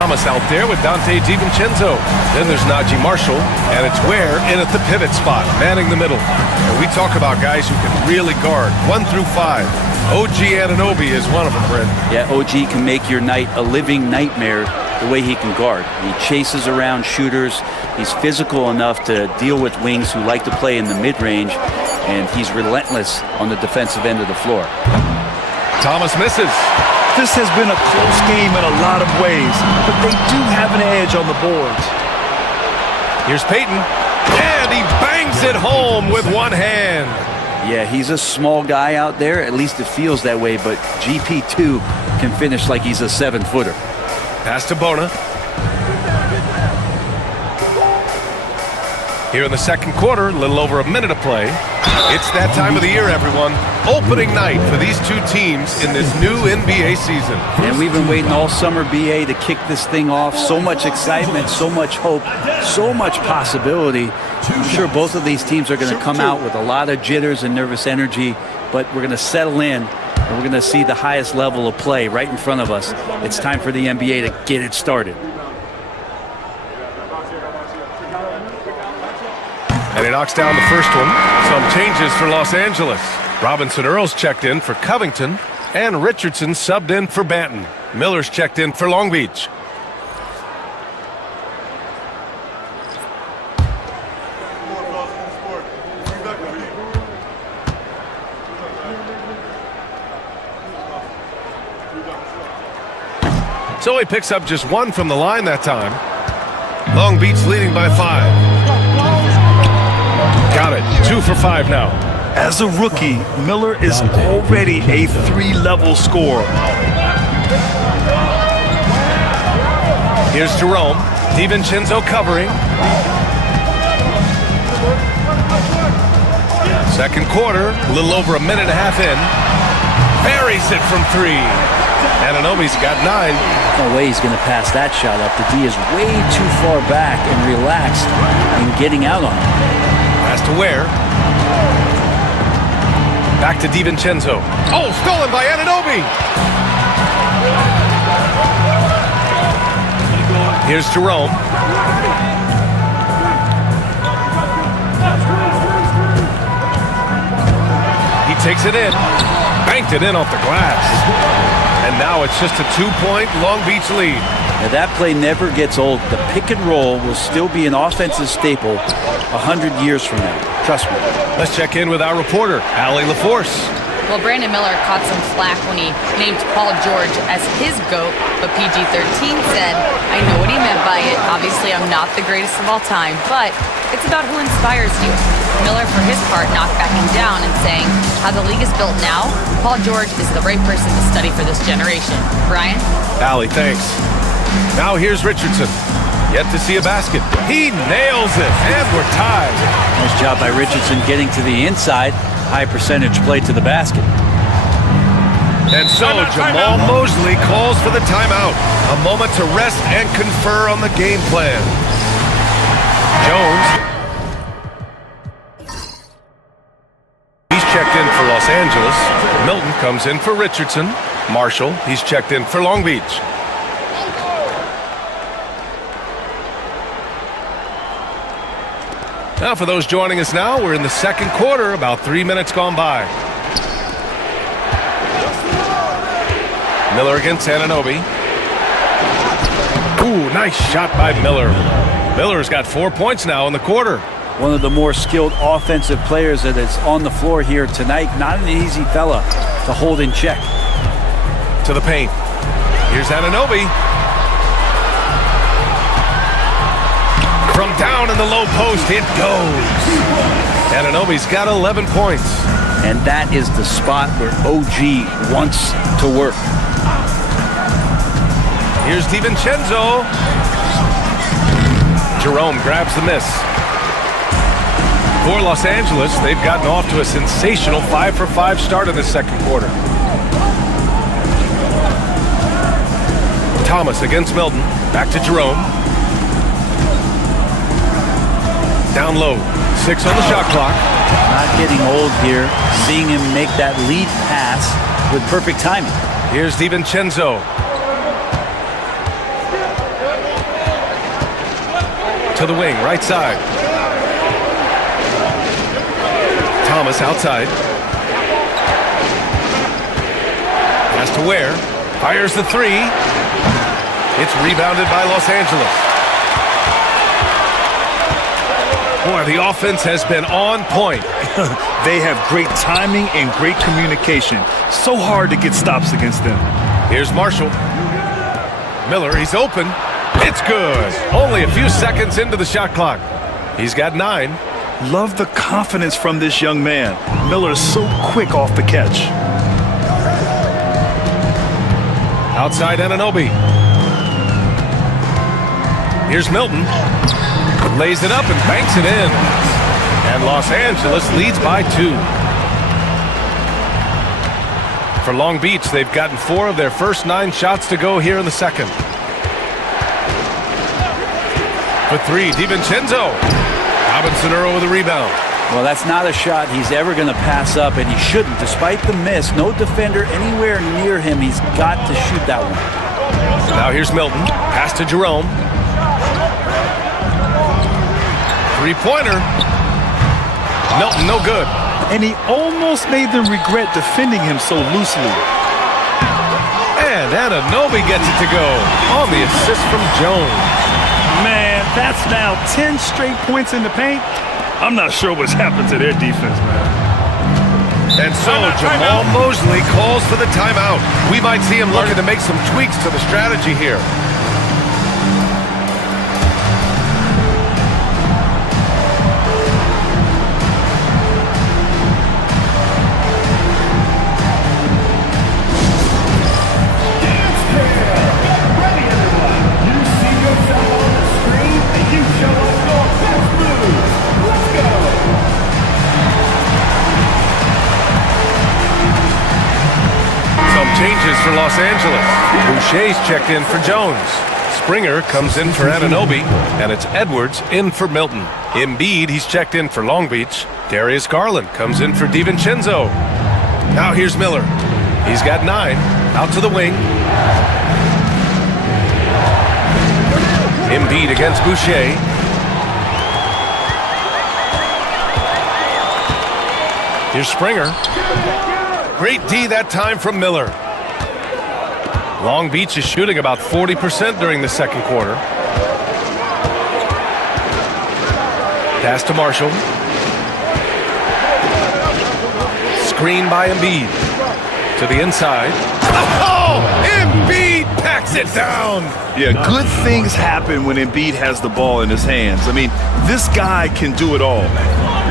Thomas out there with Dante DiVincenzo. Then there's Najee Marshall, and it's Ware in at the pivot spot, manning the middle. And we talk about guys who can really guard 1 through 5. OG Anunoby is one of them, Brent. Yeah, OG can make your night a living nightmare the way he can guard. He chases around shooters. He's physical enough to deal with wings who like to play in the mid-range, and he's relentless on the defensive end of the floor. Thomas misses. This has been a close game in a lot of ways, but they do have an edge on the boards. Here's Payton, and he bangs it home with one hand. Yeah, he's a small guy out there. At least it feels that way, but GP2 can finish like he's a 7-footer. Pass to Bona. Here in the second quarter, a little over a minute to play. It's that time of the year, everyone. Opening night for these two teams in this new NBA season. And we've been waiting all summer, BA, to kick this thing off. So much excitement, so much hope, so much possibility. I'm sure both of these teams are going to come out with a lot of jitters and nervous energy, but we're going to settle in, and we're going to see the highest level of play right in front of us. It's time for the NBA to get it started. And he knocks down the first one. Some changes for Los Angeles. Robinson Earls checked in for Covington, and Richardson subbed in for Banton. Miller's checked in for Long Beach. So he picks up just 1 from the line that time. Long Beach leading by 5. Got it. 2 for 5 now. As a rookie, Miller is already a 3-level scorer. Here's Jerome. DiVincenzo covering. Second quarter, a little over a minute and a half in. Buries it from 3. Anunoby's got 9. No way he's going to pass that shot up. The D is way too far back and relaxed in getting out on it. Pass to Ware. Back to DiVincenzo. Oh, stolen by Anunoby. Here's Jerome. He takes it in. Banked it in off the glass. And now it's just a 2-point Long Beach lead. Now that play never gets old. The pick and roll will still be an offensive staple 100 years from now. Trust me. Let's check in with our reporter, Allie LaForce. Well, Brandon Miller caught some flack when he named Paul George as his GOAT, but PG-13 said, I know what he meant by it. Obviously, I'm not the greatest of all time, but it's about who inspires you. Miller, for his part, not backing down and saying, how the league is built now, Paul George is the right person to study for this generation. Brian? Allie, thanks. Now here's Richardson. Yet to see a basket. He nails it, and we're tied. Nice job by Richardson getting to the inside. High percentage play to the basket. And so Jamal Mosley calls for the timeout. A moment to rest and confer on the game plan. Jones. He's checked in for Los Angeles. Milton comes in for Richardson. Marshall, he's checked in for Long Beach. Now, for those joining us now, we're in the second quarter, about 3 minutes gone by. Miller against Anunoby. Ooh, nice shot by Miller. Miller's got 4 points now in the quarter. One of the more skilled offensive players that is on the floor here tonight. Not an easy fella to hold in check. To the paint. Here's Anunoby. From down in the low post, it goes. Anunoby's got 11 points. And that is the spot where OG wants to work. Here's DiVincenzo. Jerome grabs the miss. For Los Angeles, they've gotten off to a sensational 5-for-5 start in the second quarter. Thomas against Milton. Back to Jerome. Down low. 6 on the shot clock. Not getting old here. Seeing him make that lead pass with perfect timing. Here's DiVincenzo. To the wing, right side. Thomas outside. Pass to Ware. Fires the 3. It's rebounded by Los Angeles. Boy, the offense has been on point. They have great timing and great communication. So hard to get stops against them. Here's Marshall. Miller, he's open. It's good. Only a few seconds into the shot clock. He's got 9. Love the confidence from this young man. Miller is so quick off the catch. Outside Anunoby. Here's Milton. Lays it up and banks it in. And Los Angeles leads by 2. For Long Beach, they've gotten 4 of their first 9 shots to go here in the second. For 3, DiVincenzo. Robinson Earl with a rebound. Well, that's not a shot he's ever going to pass up, and he shouldn't. Despite the miss, no defender anywhere near him. He's got to shoot that one. Now here's Milton. Pass to Jerome. Three-pointer. Milton, no good. And he almost made them regret defending him so loosely. And Anunoby gets it to go on the assist from Jones. Man, that's now 10 straight points in the paint. I'm not sure what's happened to their defense, man. And so Jamal Mosley calls for the timeout. We might see him looking to make some tweaks to the strategy here. changes for Los Angeles. Boucher's checked in for Jones. Springer comes in for Anunoby, and it's Edwards in for Milton. Embiid, he's checked in for Long Beach. Darius Garland comes in for DiVincenzo. Now here's Miller. He's got 9. Out to the wing. Embiid against Boucher. Here's Springer. Great D that time from Miller. Long Beach is shooting about 40% during the second quarter. Pass to Marshall. Screen by Embiid. To the inside. Oh! Embiid packs it down! Yeah, good things happen when Embiid has the ball in his hands. I mean, this guy can do it all.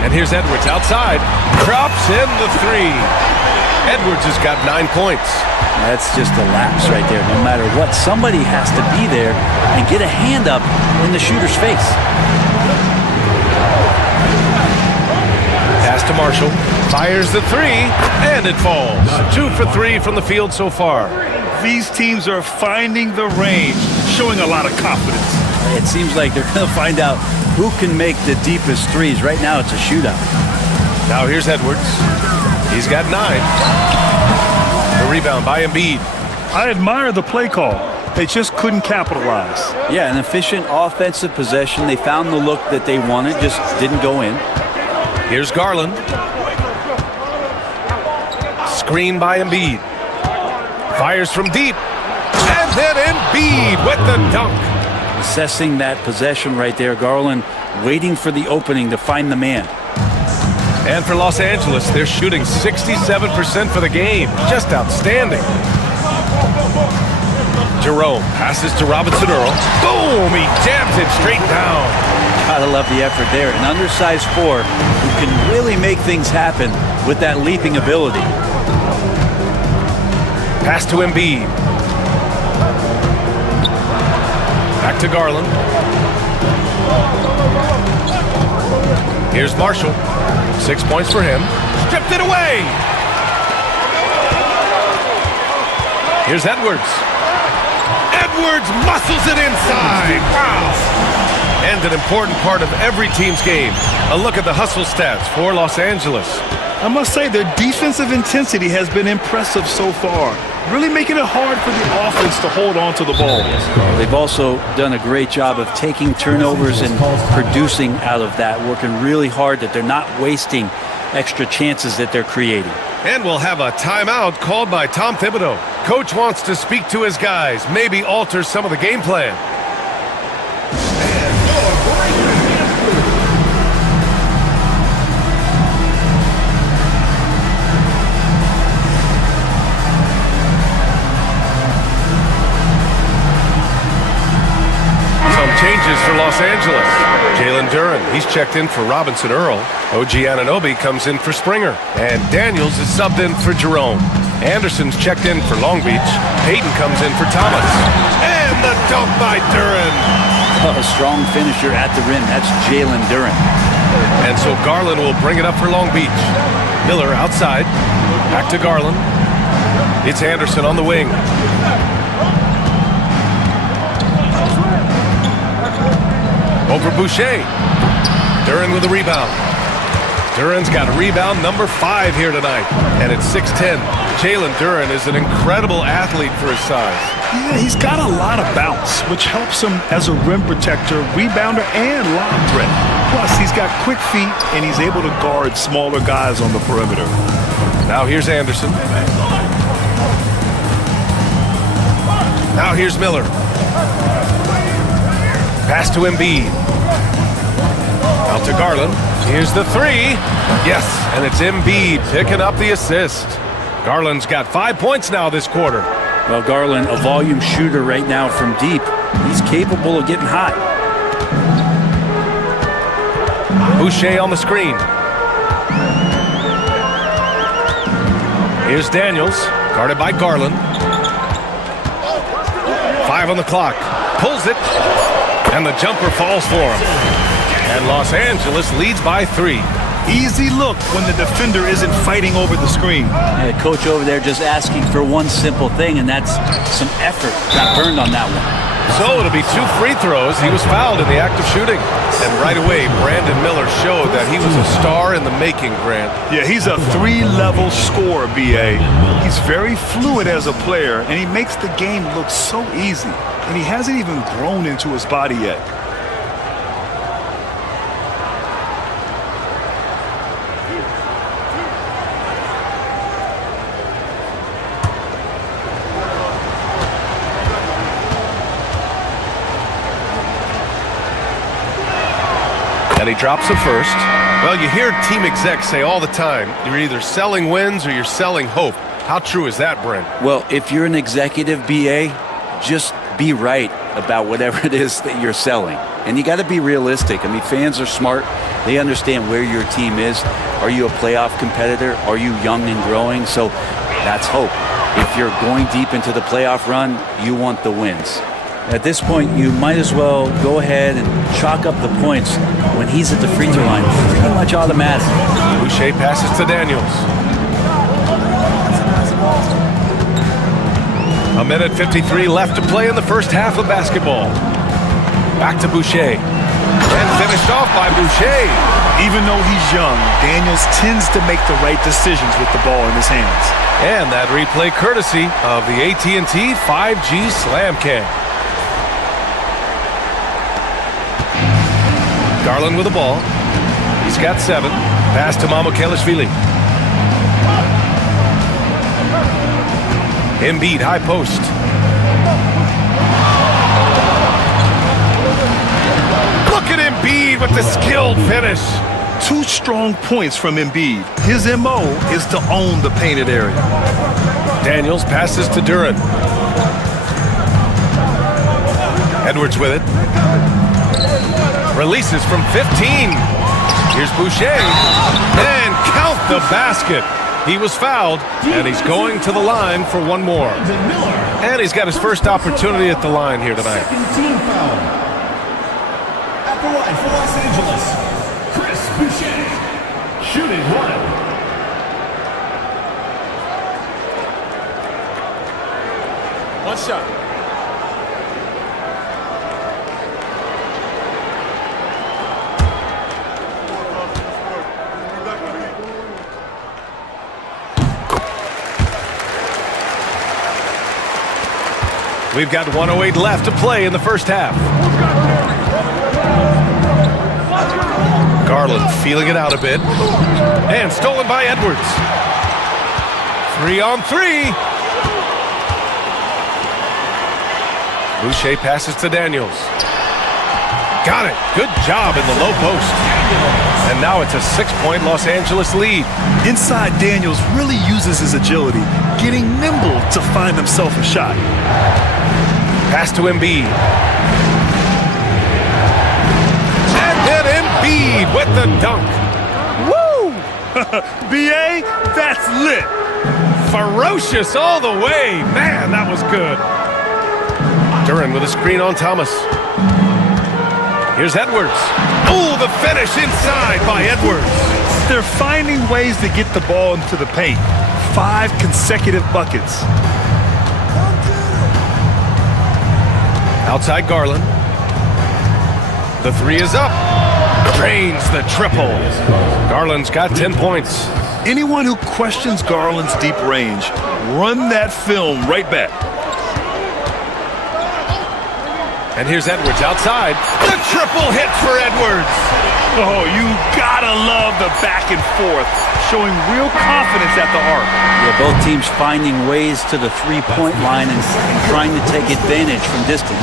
And here's Edwards outside. Drops in the 3. Edwards has got 9 points. That's just a lapse right there. No matter what, somebody has to be there and get a hand up in the shooter's face. Pass to Marshall. Fires the 3, and it falls. 2 for 3 from the field so far. These teams are finding the range, showing a lot of confidence. It seems like they're going to find out who can make the deepest threes. Right now, it's a shootout. Now here's Edwards. He's got 9. The rebound by Embiid. I admire the play call. They just couldn't capitalize. Yeah, an efficient offensive possession. They found the look that they wanted, just didn't go in. Here's Garland. Screen by Embiid. Fires from deep. And then Embiid with the dunk. Assessing that possession right there. Garland waiting for the opening to find the man. And for Los Angeles, they're shooting 67% for the game. Just outstanding. Jerome passes to Robinson Earl. Boom! He jams it straight down. Gotta love the effort there. An undersized 4 who can really make things happen with that leaping ability. Pass to Embiid. Back to Garland. Here's Marshall. 6 points for him. Stripped it away. Here's Edwards. Edwards muscles it inside. Wow. And an important part of every team's game. A look at the hustle stats for Los Angeles. I must say their defensive intensity has been impressive so far, really making it hard for the offense to hold on to the ball. They've also done a great job of taking turnovers and producing out of that, working really hard that they're not wasting extra chances that they're creating. And we'll have a timeout called by Tom Thibodeau. Coach wants to speak to his guys, maybe alter some of the game plan. Changes for Los Angeles. Jalen Duren, he's checked in for Robinson Earl. OG Anunoby comes in for Springer. And Daniels is subbed in for Jerome. Anderson's checked in for Long Beach. Payton comes in for Thomas. And the dunk by Duren. Oh, a strong finisher at the rim. That's Jalen Duren. And so Garland will bring it up for Long Beach. Miller outside. Back to Garland. It's Anderson on the wing. Over Boucher. Duren with a rebound. Duren's got a rebound number 5 here tonight. And it's 6'10". Jalen Duren is an incredible athlete for his size. Yeah, he's got a lot of bounce, which helps him as a rim protector, rebounder, and lob threat. Plus, he's got quick feet, and he's able to guard smaller guys on the perimeter. Now here's Anderson. Now here's Miller. Pass to Embiid. Out to Garland. Here's the 3. Yes, and it's Embiid picking up the assist. Garland's got 5 points now this quarter. Well, Garland, a volume shooter right now from deep. He's capable of getting hot. Boucher on the screen. Here's Daniels, guarded by Garland. 5 on the clock. Pulls it. And the jumper falls for him. And Los Angeles leads by 3. Easy look when the defender isn't fighting over the screen. Yeah, the coach over there just asking for one simple thing, and that's some effort. Got burned on that one. So it'll be 2 free throws. He was fouled in the act of shooting. And right away, Brandon Miller showed that he was a star in the making, Grant. Yeah, he's a 3-level scorer, B.A. He's very fluid as a player, and he makes the game look so easy. And he hasn't even grown into his body yet. And he drops the first. Well, you hear team execs say all the time, you're either selling wins or you're selling hope. How true is that, Brent? Well, if you're an executive BA, just be right about whatever it is that you're selling. And you got to be realistic. I mean, fans are smart. They understand where your team is. Are you a playoff competitor? Are you young and growing? So that's hope. If you're going deep into the playoff run, you want the wins. At this point, you might as well go ahead and chalk up the points when he's at the free throw line. Pretty much automatic. Boucher passes to Daniels. 1:53 left to play in the first half of basketball. Back to Boucher. And finished off by Boucher. Even though he's young, Daniels tends to make the right decisions with the ball in his hands. And that replay courtesy of the AT&T 5G Slam Cam. Garland with the ball. He's got 7. Pass to Mamukelashvili. Embiid, high post. Look at Embiid with the skilled finish. 2 strong points from Embiid. His MO is to own the painted area. Daniels passes to Duran. Edwards with it. Releases from 15. Here's Boucher. And count the basket. He was fouled, and he's going to the line for one more. And he's got his first opportunity at the line here tonight. Second team foul. At the line for Los Angeles, Chris Boucher. Shooting 1. One shot. We've got 1:08 left to play in the first half. Garland feeling it out a bit. And stolen by Edwards. 3-on-3. Boucher passes to Daniels. Got it. Good job in the low post. And now it's a 6-point Los Angeles lead. Inside, Daniels really uses his agility, getting nimble to find himself a shot. Pass to Embiid. And then Embiid with the dunk. Woo! B.A., that's lit. Ferocious all the way. Man, that was good. Duran with a screen on Thomas. Here's Edwards. Oh, the finish inside by Edwards. They're finding ways to get the ball into the paint. 5 consecutive buckets. Outside Garland. The 3 is up. Drains the triple. Garland's got 10 points. Anyone who questions Garland's deep range, run that film right back. And here's Edwards outside. The triple hit for Edwards. Oh, you gotta love the back and forth, showing real confidence at the arc. Yeah, both teams finding ways to the three-point line and trying to take advantage from distance.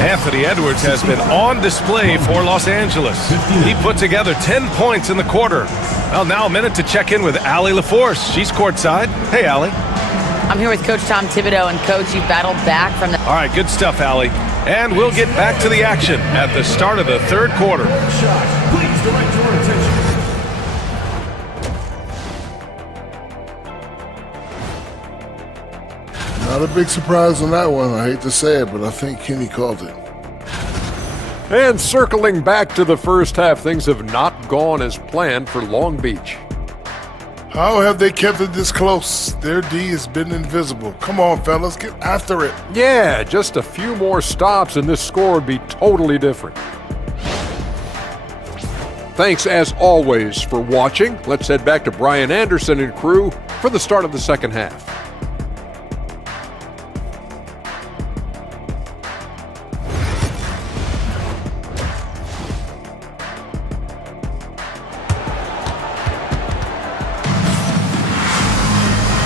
Anthony Edwards has been on display for Los Angeles. He put together 10 points in the quarter. Well, now a minute to check in with Allie LaForce. She's courtside. Hey, Allie. I'm here with Coach Tom Thibodeau, and Coach, you battled back from the... All right, good stuff, Allie. And we'll get back to the action at the start of the third quarter. Please direct your attention. Not a big surprise on that one. I hate to say it, but I think Kenny called it. And circling back to the first half, things have not gone as planned for Long Beach. How have they kept it this close? Their D has been invisible. Come on, fellas, get after it. Yeah, just a few more stops and this score would be totally different. Thanks as always for watching. Let's head back to Brian Anderson and crew for the start of the second half.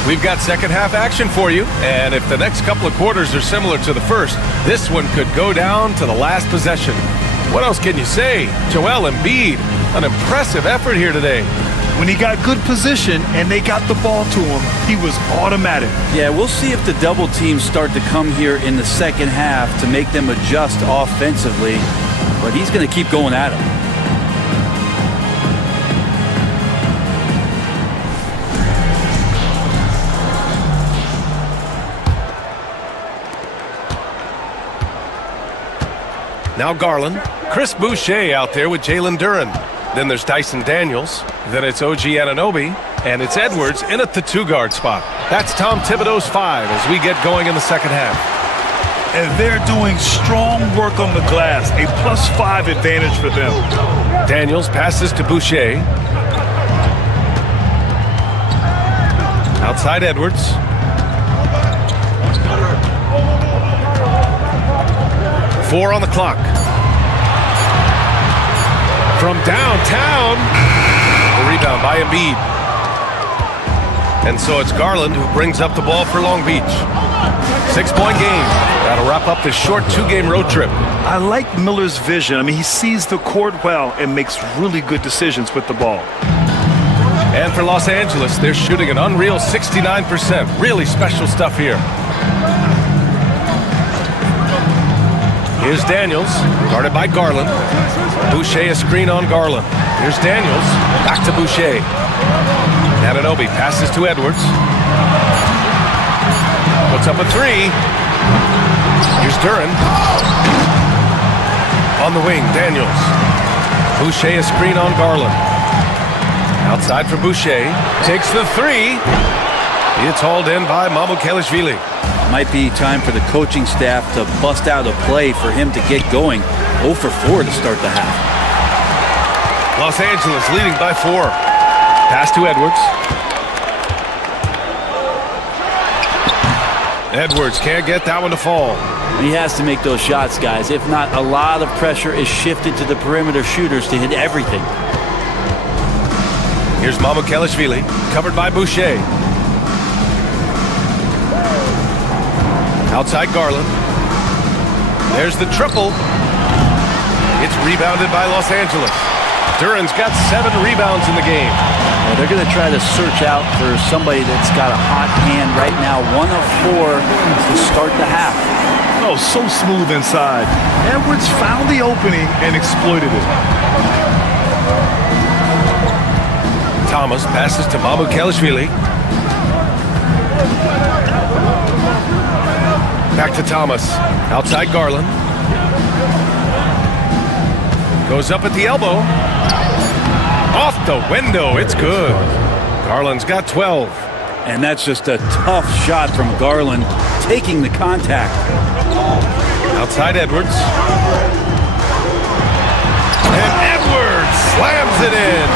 We've got second half action for you, and if the next couple of quarters are similar to the first, this one could go down to the last possession. What else can you say? Joel Embiid, an impressive effort here today. When he got good position and they got the ball to him, he was automatic. Yeah, we'll see if the double teams start to come here in the second half to make them adjust offensively, but he's going to keep going at him. Now Garland. Chris Boucher out there with Jalen Duren. Then there's Dyson Daniels. Then it's OG Anunoby. And it's Edwards in at the 2-guard spot. That's Tom Thibodeau's 5 as we get going in the second half. And they're doing strong work on the glass. A +5 advantage for them. Daniels passes to Boucher. Outside Edwards. Four on the clock. From downtown, the rebound by Embiid. And so it's Garland who brings up the ball for Long Beach. 6-point game. That'll wrap up this short 2-game road trip. I like Miller's vision. I mean, he sees the court well and makes really good decisions with the ball. And for Los Angeles, they're shooting an unreal 69%. Really special stuff here. Here's Daniels, guarded by Garland. Boucher a screen on Garland. Here's Daniels, back to Boucher. Anunoby passes to Edwards. Puts up a 3. Here's Duren. On the wing, Daniels. Boucher a screen on Garland. Outside for Boucher. Takes the 3. It's hauled in by Mamukelashvili. Might be time for the coaching staff to bust out a play for him to get going. 0 for 4 to start the half. Los Angeles leading by 4. Pass to Edwards. Edwards can't get that one to fall. He has to make those shots, guys. If not, a lot of pressure is shifted to the perimeter shooters to hit everything. Here's Mamukelashvili, covered by Boucher. Outside Garland. There's the triple. It's rebounded by Los Angeles. Duren's got 7 rebounds in the game. Well, they're going to try to search out for somebody that's got a hot hand right now. 1 of 4 to start the half. Oh, so smooth inside. Edwards found the opening and exploited it. Thomas passes to Mamukelashvili. Back to Thomas. Outside Garland. Goes up at the elbow. Off the window. It's good. Garland's got 12. And that's just a tough shot from Garland, taking the contact. Outside Edwards. And Edwards slams it in.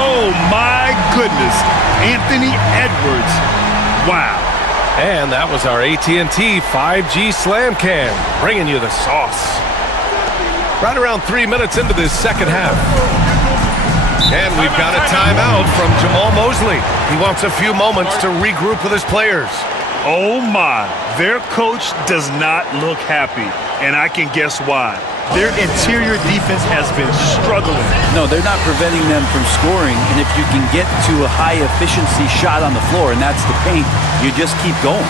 Oh, my goodness. Anthony Edwards. Wow. And that was our AT&T 5G Slam Cam, bringing you the sauce. Right around 3 minutes into this second half. And we've got a timeout from Jamal Mosley. He wants a few moments to regroup with his players. Oh my, their coach does not look happy, and I can guess why. Their interior defense has been struggling. No, they're not preventing them from scoring, and if you can get to a high-efficiency shot on the floor, and that's the paint, you just keep going.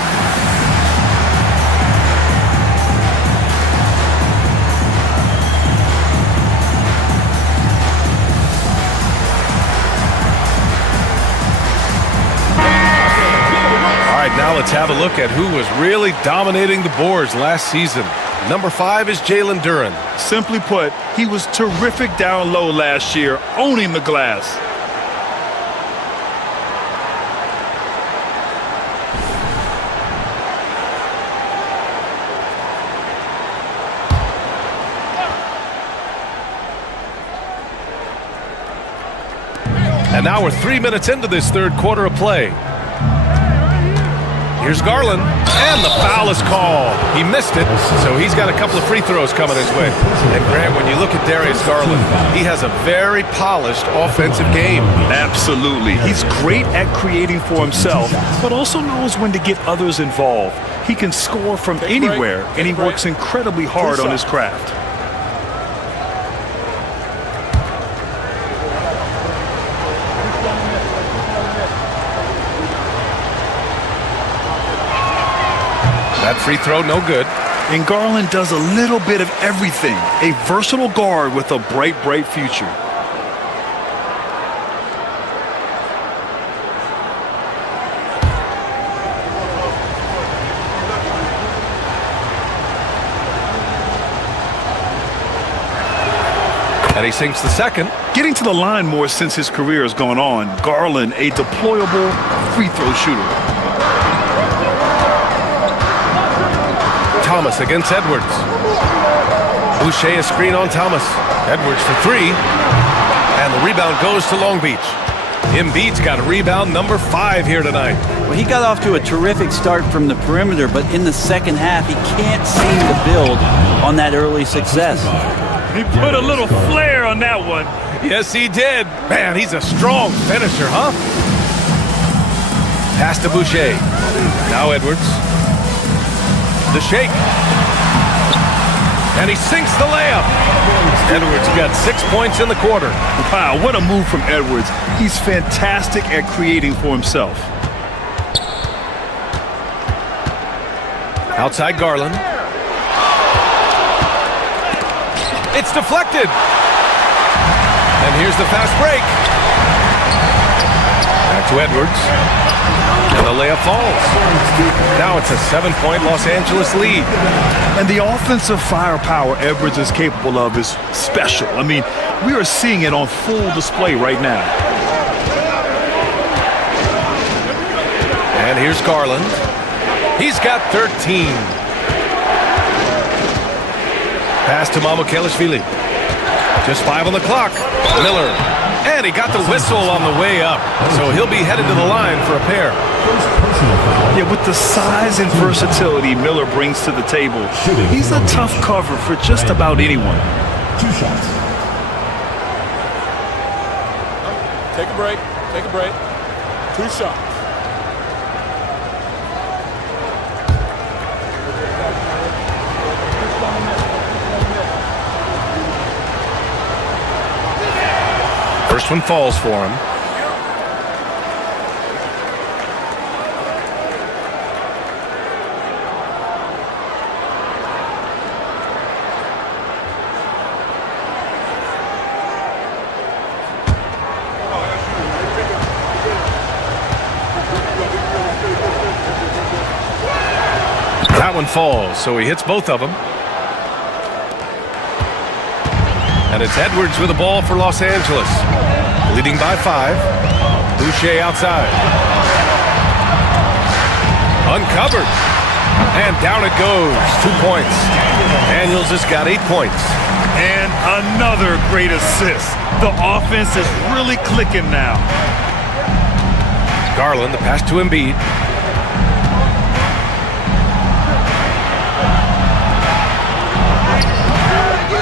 All right, now let's have a look at who was really dominating the boards last season. Number 5 is Jalen Duren. Simply put, he was terrific down low last year, owning the glass. And now we're 3 minutes into this third quarter of play. Here's Garland, and the foul is called. He missed it, so he's got a couple of free throws coming his way. And Grant, when you look at Darius Garland, he has a very polished offensive game. Absolutely. He's great at creating for himself, but also knows when to get others involved. He can score from anywhere, and he works incredibly hard on his craft. That free throw, no good. And Garland does a little bit of everything. A versatile guard with a bright, bright future. And he sinks the second. Getting to the line more since his career has gone on. Garland, a deployable free throw shooter. Thomas against Edwards. Boucher a screen on Thomas. Edwards for 3. And the rebound goes to Long Beach. Embiid's got a rebound, number 5 here tonight. Well, he got off to a terrific start from the perimeter, but in the second half, he can't seem to build on that early success. He put a little flair on that one. Yes, he did. Man, he's a strong finisher, huh? Pass to Boucher. Now Edwards. The shake. And he sinks the layup. Edwards got 6 points in the quarter. Wow, what a move from Edwards. He's fantastic at creating for himself. Outside Garland. It's deflected. And here's the fast break. Back to Edwards. And the layup falls. Now it's a 7-point Los Angeles lead. And the offensive firepower Edwards is capable of is special. I mean, we are seeing it on full display right now. And here's Garland. He's got 13. Pass to Mamukelashvili. Just 5 on the clock. Miller. And he got the whistle on the way up. So he'll be headed to the line for a pair. Yeah, with the size and versatility Miller brings to the table, he's a tough cover for just about anyone. 2 shots. Take a break. Take a break. 2 shots. First one falls for him. That one falls, so he hits both of them. And it's Edwards with the ball for Los Angeles. Leading by 5. Boucher outside. Uncovered. And down it goes. 2 points. Daniels has got 8 points. And another great assist. The offense is really clicking now. Garland, the pass to Embiid.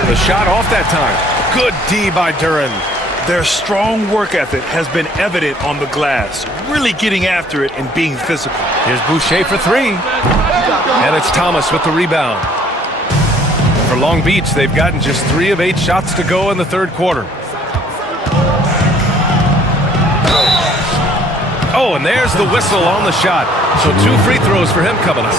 The shot off that time. Good D by Duren. Their strong work ethic has been evident on the glass, really getting after it and being physical. Here's Boucher for 3. And it's Thomas with the rebound. For Long Beach, they've gotten just 3 of 8 shots to go in the third quarter. Oh, and there's the whistle on the shot. So 2 free throws for him coming up.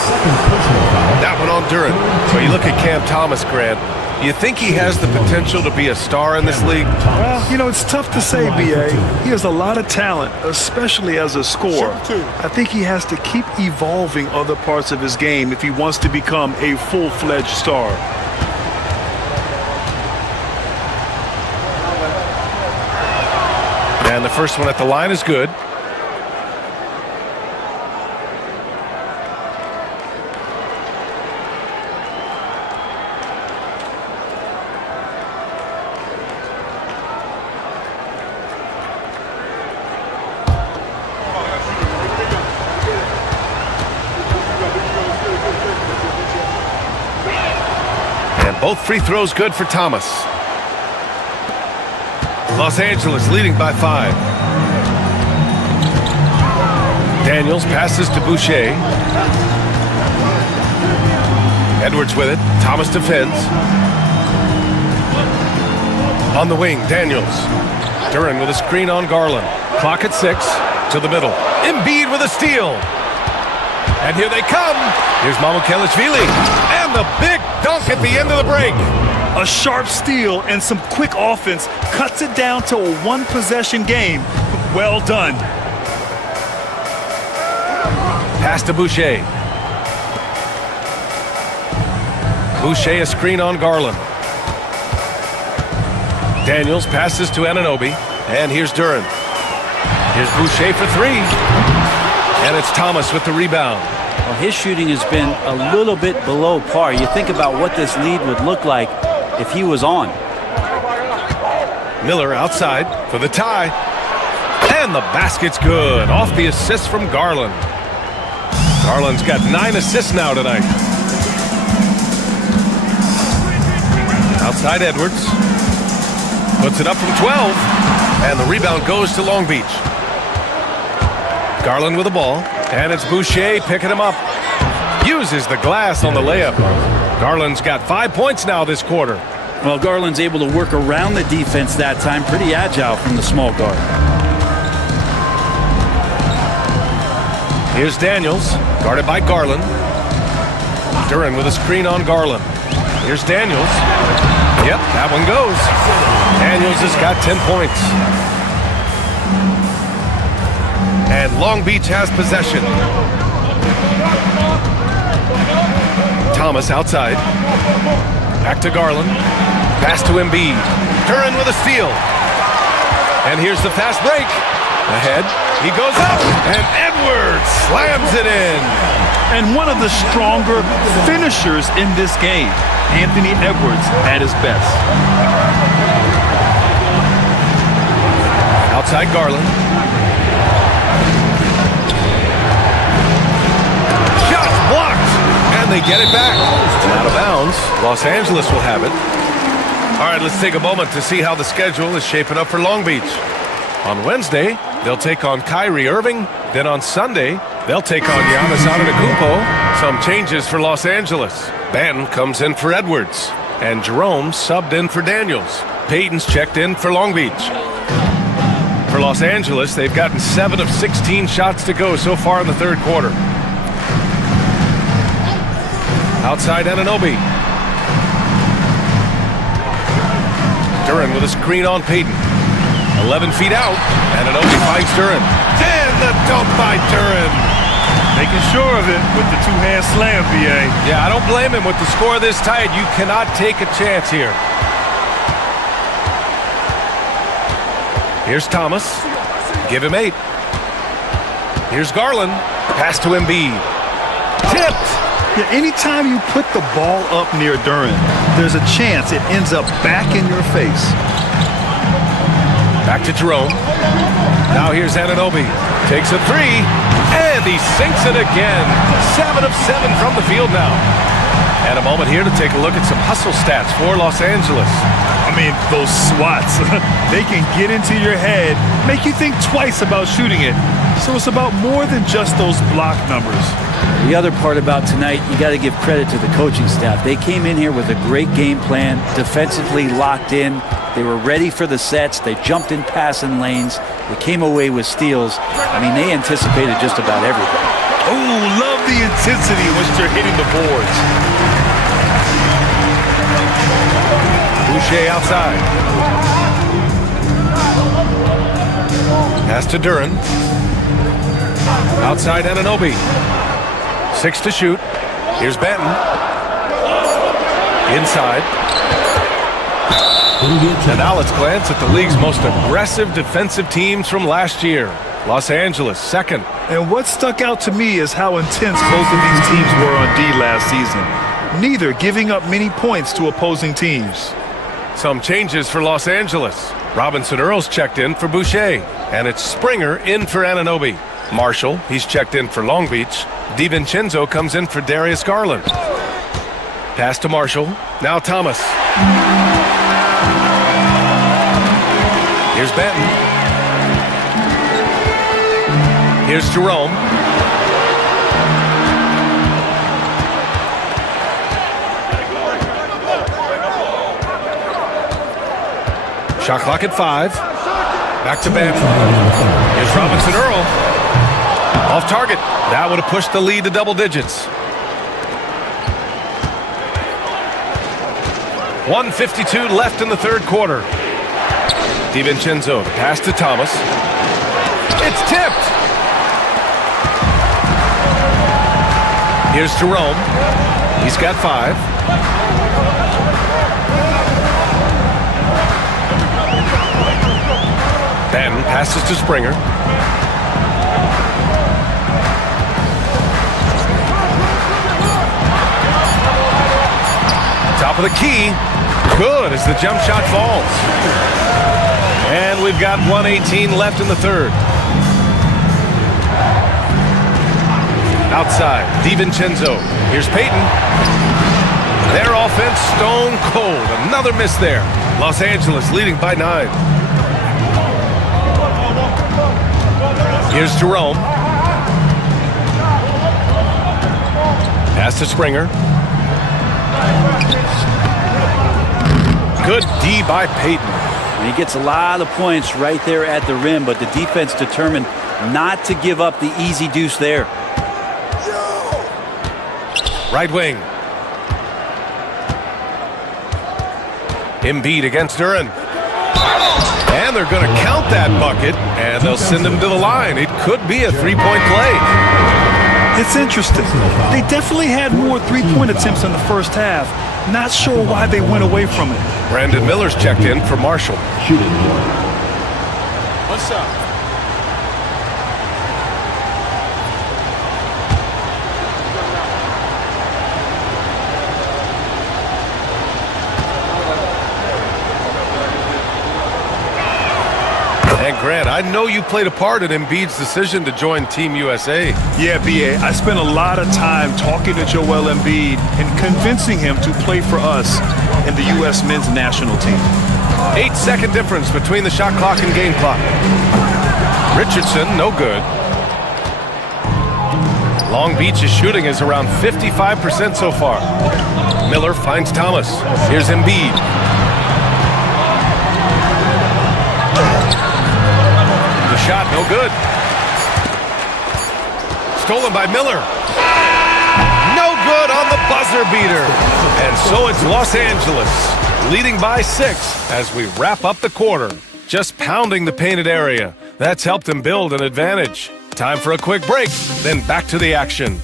That one on Duren. So you look at Cam Thomas, Grant. You think he has the potential to be a star in this league? Well, you know, it's tough to say, B.A. He has a lot of talent, especially as a scorer. I think he has to keep evolving other parts of his game if he wants to become a full-fledged star. And the first one at the line is good. Both free throws good for Thomas. Los Angeles leading by 5. Daniels passes to Boucher. Edwards with it. Thomas defends. On the wing, Daniels. Duren with a screen on Garland. Clock at 6. To the middle. Embiid with a steal. And here they come. Here's Mamukelashvili. And the big dunk at the end of the break. A sharp steal and some quick offense cuts it down to a one-possession game. Well done. Pass to Boucher. Boucher a screen on Garland. Daniels passes to Anunoby. And here's Duren. Here's Boucher for 3. And it's Thomas with the rebound. Well, his shooting has been a little bit below par. You think about what this lead would look like if he was on. Miller outside for the tie. And the basket's good. Off the assist from Garland. Garland's got 9 assists now tonight. Outside Edwards. Puts it up from 12. And the rebound goes to Long Beach. Garland with the ball. And it's Boucher picking him up. Uses the glass on the layup. Garland's got 5 points now this quarter. Well, Garland's able to work around the defense that time. Pretty agile from the small guard. Here's Daniels, guarded by Garland. Duren with a screen on Garland. Here's Daniels. Yep, that one goes. Daniels has got 10 points. And Long Beach has possession. Thomas outside. Back to Garland. Pass to Embiid. Duren with a steal. And here's the fast break. Ahead. He goes up. And Edwards slams it in. And one of the stronger finishers in this game, Anthony Edwards at his best. Outside Garland. Shot blocked. And they get it back. Out of bounds. Los Angeles will have it. All right, let's take a moment to see how the schedule is shaping up for Long Beach. On Wednesday, they'll take on Kyrie Irving. Then on Sunday, they'll take on Giannis Antetokounmpo. Some changes for Los Angeles. Ben comes in for Edwards. And Jerome subbed in for Daniels. Payton's checked in for Long Beach. For Los Angeles, they've gotten 7 of 16 shots to go so far in the third quarter. Outside Anunoby. Duren with a screen on Payton. 11 feet out. Anunoby finds Duren. And the dunk by Duren. Making sure of it with the two-hand slam, B.A. Yeah, I don't blame him. With the score this tight, you cannot take a chance here. Here's Thomas. Give him 8. Here's Garland. Pass to Embiid. Tipped. Yeah, anytime you put the ball up near Duren, there's a chance it ends up back in your face. Back to Jerome. Now here's Anunoby. Takes a 3. And he sinks it again. 7 of 7 from the field now. And a moment here to take a look at some hustle stats for Los Angeles. I mean, those swats, they can get into your head, make you think twice about shooting it. So it's about more than just those block numbers. The other part about tonight, you got to give credit to the coaching staff. They came in here with a great game plan, defensively locked in, They were ready for the sets. They jumped in passing lanes. They came away with steals. I mean, they anticipated just about everything. Oh, love the intensity in which they're hitting the boards. Boucher outside. Pass to Duran. Outside Anunoby. 6 to shoot. Here's Benton. Inside. And now let's glance at the league's most aggressive defensive teams from last year. Los Angeles, second. And what stuck out to me is how intense both of these teams were on D last season, neither giving up many points to opposing teams. Some changes for Los Angeles. Robinson Earls checked in for Boucher, and it's Springer in for Anunoby. Marshall, he's checked in for Long Beach. DiVincenzo comes in for Darius Garland. Pass to Marshall. Now Thomas. Here's Benton. Here's Jerome. Shot clock at 5. Back to Benton. Here's Robinson Earl. Off target. That would have pushed the lead to double digits. 1:52 left in the third quarter. DiVincenzo, pass to Thomas. It's tipped. Here's Jerome. He's got 5. Ben passes to Springer. Top of the key. Good as the jump shot falls. And we've got 1:18 left in the third. Outside, DiVincenzo. Here's Payton. Their offense stone cold. Another miss there. Los Angeles leading by 9. Here's Jerome. Pass to Springer. Good D by Payton. And he gets a lot of points right there at the rim, but the defense determined not to give up the easy deuce there. Right wing. Embiid against Duran. And they're going to count that bucket, and they'll send him to the line. It could be a three-point play. It's interesting. They definitely had more three-point attempts in the first half. Not sure why they went away from it. Brandon Miller's checked in for Marshall. Shooting. What's up? And Grant, I know you played a part in Embiid's decision to join Team USA. Yeah, B.A., I spent a lot of time talking to Joel Embiid and convincing him to play for us in the U.S. men's national team. 8-second difference between the shot clock and game clock. Richardson, no good. Long Beach's shooting is around 55% so far. Miller finds Thomas. Here's Embiid. The shot, no good. Stolen by Miller. No good on the buzzer beater. And so it's Los Angeles, leading by 6 as we wrap up the quarter. Just pounding the painted area. That's helped them build an advantage. Time for a quick break, then back to the action.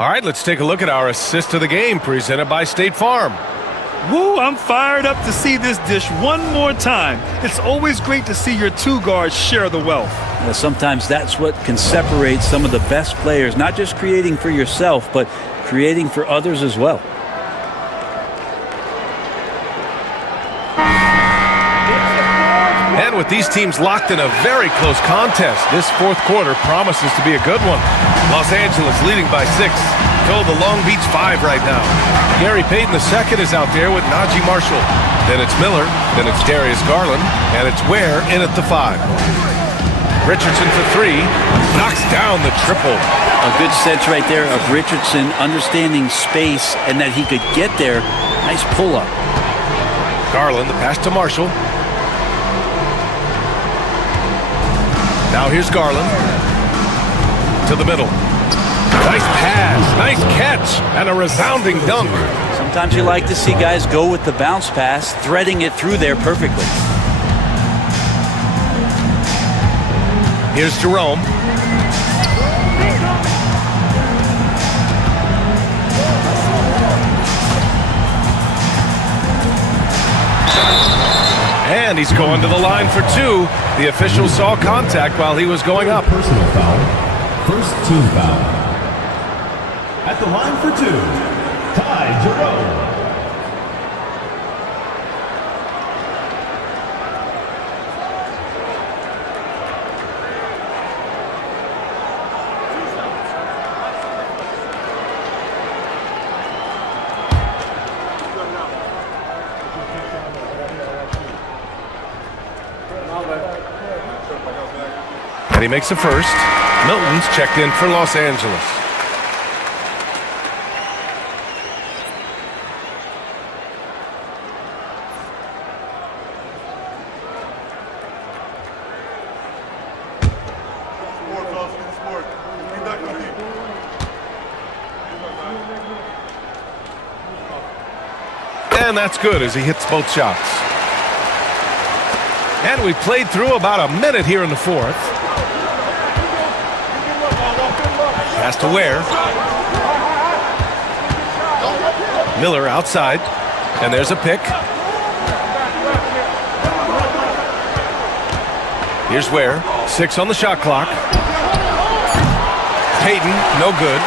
All right, let's take a look at our assist of the game presented by State Farm. Woo, I'm fired up to see this dish one more time. It's always great to see your two guards share the wealth. Well, sometimes that's what can separate some of the best players, not just creating for yourself, but creating for others as well. And with these teams locked in a very close contest, this fourth quarter promises to be a good one. Los Angeles leading by 6. Go the Long Beach 5 right now. Gary Payton II is out there with Najee Marshall. Then it's Miller. Then it's Darius Garland. And it's Ware in at the 5. Richardson for 3. Knocks down the triple. A good sense right there of Richardson understanding space and that he could get there. Nice pull-up. Garland, the pass to Marshall. Now here's Garland. To the middle. Nice pass, nice catch, and a resounding dunk. Sometimes you like to see guys go with the bounce pass, threading it through there perfectly. Here's Jerome. And he's going to the line for 2. The official saw contact while he was going up. Personal foul. First team foul. At the line for 2, Ty Jerome. And he makes a first. Milton's checked in for Los Angeles. And that's good as he hits both shots. And we played through about a minute here in the fourth. Pass to Ware. Miller outside. And there's a pick. Here's Ware. 6 on the shot clock. Payton, no good.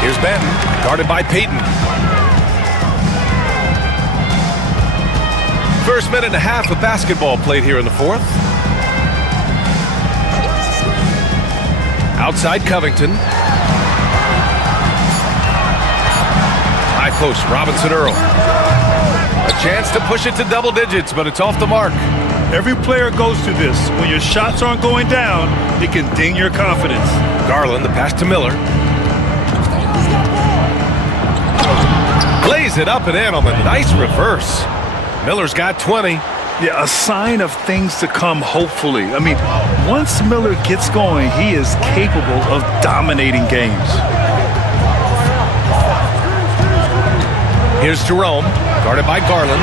Here's Benton, guarded by Payton. First minute and a half of basketball played here in the fourth. Outside Covington. High post, Robinson Earl. A chance to push it to double digits, but it's off the mark. Every player goes through this. When your shots aren't going down, it can ding your confidence. Garland, the pass to Miller. Lays it up and in on the nice reverse. Miller's got 20. Yeah, a sign of things to come, hopefully. I mean, once Miller gets going, he is capable of dominating games. Here's Jerome, guarded by Garland.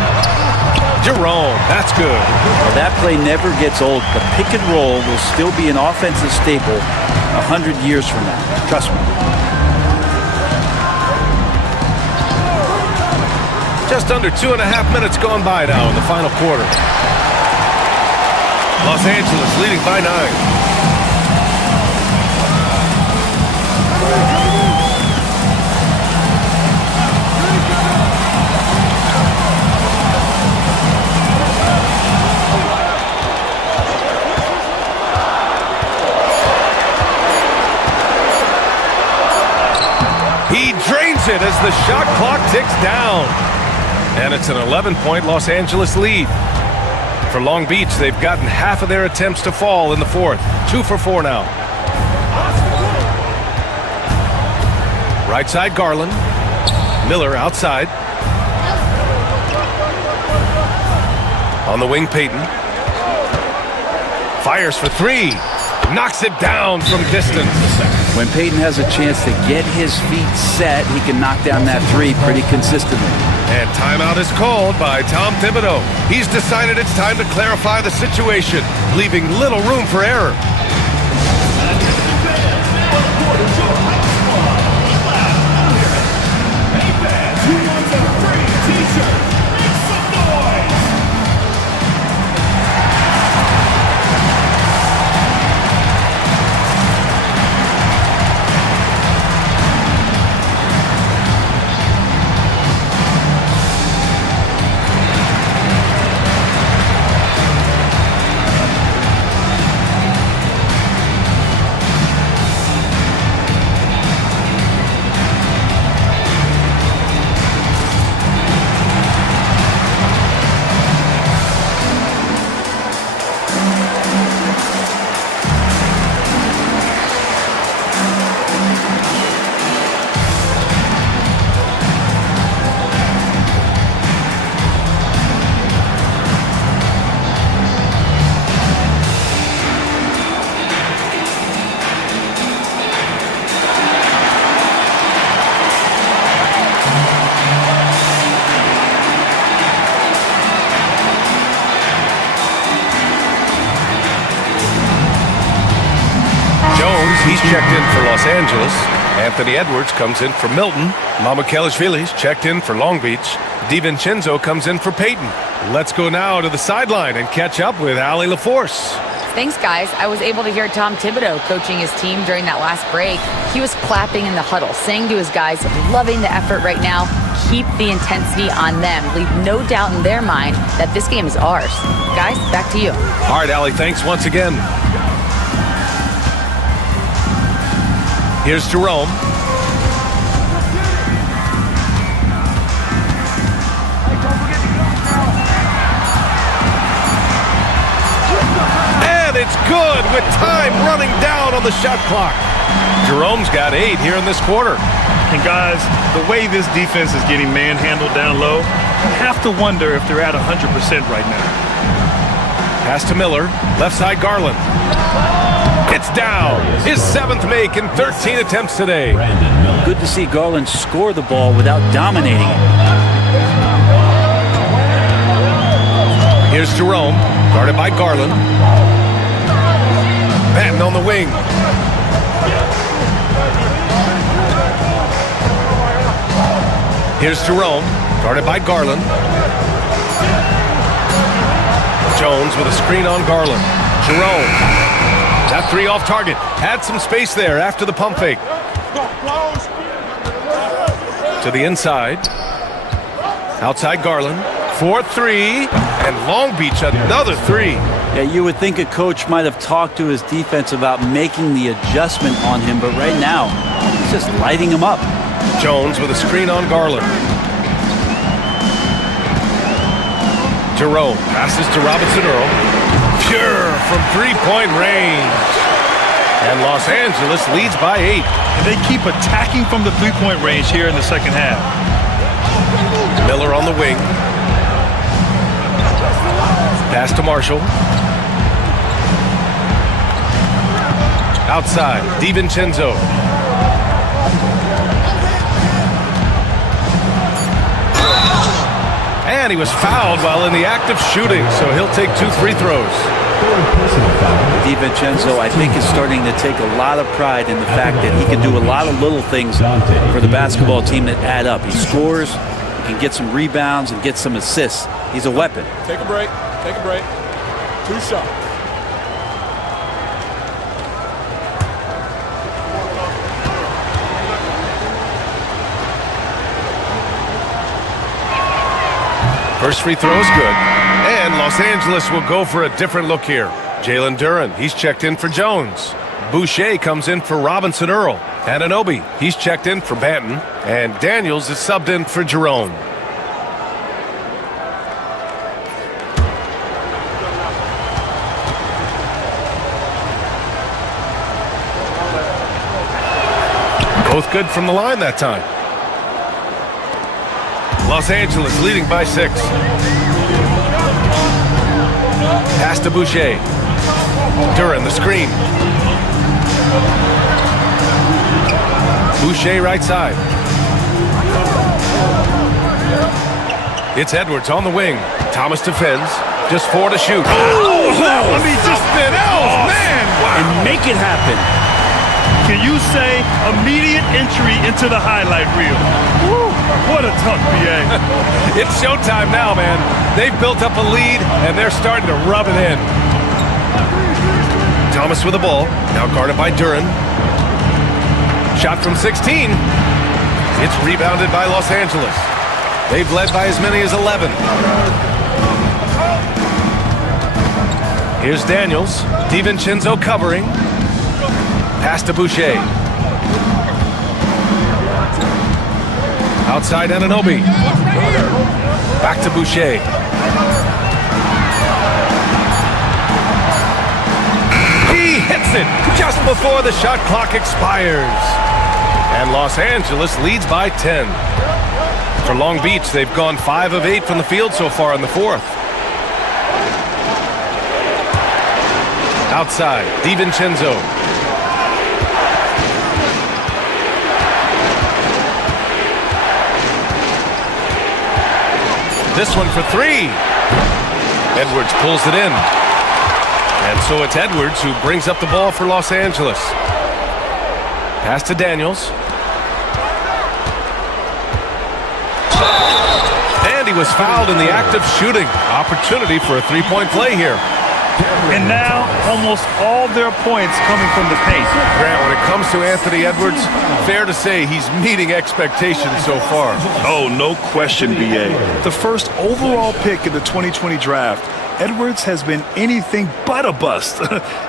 Jerome, that's good. Well, that play never gets old. The pick and roll will still be an offensive staple 100 years from now. Trust me. Just under 2.5 minutes gone by now in the final quarter. Los Angeles leading by 9. He drains it as the shot clock ticks down. And it's an 11-point Los Angeles lead. For Long Beach, they've gotten half of their attempts to fall in the fourth. 2 for 4 now. Right side, Garland. Miller outside. On the wing, Payton. Fires for 3. Knocks it down from distance. When Payton has a chance to get his feet set, he can knock down that 3 pretty consistently. And timeout is called by Tom Thibodeau. He's decided it's time to clarify the situation, leaving little room for error. He's checked in for Los Angeles. Anthony Edwards comes in for Milton. Mamakelashvili's checked in for Long Beach. DiVincenzo comes in for Peyton. Let's go now to the sideline and catch up with Allie LaForce. Thanks, guys. I was able to hear Tom Thibodeau coaching his team during that last break. He was clapping in the huddle, saying to his guys, loving the effort right now. Keep the intensity on them. Leave no doubt in their mind that this game is ours. Guys, back to you. All right, Allie, thanks once again. Here's Jerome. And it's good with time running down on the shot clock. Jerome's got 8 here in this quarter. And guys, the way this defense is getting manhandled down low, you have to wonder if they're at 100% right now. Pass to Miller, left side Garland. It's down. His 7th make in 13 attempts today. Good to see Garland score the ball without dominating it. Here's Jerome, guarded by Garland. Patton on the wing. Here's Jerome, guarded by Garland. Jones with a screen on Garland. Jerome. That 3 off target. Had some space there after the pump fake. To the inside. Outside Garland. 4-3. And Long Beach another 3. Yeah, you would think a coach might have talked to his defense about making the adjustment on him, but right now, he's just lighting him up. Jones with a screen on Garland. Jerome passes to Robinson Earl. Pure from 3-point range. And Los Angeles leads by 8. And they keep attacking from the 3-point range here in the second half. Miller on the wing. Pass to Marshall. Outside, DiVincenzo. And he was fouled while in the act of shooting, so he'll take 2 free throws. DiVincenzo, I think, is starting to take a lot of pride in the fact that he can do a lot of little things for the basketball team that add up. He scores, he can get some rebounds, and get some assists. He's a weapon. Take a break. Take a break. 2 shots. First free throw is good. And Los Angeles will go for a different look here. Jalen Duren, he's checked in for Jones. Boucher comes in for Robinson Earl. Anunoby, he's checked in for Banton. And Daniels is subbed in for Jerome. Both good from the line that time. Los Angeles leading by 6. Pass to Boucher. Duren, the screen. Boucher right side. It's Edwards on the wing. Thomas defends. Just 4 to shoot. Oh, I mean, just man. Wow. And make it happen. Can you say immediate entry into the highlight reel? Woo, what a tough BA. It's showtime now, man. They've built up a lead, and they're starting to rub it in. Thomas with the ball, now guarded by Duren. Shot from 16. It's rebounded by Los Angeles. They've led by as many as 11. Here's Daniels. DiVincenzo covering. Pass to Boucher. Outside Anunoby. Back to Boucher. He hits it just before the shot clock expires. And Los Angeles leads by 10. For Long Beach, they've gone 5 of 8 from the field so far in the 4th. Outside, DiVincenzo. This one for 3. Edwards pulls it in. And so it's Edwards who brings up the ball for Los Angeles. Pass to Daniels. And he was fouled in the act of shooting. Opportunity for a three-point play here. And now, almost all their points coming from the paint. Grant, when it comes to Anthony Edwards, fair to say he's meeting expectations so far. Oh, no question, B.A. The first overall pick in the 2020 draft, Edwards has been anything but a bust.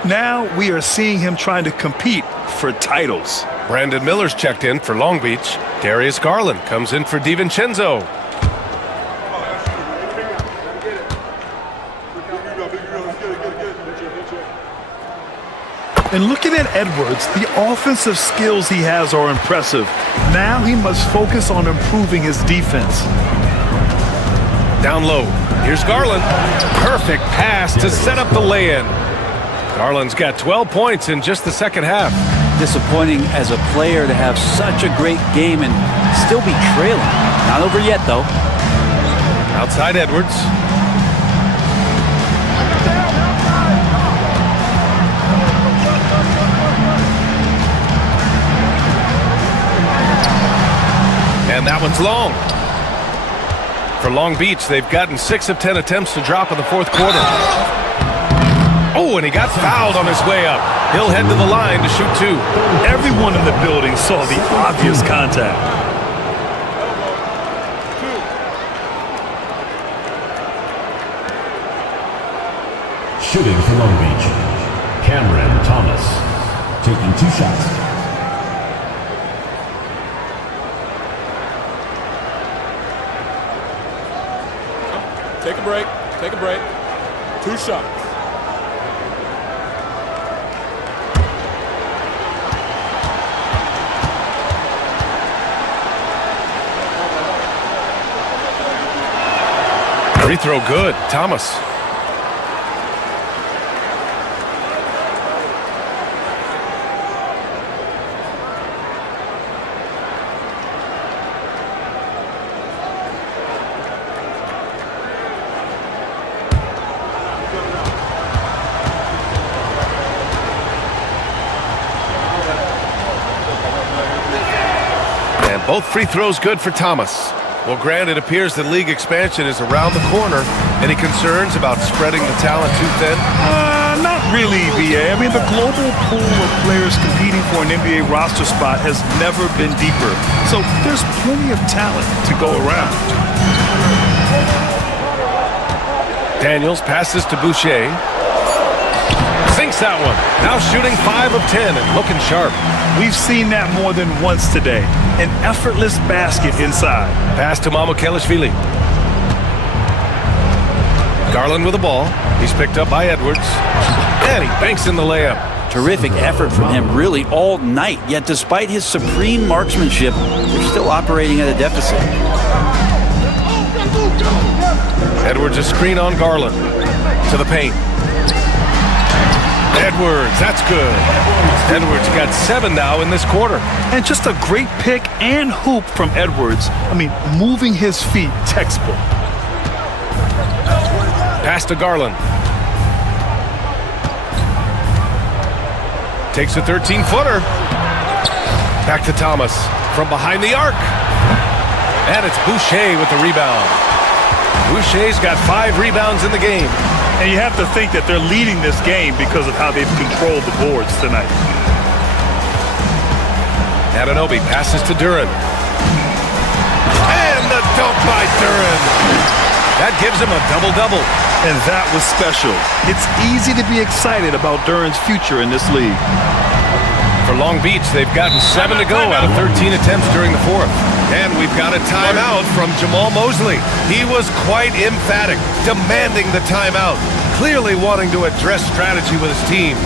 Now we are seeing him trying to compete for titles. Brandon Miller's checked in for Long Beach. Darius Garland comes in for DiVincenzo. And looking at Edwards, the offensive skills he has are impressive. Now he must focus on improving his defense. Down low. Here's Garland. Perfect pass to set up the lay-in. Garland's got 12 points in just the second half. Disappointing as a player to have such a great game and still be trailing. Not over yet, though. Outside Edwards. And that one's long. For Long Beach, they've gotten 6 of 10 attempts to drop in the fourth quarter. Oh, and he got fouled on his way up. He'll head to the line to shoot 2. Everyone in the building saw the obvious contact. Shooting for Long Beach, Cameron Thomas, taking 2 shots. Take a break. Take a break. 2 shots. Free throw good. Thomas. Both free throws good for Thomas. Well, Grant, it appears that league expansion is around the corner. Any concerns about spreading the talent too thin? Not really, B.A. I mean, the global pool of players competing for an NBA roster spot has never been deeper. So there's plenty of talent to go around. Daniels passes to Boucher. Sinks that one. Now shooting 5 of 10 and looking sharp. We've seen that more than once today. An effortless basket inside. Pass to Mamukelashvili. Garland with the ball. He's picked up by Edwards. And he banks in the layup. Terrific effort from him really all night. Yet despite his supreme marksmanship, they're still operating at a deficit. Edwards a screen on Garland. To the paint. Edwards, that's good. Edwards got 7 now in this quarter. And just a great pick and hoop from Edwards. I mean, moving his feet, textbook. Pass to Garland. Takes a 13-footer. Back to Thomas from behind the arc. And it's Boucher with the rebound. Boucher's got 5 rebounds in the game. And you have to think that they're leading this game because of how they've controlled the boards tonight. Anunoby passes to Duren. And the dunk by Duren. That gives him a double-double. And that was special. It's easy to be excited about Duren's future in this league. For Long Beach, they've gotten 7 to go out of 13 attempts during the fourth. And we've got a timeout from Jamal Mosley. He was quite emphatic, demanding the timeout, clearly wanting to address strategy with his team.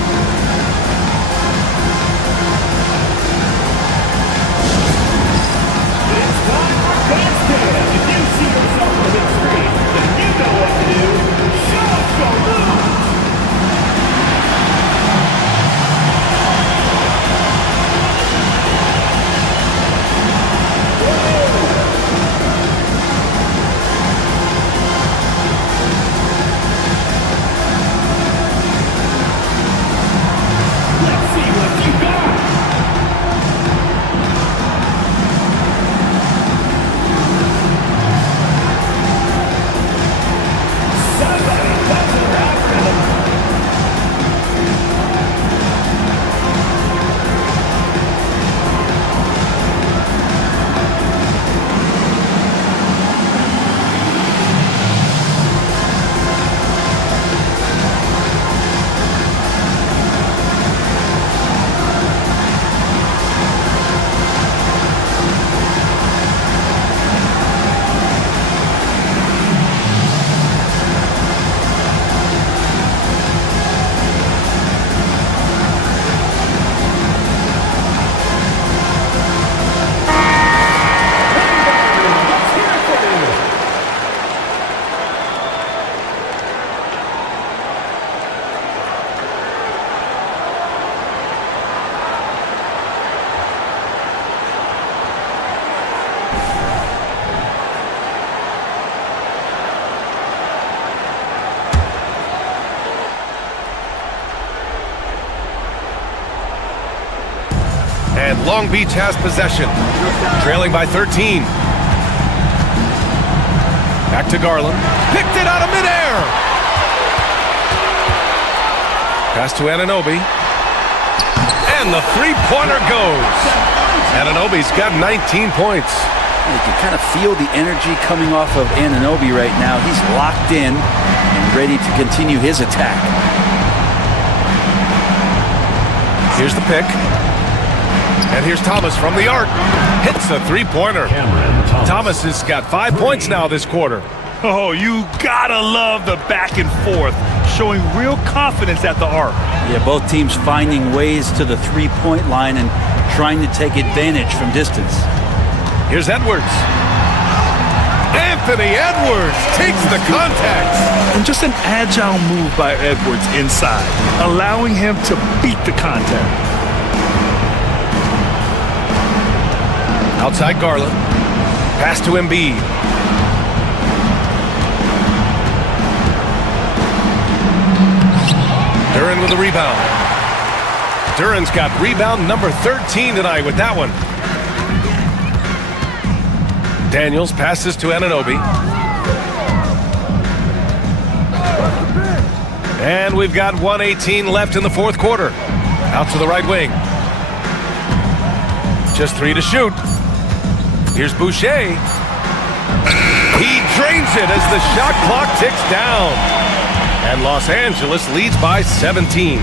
Long Beach has possession, trailing by 13. Back to Garland. Picked it out of midair. Pass to Anunoby. And the three-pointer goes. Anunoby's got 19 points. You can kind of feel the energy coming off of Anunoby right now. He's locked in and ready to continue his attack. Here's the pick. And here's Thomas from the arc. Hits a three-pointer. Thomas has got 5 points now this quarter. Oh, you gotta love the back and forth, showing real confidence at the arc. Yeah, both teams finding ways to the three-point line and trying to take advantage from distance. Here's Edwards. Anthony Edwards takes the contact. And just an agile move by Edwards inside, allowing him to beat the contact. Outside Garland. Pass to Embiid. Duren with the rebound. Duren's got rebound number 13 tonight with that one. Daniels passes to Anunoby. And we've got 1:18 left in the fourth quarter. Out to the right wing. Just 3 to shoot. Here's Boucher. He drains it as the shot clock ticks down. And Los Angeles leads by 17.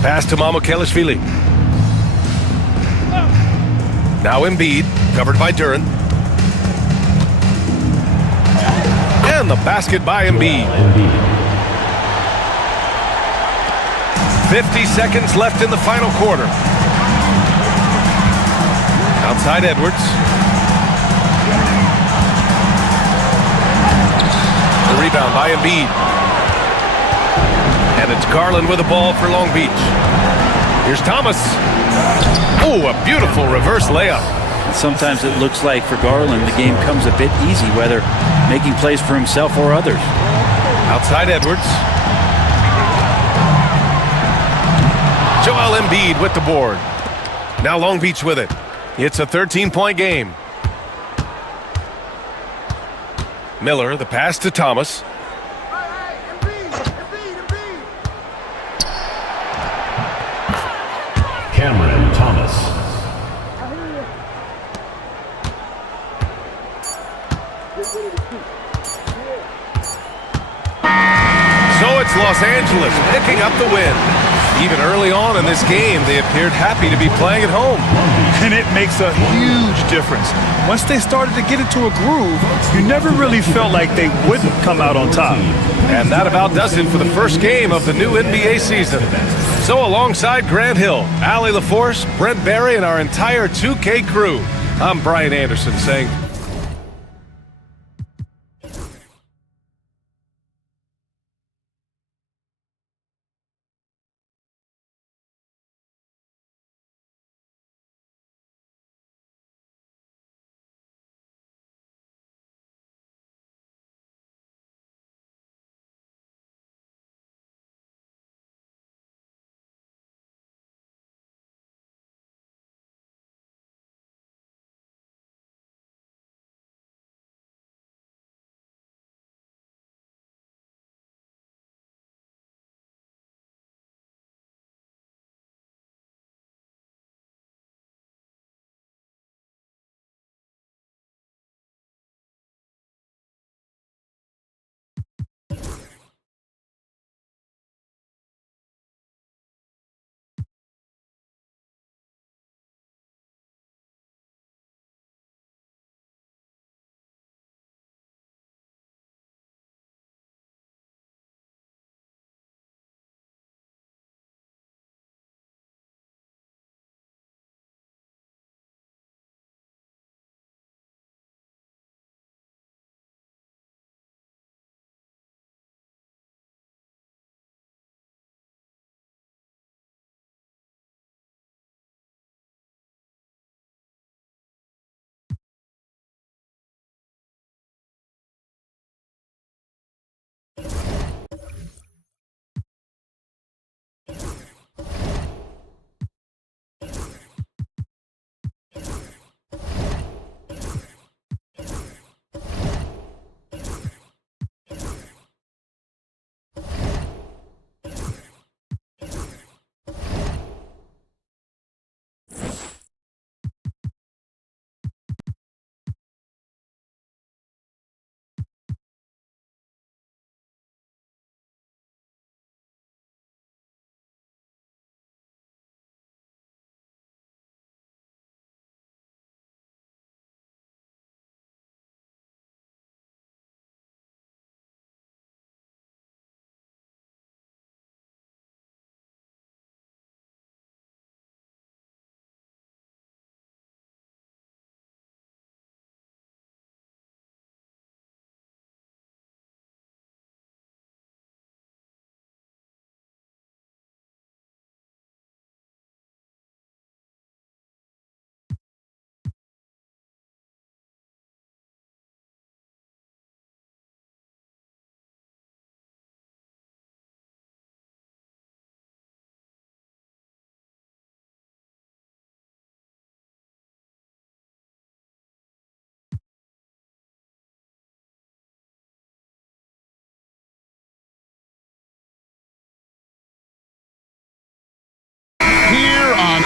Pass to Mamukelashvili. Now Embiid, covered by Duren. And the basket by Embiid. 50 seconds left in the final quarter. Outside Edwards. The rebound by Embiid. And it's Garland with the ball for Long Beach. Here's Thomas. Oh, a beautiful reverse layup. Sometimes it looks like for Garland the game comes a bit easy, whether making plays for himself or others. Outside Edwards. Joel Embiid with the board. Now Long Beach with it. It's a 13-point game. Miller, the pass to Thomas. Cameron Thomas. So it's Los Angeles picking up the win. Even early on in this game, they appeared happy to be playing at home. And it makes a huge difference. Once they started to get into a groove, you never really felt like they wouldn't come out on top. And that about does it for the first game of the new NBA season. So alongside Grant Hill, Allie LaForce, Brent Barry, and our entire 2K crew, I'm Brian Anderson saying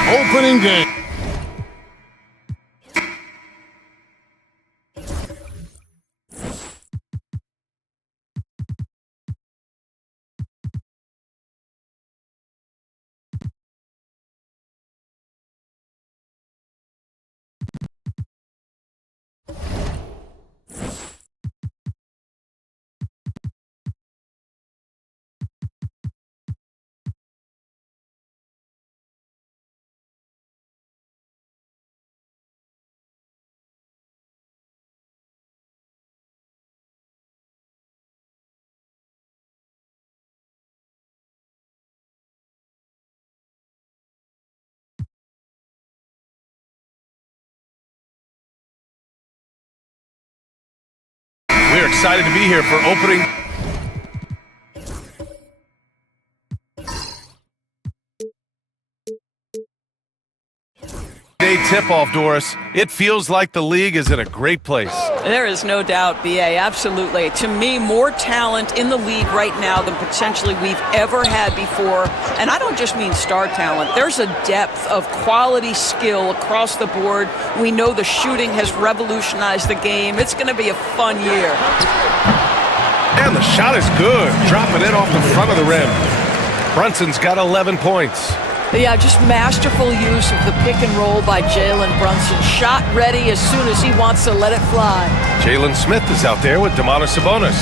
opening game. We're excited to be here for opening. Day tip-off, Doris. It feels like the league is in a great place. There is no doubt, BA, absolutely. To me, more talent in the league right now than potentially we've ever had before. And I don't just mean star talent. There's a depth of quality skill across the board. We know the shooting has revolutionized the game. It's going to be a fun year. And the shot is good, dropping it off the front of the rim. Brunson's got 11 points. Yeah, just masterful use of the pick and roll by Jalen Brunson. Shot ready as soon as he wants to let it fly. Jalen Smith is out there with Domantas Sabonis.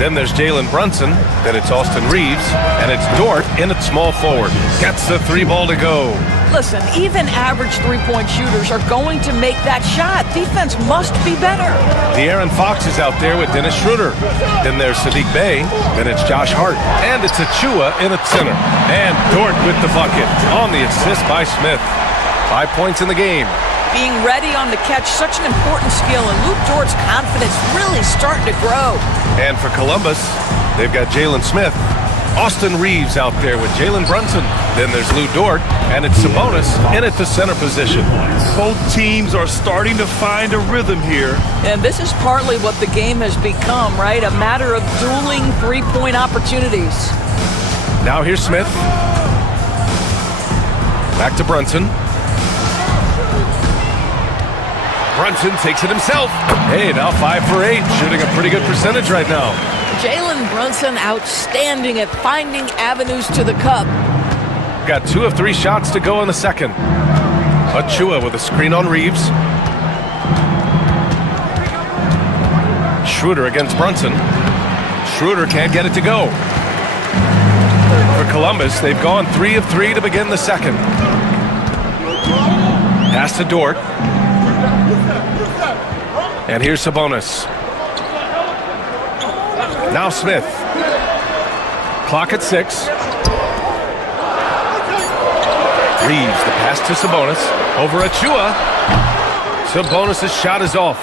Then there's Jalen Brunson, then it's Austin Reeves, and it's Dort in at small forward. Gets the three ball to go. Listen, even average three-point shooters are going to make that shot. Defense must be better. De'Aaron Fox is out there with Dennis Schroeder. Then there's Sadiq Bey, then it's Josh Hart, and it's Achua in at center. And Dort with the bucket on the assist by Smith. 5 points in the game. Being ready on the catch, such an important skill, and Luke Dort's confidence really starting to grow. And for Columbus, they've got Jalen Smith. Austin Reeves out there with Jalen Brunson. Then there's Lou Dort, and it's Sabonis in at the center position. Both teams are starting to find a rhythm here. And this is partly what the game has become, right? A matter of dueling three-point opportunities. Now here's Smith. Back to Brunson. Brunson takes it himself. Hey, now 5 for 8, shooting a pretty good percentage right now. Jalen Brunson outstanding at finding avenues to the cup. Got 2 of 3 shots to go in the second. Achua with a screen on Reeves. Schroeder against Brunson. Schroeder can't get it to go. For Columbus, they've gone 3 of 3 to begin the second. Pass to Dort. And here's Sabonis. Now Smith. Clock at 6. Reeves, the pass to Sabonis. Over Achua. Sabonis' shot is off.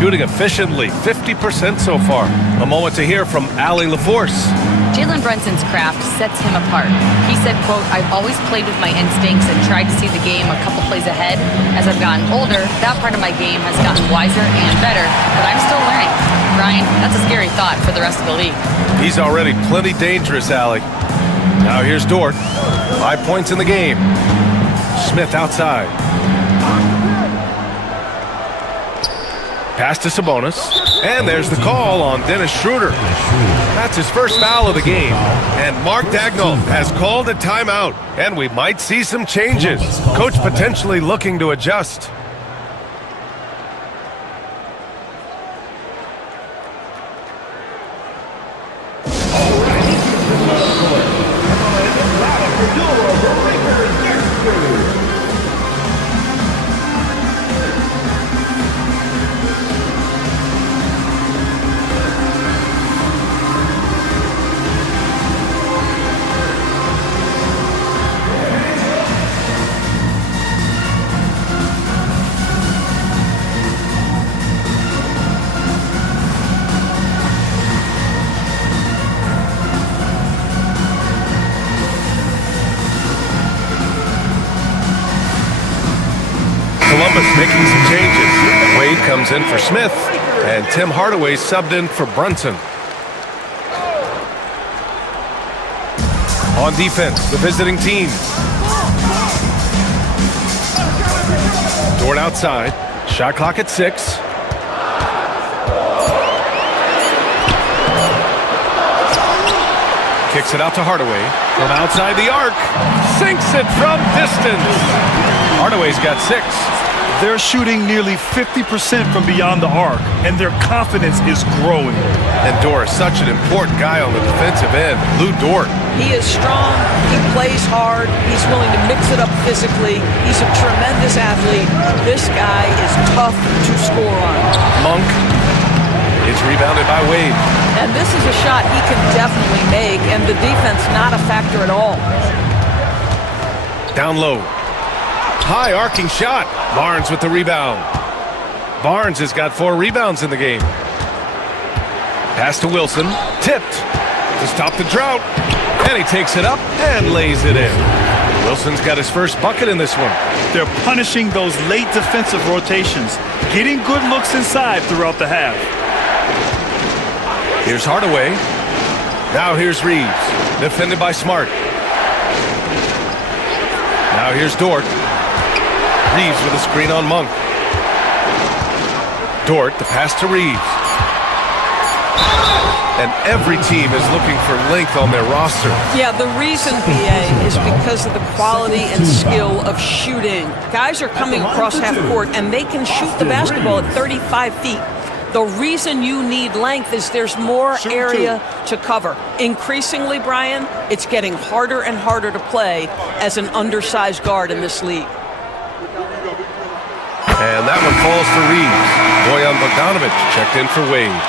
Shooting efficiently, 50% so far. A moment to hear from Allie LaForce. Jalen Brunson's craft sets him apart. He said, quote, "I've always played with my instincts and tried to see the game a couple plays ahead. As I've gotten older, that part of my game has gotten wiser and better, but I'm still learning." Ryan, that's a scary thought for the rest of the league. He's already plenty dangerous, Allie. Now here's Dort. 5 points in the game. Smith outside. Pass to Sabonis. And there's the call on Dennis Schroeder. That's his first foul of the game. And Mark Dagnall has called a timeout. And we might see some changes. Coach potentially looking to adjust. Columbus making some changes. Wade comes in for Smith, and Tim Hardaway subbed in for Brunson. On defense, the visiting team. Dort outside. Shot clock at 6. Kicks it out to Hardaway from outside the arc. Sinks it from distance. Hardaway's got 6. They're shooting nearly 50% from beyond the arc, and their confidence is growing. And Dort is such an important guy on the defensive end. Lou Dort. He is strong. He plays hard. He's willing to mix it up physically. He's a tremendous athlete. This guy is tough to score on. Monk. It's rebounded by Wade. And this is a shot he can definitely make, and the defense not a factor at all. Down low. High arcing shot. Barnes with the rebound. Barnes has got 4 rebounds in the game. Pass to Wilson. Tipped to stop the drought. And he takes it up and lays it in. Wilson's got his first bucket in this one. They're punishing those late defensive rotations, getting good looks inside throughout the half. Here's Hardaway. Now here's Reeves. Defended by Smart. Now here's Dort. Reeves with a screen on Monk. Dort, the pass to Reeves. And every team is looking for length on their roster. Yeah, the reason, BA, is because of the quality and skill of shooting. Guys are coming across half court, and they can shoot the basketball at 35 feet. The reason you need length is there's more area to cover. Increasingly, Brian, it's getting harder and harder to play as an undersized guard in this league. And that one falls for Reeves. Bojan Bogdanovic checked in for Wade.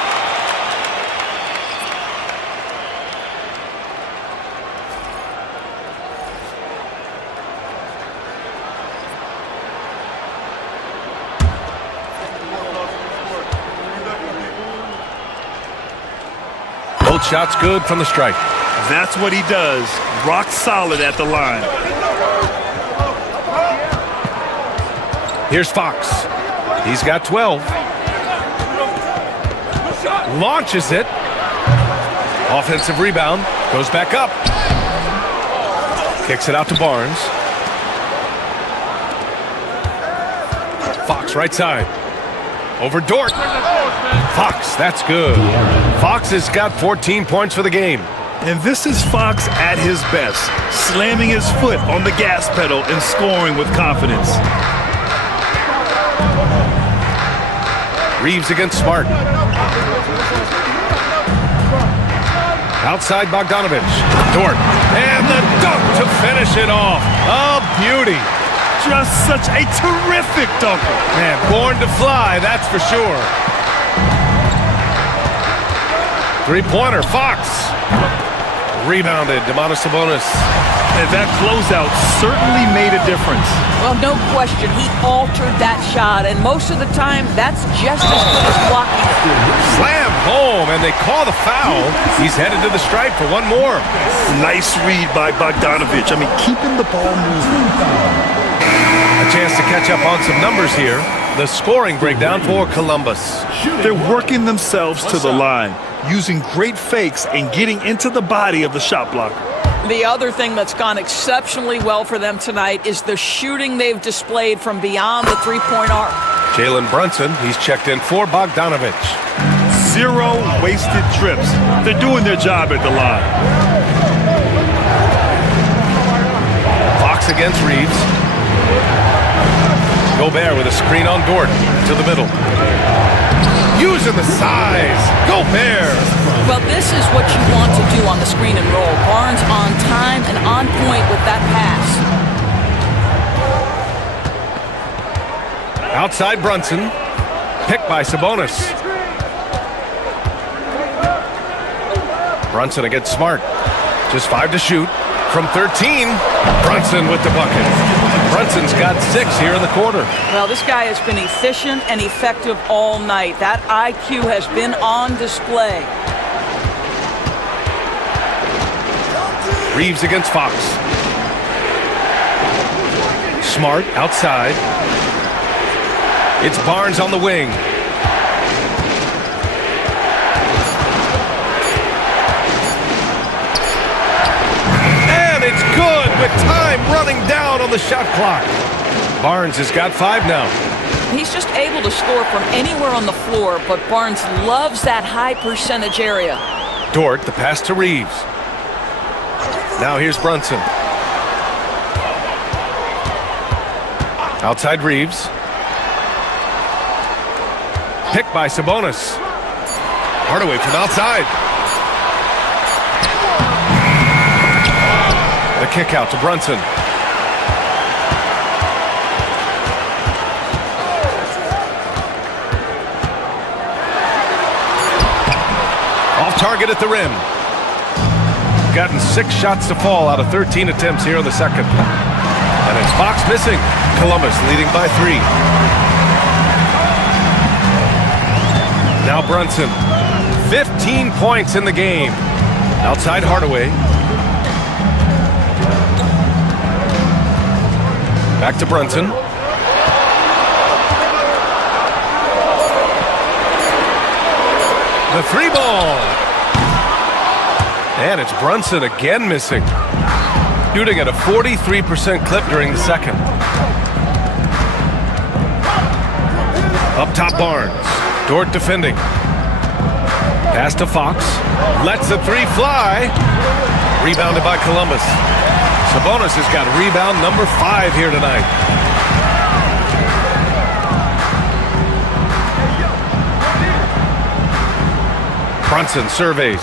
Both shots good from the stripe. That's what he does. Rock solid at the line. Here's Fox. He's got 12. Launches it. Offensive rebound. Goes back up. Kicks it out to Barnes. Fox right side. Over Dort. Fox, that's good. Fox has got 14 points for the game. And this is Fox at his best, slamming his foot on the gas pedal and scoring with confidence. Reeves against Smart. Outside Bogdanovic. Dort. And the dunk to finish it off. A beauty. Just such a terrific dunker. Man, born to fly, that's for sure. Three-pointer, Fox. Rebounded, Domantas Sabonis. And that closeout certainly made a difference. Well, no question, he altered that shot, and most of the time, that's just as good as blocking it. Slam home, and they call the foul. He's headed to the stripe for one more. Nice read by Bogdanovic. I mean, keeping the ball moving. A chance to catch up on some numbers here. The scoring breakdown for Columbus. They're working themselves to the line, using great fakes and getting into the body of the shot blocker. The other thing that's gone exceptionally well for them tonight is the shooting they've displayed from beyond the three-point arc. Jalen Brunson, he's checked in for Bogdanovic. 0 wasted trips. They're doing their job at the line. Fox against Reeves. Gobert with a screen on Dort to the middle. Using the size. Gobert. Well, this is what you want to do on the screen and roll. Barnes on time and on point with that pass. Outside Brunson. Picked by Sabonis. Brunson against Smart. Just 5 to shoot. From 13, Brunson with the bucket. Brunson's got 6 here in the quarter. Well, this guy has been efficient and effective all night. That IQ has been on display. Reeves against Fox. Smart outside. It's Barnes on the wing. And it's good with time running down on the shot clock. Barnes has got 5 now. He's just able to score from anywhere on the floor, but Barnes loves that high percentage area. Dort, the pass to Reeves. Now here's Brunson. Outside Reeves. Picked by Sabonis. Hardaway from outside. The kick out to Brunson. Off target at the rim. Gotten 6 shots to fall out of 13 attempts here in the second. And it's Fox missing. Columbus leading by 3. Now Brunson. 15 points in the game. Outside Hardaway. Back to Brunson. The 3-ball. And it's Brunson again missing. Shooting at a 43% clip during the second. Up top Barnes. Dort defending. Pass to Fox. Lets the 3 fly. Rebounded by Columbus. Sabonis has got rebound number 5 here tonight. Brunson surveys.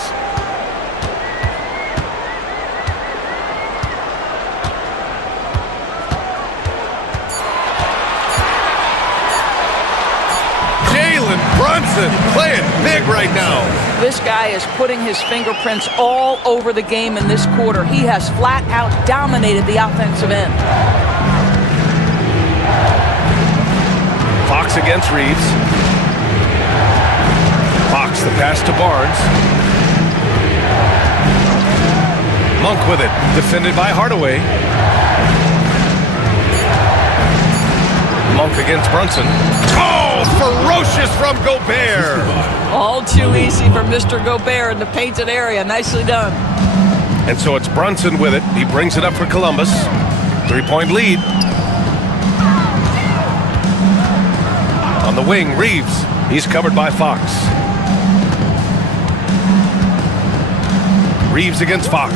Brunson playing big right now. This guy is putting his fingerprints all over the game in this quarter. He has flat out dominated the offensive end. Fox against Reeves. Fox the pass to Barnes. Monk with it. Defended by Hardaway. Monk against Brunson. Oh, ferocious from Gobert. All too easy for Mr. Gobert in the painted area. Nicely done. And so it's Brunson with it. He brings it up for Columbus. 3-point lead. On the wing, Reeves. He's covered by Fox. Reeves against Fox.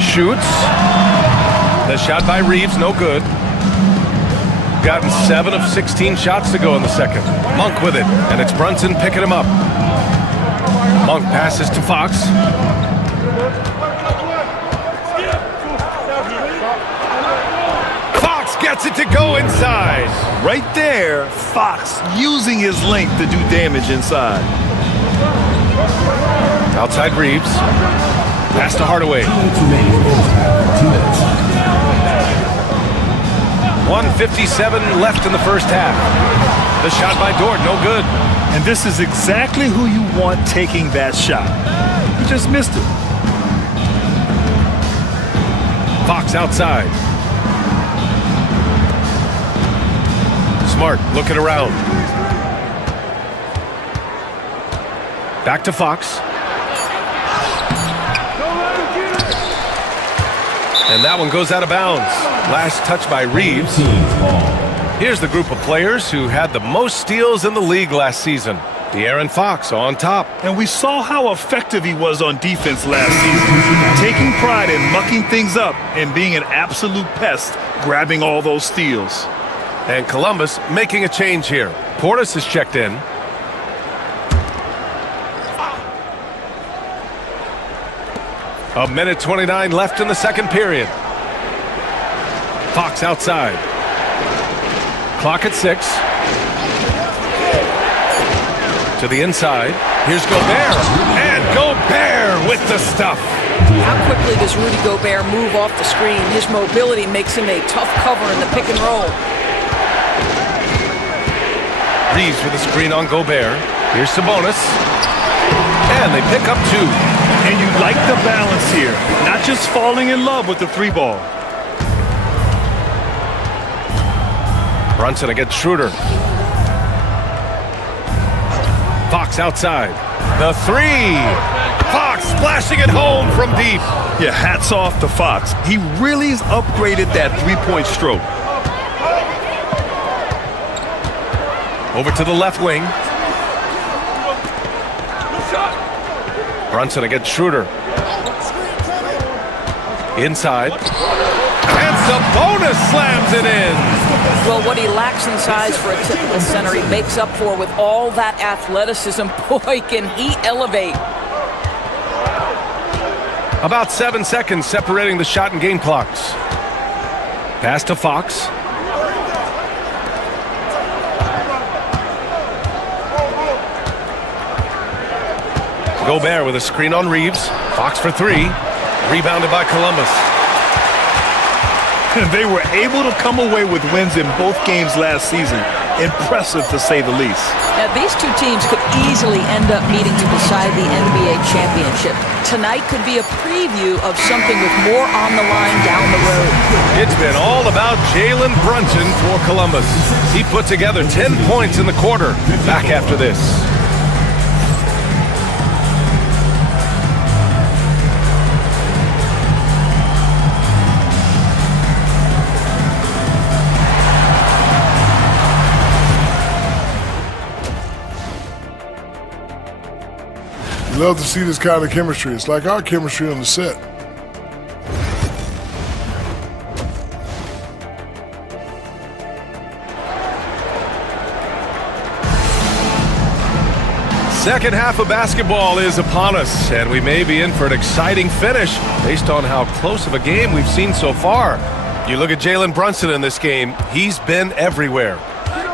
Shoots. The shot by Reeves, no good. Gotten 7 of 16 shots to go in the second. Monk with it, and it's Brunson picking him up. Monk passes to Fox. Fox gets it to go inside. Right there, Fox using his length to do damage inside. Outside Reeves. Pass to Hardaway. 1:57 left in the first half. The shot by Dort, no good. And this is exactly who you want taking that shot. He just missed it. Fox outside. Smart looking around. Back to Fox. And that one goes out of bounds. Last touch by Reeves. Here's the group of players who had the most steals in the league last season. De'Aaron Fox on top. And we saw how effective he was on defense last season. Taking pride in mucking things up and being an absolute pest, grabbing all those steals. And Columbus making a change here. Portis has checked in. A minute 29 left in the second period. Fox outside. Clock at 6. To the inside. Here's Gobert. And Gobert with the stuff. How quickly does Rudy Gobert move off the screen? His mobility makes him a tough cover in the pick and roll. Reeves with the screen on Gobert. Here's Sabonis. And they pick up 2. And you like the balance here. Not just falling in love with the 3-ball. Brunson against Schroeder. Fox outside. The 3. Fox splashing it home from deep. Yeah, hats off to Fox. He really has upgraded that 3-point stroke. Over to the left wing. Brunson against Schroeder. Inside. And Sabonis slams it in. Well, what he lacks in size for a typical center, he makes up for with all that athleticism. Boy, can he elevate. About 7 seconds separating the shot and game clocks. Pass to Fox. Gobert with a screen on Reeves. Fox for three. Rebounded by Columbus. They were able to come away with wins in both games last season. Impressive, to say the least. Now, these two teams could easily end up meeting to decide the NBA championship. Tonight could be a preview of something with more on the line down the road. It's been all about Jalen Brunson for Columbus. He put together 10 points in the quarter. Back after this. Love to see this kind of chemistry. It's like our chemistry on the set. Second half of basketball is upon us, and we may be in for an exciting finish based on how close of a game we've seen so far. You look at Jalen Brunson in this game, he's been everywhere.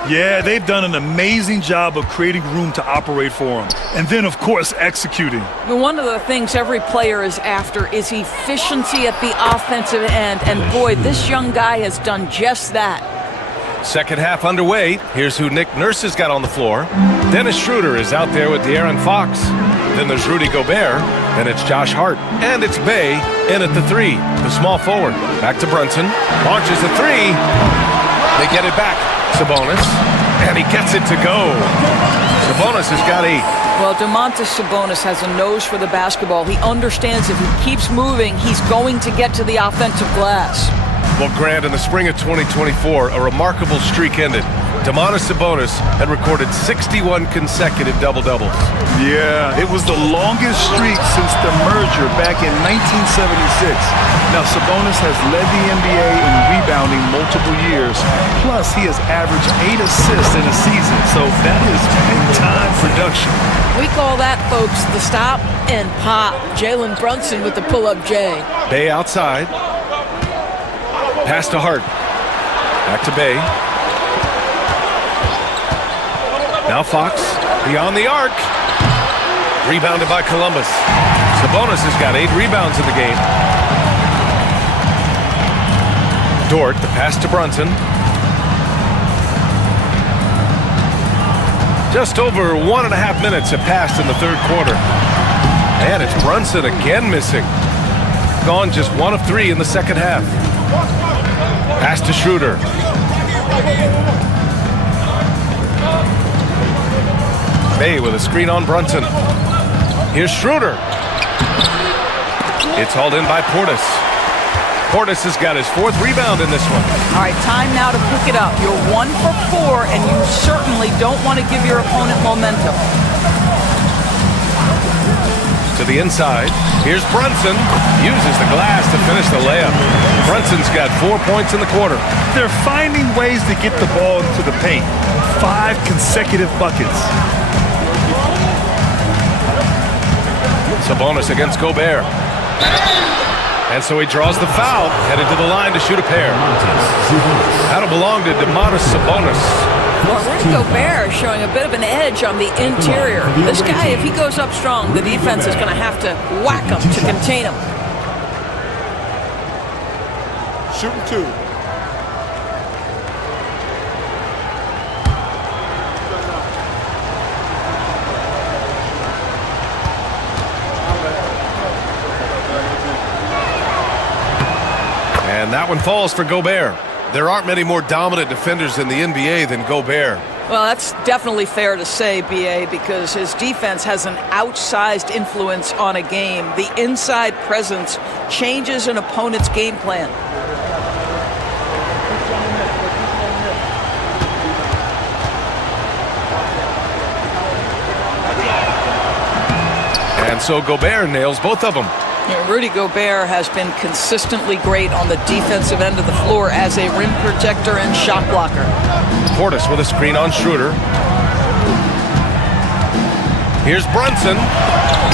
Yeah, they've done an amazing job of creating room to operate for him. And then, of course, executing. One of the things every player is after is efficiency at the offensive end. And boy, this young guy has done just that. Second half underway. Here's who Nick Nurse has got on the floor. Dennis Schroeder is out there with De'Aaron Fox. Then there's Rudy Gobert. Then it's Josh Hart. And it's Bay in at the three. The small forward. Back to Brunson. Launches a three. They get it back. Sabonis, and he gets it to go. Sabonis has got 8. Well, Domantas Sabonis has a nose for the basketball. He understands if he keeps moving, he's going to get to the offensive glass. Well, Grant, in the spring of 2024, a remarkable streak ended. Domantas Sabonis had recorded 61 consecutive double-doubles. Yeah, it was the longest streak since the merger back in 1976. Now, Sabonis has led the NBA in rebounding multiple years. Plus, he has averaged 8 assists in a season, so that is big-time production. We call that, folks, the stop and pop. Jalen Brunson with the pull-up J. Bay outside. Pass to Hart. Back to Bay. Now Fox, beyond the arc. Rebounded by Columbus. Sabonis has got 8 rebounds in the game. Dort, the pass to Brunson. Just over 1.5 minutes have passed in the third quarter. And it's Brunson again missing. Gone just 1 of 3 in the second half. Pass to Schroeder. Bay with a screen on Brunson. Here's Schroeder. It's hauled in by Portis. Portis has got his 4th rebound in this one. All right, time now to pick it up. You're 1 for 4, and you certainly don't want to give your opponent momentum. To the inside. Here's Brunson. Uses the glass to finish the layup. Brunson's got 4 points in the quarter. They're finding ways to get the ball into the paint. 5 consecutive buckets. Sabonis against Gobert. And so he draws the foul, headed to the line to shoot a pair. That'll belong to Domantas Sabonis. Well, Rudy Gobert showing a bit of an edge on the interior. This guy, if he goes up strong, the defense is going to have to whack him to contain him. Shooting 2. And that one falls for Gobert. There aren't many more dominant defenders in the NBA than Gobert. Well, that's definitely fair to say, B.A., because his defense has an outsized influence on a game. The inside presence changes an opponent's game plan. And so Gobert nails both of them. Yeah, Rudy Gobert has been consistently great on the defensive end of the floor as a rim protector and shot blocker. Portis with a screen on Schroeder. Here's Brunson.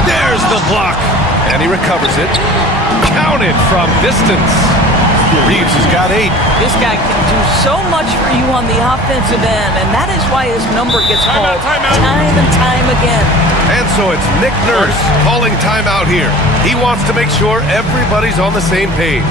There's the block. And he recovers it. Counted from distance. Reeves has got 8. This guy can do so much for you on the offensive end, and that is why his number gets called time and time again. And so it's Nick Nurse calling timeout here. He wants to make sure everybody's on the same page.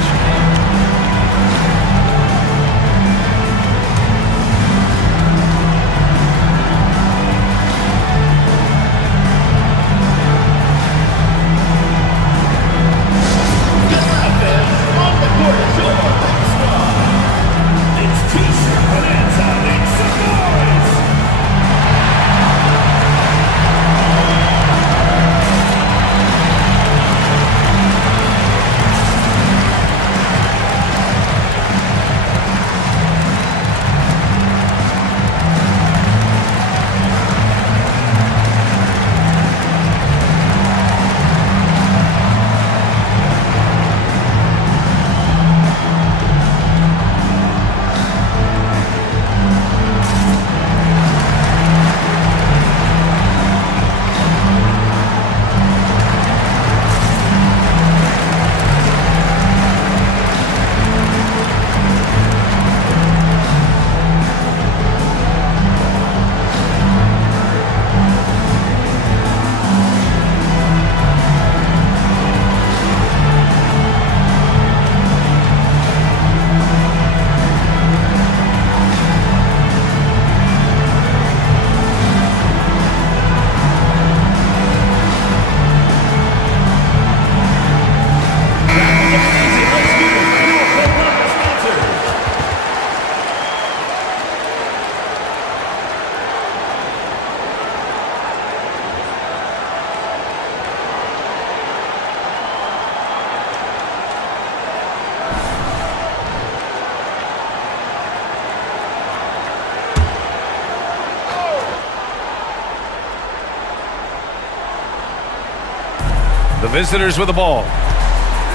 The visitors with the ball.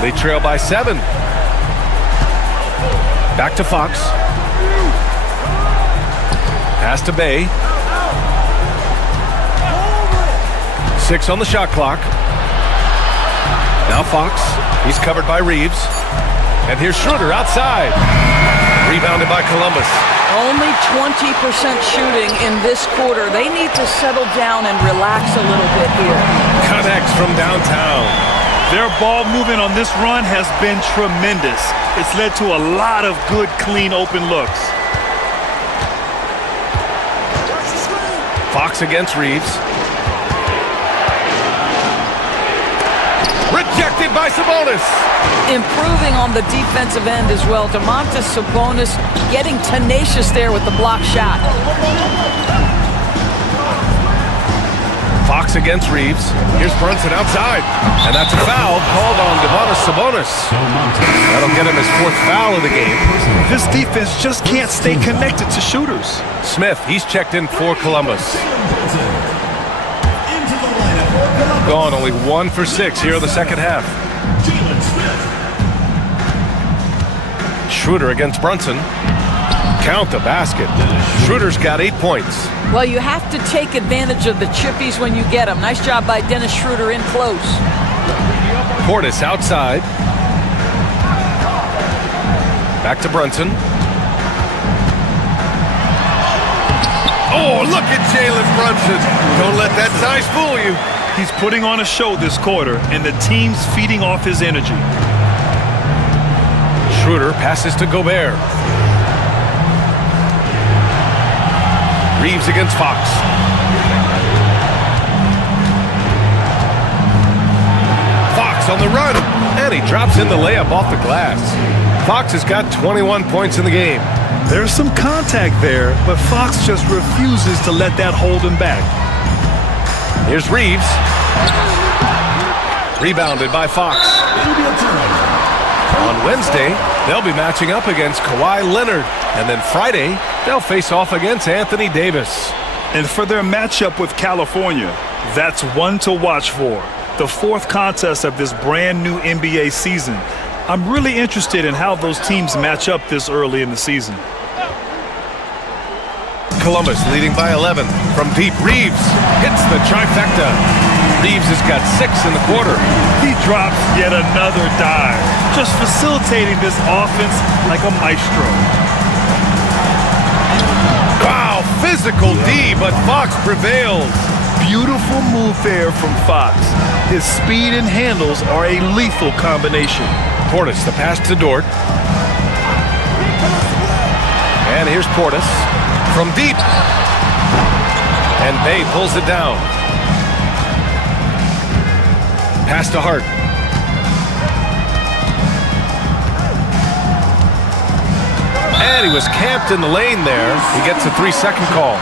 They trail by 7. Back to Fox. Pass to Bay. 6 on the shot clock. Now Fox. He's covered by Reeves. And here's Schroeder outside. Rebounded by Columbus. Only 20% shooting in this quarter. They need to settle down and relax a little bit here. Connects from downtown. Their ball movement on this run has been tremendous. It's led to a lot of good, clean, open looks. Fox against Reeves. Rejected by Sabonis. Improving on the defensive end as well. Domantas Sabonis getting tenacious there with the block shot. Fox against Reeves. Here's Brunson outside. And that's a foul called on Domantas Sabonis. That'll get him his 4th foul of the game. This defense just can't stay connected to shooters. Smith, he's checked in for Columbus. Gone only 1 for 6 here in the second half. Schroeder against Brunson. Count the basket. Schroeder's got 8 points. Well, you have to take advantage of the chippies when you get them. Nice job by Dennis Schroeder in close. Portis outside. Back to Brunson. Oh, look at Jalen Brunson. Don't let that size fool you. He's putting on a show this quarter, and the team's feeding off his energy. Schroeder passes to Gobert. Reeves against Fox. Fox on the run, and he drops in the layup off the glass. Fox has got 21 points in the game. There's some contact there, but Fox just refuses to let that hold him back. Here's Reeves. Rebounded by Fox. On Wednesday, they'll be matching up against Kawhi Leonard. And then Friday, they'll face off against Anthony Davis. And for their matchup with California, that's one to watch for. the fourth contest of this brand new NBA season. I'm really interested in how those teams match up this early in the season. Columbus leading by 11. From deep, Reeves hits the trifecta. Reeves has got 6 in the quarter. He drops yet another dive, just facilitating this offense like a maestro. Wow, physical D, but Fox prevails. Beautiful move there from Fox. His speed and handles are a lethal combination. Portis, the pass to Dort. And here's Portis from deep. And Bay pulls it down. Pass to Hart. And he was camped in the lane there. He gets a 3-second call.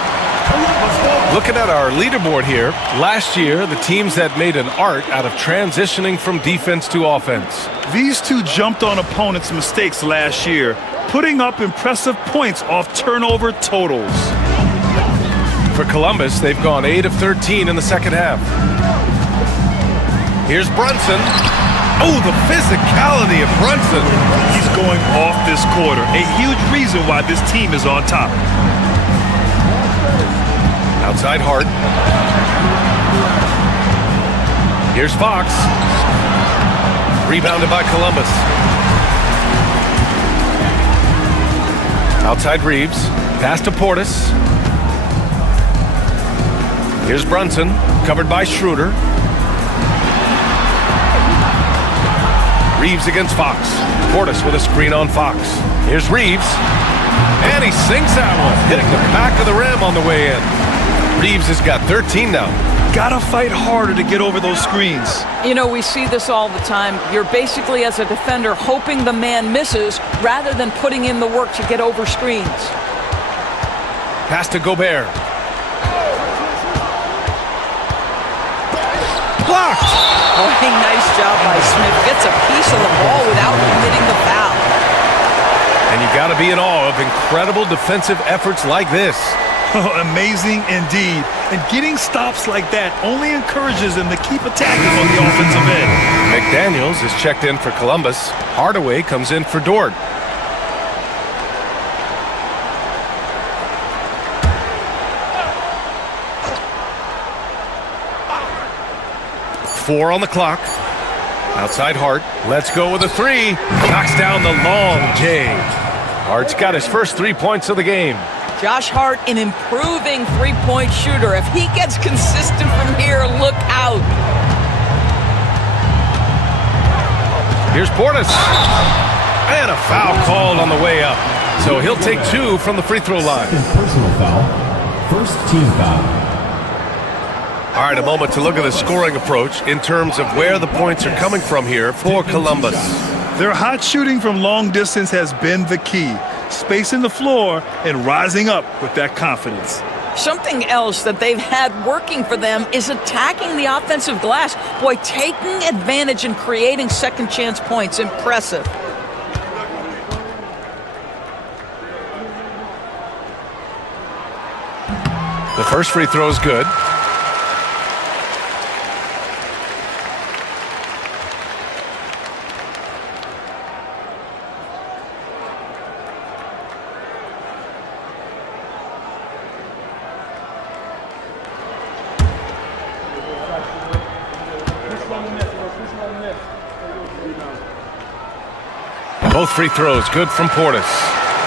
Looking at our leaderboard here, last year the teams that made an art out of transitioning from defense to offense. These two jumped on opponents' mistakes last year, putting up impressive points off turnover totals. For Columbus, they've gone 8 of 13 in the second half. Here's Brunson. Oh, the physicality of Brunson. He's going off this quarter, a huge reason why this team is on top. Outside Hart. Here's Fox. Rebounded by Columbus. Outside Reeves. Pass to Portis. Here's Brunson. Covered by Schroeder. Reeves against Fox. Portis with a screen on Fox. Here's Reeves. And he sinks that one, hitting the back of the rim on the way in. Reeves has got 13 now. Gotta fight harder to get over those screens. You know, we see this all the time. You're basically, as a defender, hoping the man misses rather than putting in the work to get over screens. Pass to Gobert. Blocked. Boy, nice job by Smith. Gets a piece of the ball without committing the foul. And you got to be in awe of incredible defensive efforts like this. Amazing indeed. And getting stops like that only encourages them to keep attacking on the offensive end. McDaniels is checked in for Columbus. Hardaway comes in for Dort. Four on the clock. Outside Hart. Let's go with a 3. Knocks down the long J. Hart's got his first 3 points of the game. Josh Hart, an improving three-point shooter. If he gets consistent from here, look out. Here's Portis. And a foul called on the way up. So he'll take 2 from the free throw line. Personal foul. First team foul. All right, a moment to look at the scoring approach in terms of where the points are coming from here for Columbus. Their hot shooting from long distance has been the key. Spacing the floor and rising up with that confidence. Something else that they've had working for them is attacking the offensive glass. Boy, taking advantage and creating second chance points. Impressive. The first free throw is good. Both free throws good from Portis.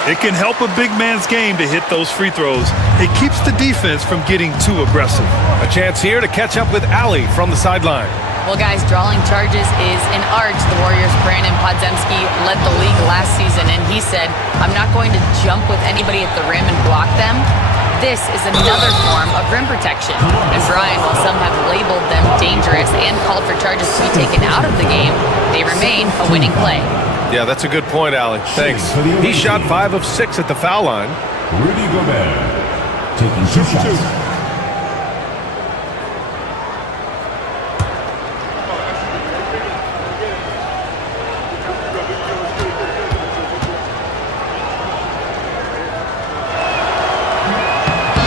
It can help a big man's game to hit those free throws. It keeps the defense from getting too aggressive. A chance here to catch up with Allie from the sideline. Well, guys, drawing charges is an art. The Warriors' Brandon Podziemski led the league last season, and he said, I'm not going to jump with anybody at the rim and block them. This is another form of rim protection. And Brian, while some have labeled them dangerous and called for charges to be taken out of the game, they remain a winning play. Yeah, that's a good point, Allie. Thanks. He shot 5 of 6 at the foul line. Rudy Gobert taking 2 shots.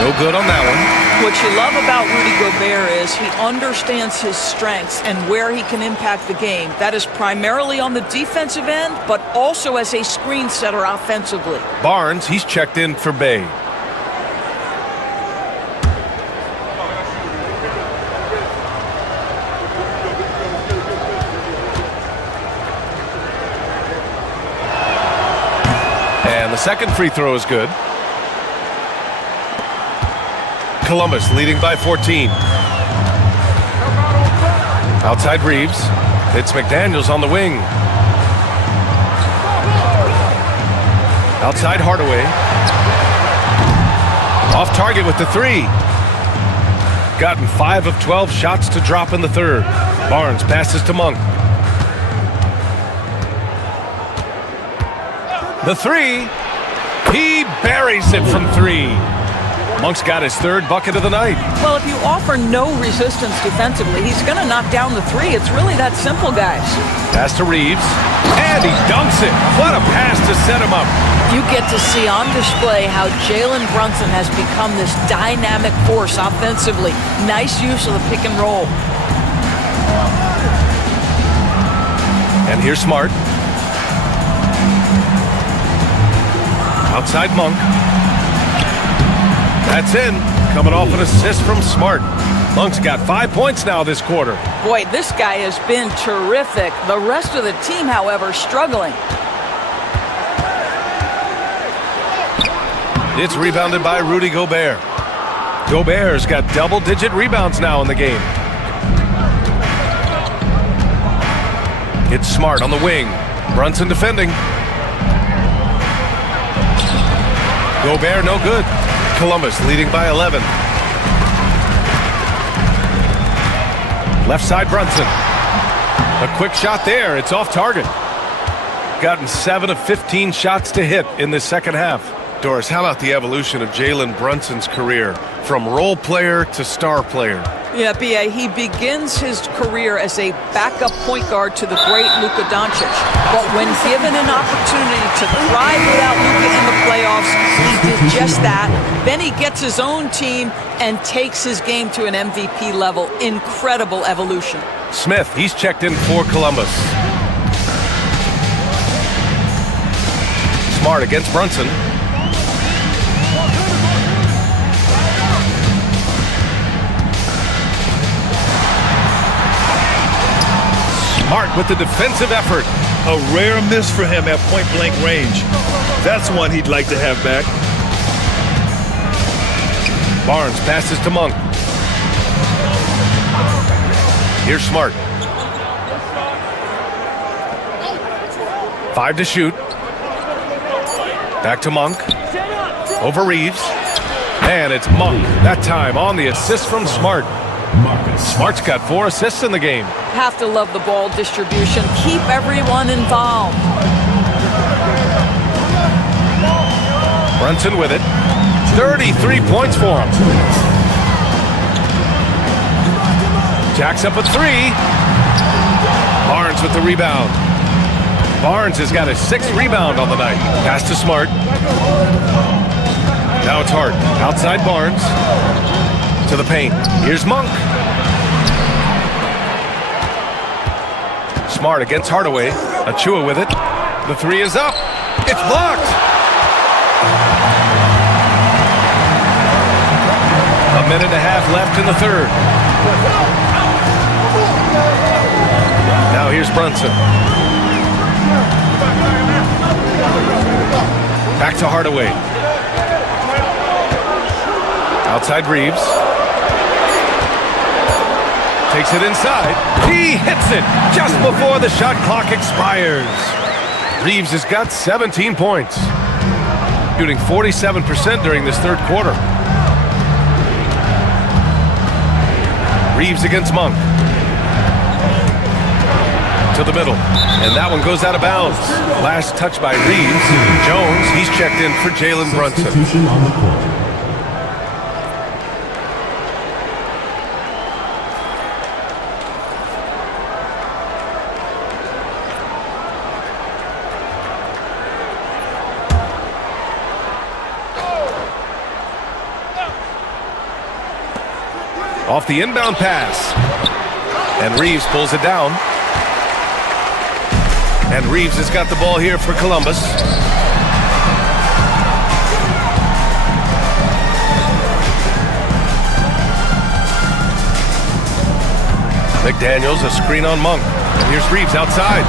No good on that one. What you love about Rudy Gobert is he understands his strengths and where he can impact the game. That is primarily on the defensive end, but also as a screen setter offensively. Barnes, he's checked in for Bay. And the second free throw is good. Columbus leading by 14. Outside Reeves. It's McDaniels on the wing. Outside Hardaway. Off target with the three. Gotten 5 of 12 shots to drop in the third. Barnes passes to Monk. The three. He buries it from three. Monk's got his third bucket of the night. Well, if you offer no resistance defensively, he's going to knock down the three. It's really that simple, guys. Pass to Reeves, and he dunks it. What a pass to set him up. You get to see on display how Jalen Brunson has become this dynamic force offensively. Nice use of the pick and roll. And here's Smart. Outside Monk. That's in. Coming off an assist from Smart. Monk's got 5 points now this quarter. Boy, this guy has been terrific. The rest of the team, however, struggling. It's rebounded by Rudy Gobert. Gobert's got double-digit rebounds now in the game. It's Smart on the wing. Brunson defending. Gobert no good. Columbus leading by 11. Left side Brunson. A quick shot there. It's off target. Gotten 7 of 15 shots to hit in the second half. Doris, how about the evolution of Jalen Brunson's career from role player to star player? Yeah, B.A., he begins his career as a backup point guard to the great Luka Doncic. But when given an opportunity to thrive without Luka in the playoffs, he did just that. Then he gets his own team and takes his game to an MVP level. Incredible evolution. Smith, he's checked in for Columbus. Smart against Brunson. Smart with the defensive effort. A rare miss for him at point-blank range. That's one he'd like to have back. Barnes passes to Monk. Here's Smart. 5 to shoot. Back to Monk. Over Reeves. And it's Monk. That time on the assist from Smart. Smart's got 4 assists in the game. Have to love the ball distribution. Keep everyone involved. Brunson with it. 33 points for him. Jacks up a 3. Barnes with the rebound. Barnes has got his 6th rebound on the night. Pass to Smart. Now it's Hart. Outside Barnes. To the paint. Here's Monk. Smart against Hardaway. Achua with it. The 3 is up. It's blocked. A minute and a half left in the third. Now here's Brunson. Back to Hardaway. Outside Reeves. Takes it inside. He hits it just before the shot clock expires. Reeves has got 17 points. Shooting 47% during this third quarter. Reeves against Monk. To the middle. And that one goes out of bounds. Last touch by Reeves. Jones, he's checked in for Jalen Brunson. Substitution on the court. Off the inbound pass. And Reeves pulls it down. And Reeves has got the ball here for Columbus. McDaniels, a screen on Monk. And here's Reeves outside.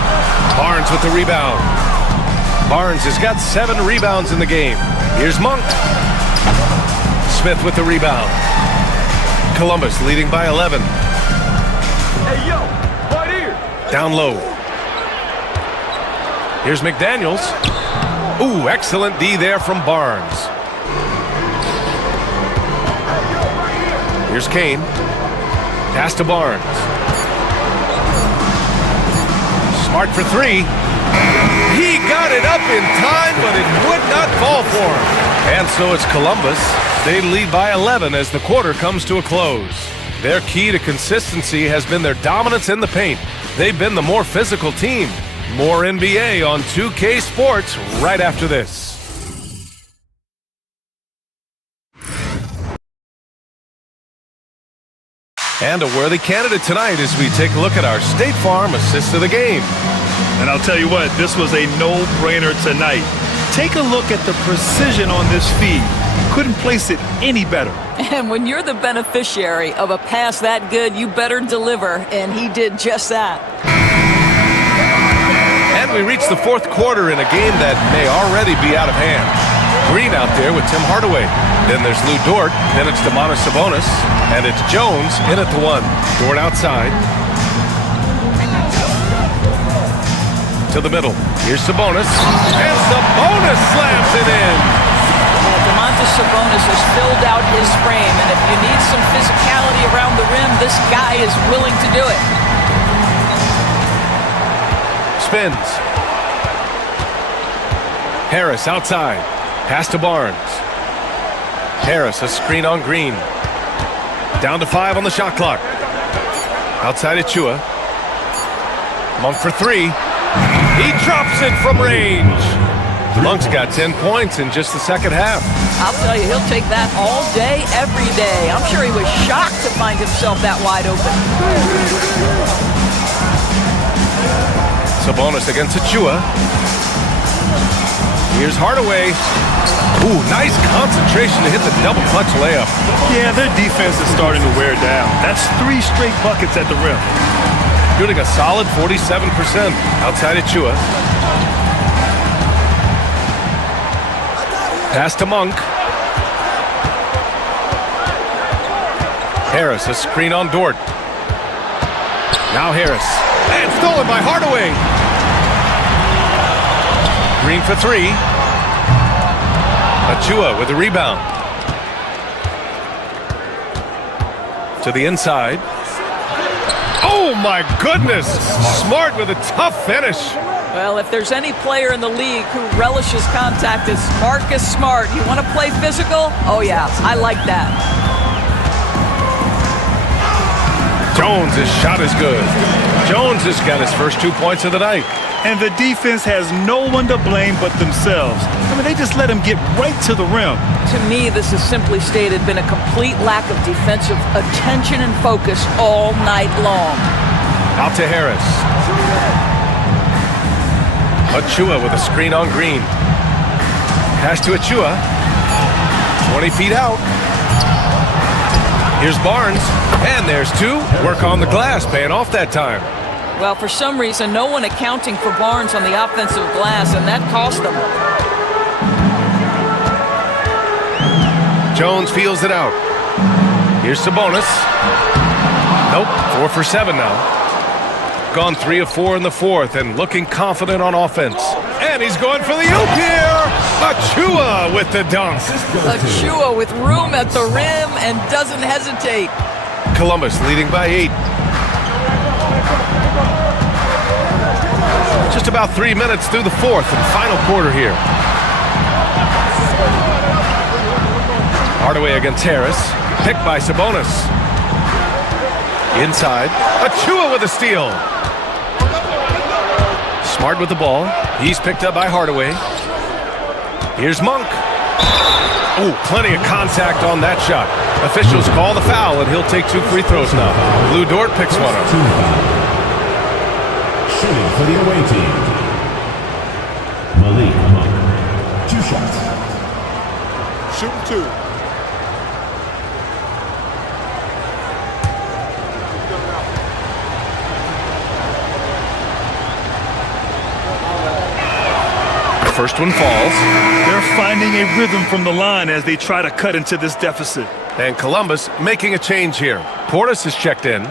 Barnes with the rebound. Barnes has got 7 rebounds in the game. Here's Monk. Smith with the rebound. Columbus leading by 11. Hey, yo, right here. Down low. Here's McDaniels. Ooh, excellent D there from Barnes. Here's Kane. Pass to Barnes. Smart for 3. He got it up in time, but it would not fall for him. And so it's Columbus. They lead by 11 as the quarter comes to a close. Their key to consistency has been their dominance in the paint. They've been the more physical team. More NBA on 2K Sports right after this. And a worthy candidate tonight as we take a look at our State Farm assist of the game. And I'll tell you what, this was a no-brainer tonight. Take a look at the precision on this feed. Couldn't place it any better. And when you're the beneficiary of a pass that good, you better deliver, and he did just that. And we reach the fourth quarter in a game that may already be out of hand. Green out there with Tim Hardaway. Then there's Lou Dort. Then it's Domantas Sabonis. And it's Jones in at the 1. Dort outside. To the middle. Here's Sabonis. And Sabonis slams it in. Domantas Sabonis has filled out his frame, and if you need some physicality around the rim, this guy is willing to do it. Spins. Harris outside. Pass to Barnes. Harris, a screen on Green. Down to 5 on the shot clock. Outside Achua. Monk for 3. He drops it from range. Monk's got 10 points in just the second half. I'll tell you, he'll take that all day, every day. I'm sure he was shocked to find himself that wide open. Sabonis against Achua. Here's Hardaway. Ooh, nice concentration to hit the double clutch layup. Yeah, their defense is starting to wear down. That's 3 straight buckets at the rim. Shooting a solid 47% outside Achua. Pass to Monk. Harris, a screen on Dort. Now Harris. And stolen by Hardaway. Green for 3. Achua with the rebound. To the inside. Oh my goodness! Smart with a tough finish. Well, if there's any player in the league who relishes contact, it's Marcus Smart. You want to play physical? Oh yeah, I like that. Jones' shot is good. Jones has got his first 2 points of the night. And the defense has no one to blame but themselves. I mean, they just let him get right to the rim. To me, this has simply stated been a complete lack of defensive attention and focus all night long. Out to Harris. Achua with a screen on Green. Pass to Achua. 20 feet out. Here's Barnes. And there's 2. Work on the glass, paying off that time. Well, for some reason, no one accounting for Barnes on the offensive glass, and that cost them. Jones feels it out. Here's Sabonis. Nope, 4 for 7 now. Gone 3 of 4 in the fourth and looking confident on offense. And he's going for the oop here. Achua with the dunk. Achua with room at the rim and doesn't hesitate. Columbus leading by 8. Just about 3 minutes through the fourth and final quarter here. Hardaway against Harris. Picked by Sabonis. Inside. Achua with a steal. Smart with the ball. He's picked up by Hardaway. Here's Monk. Oh, plenty of contact on that shot. Officials call the foul, and he'll take 2 free throws now. Lou Dort picks one up. Shooting for the away team, Malik Monk. 2 shots. Shooting 2. First one falls. They're finding a rhythm from the line as they try to cut into this deficit. And Columbus making a change here. Portis is checked in.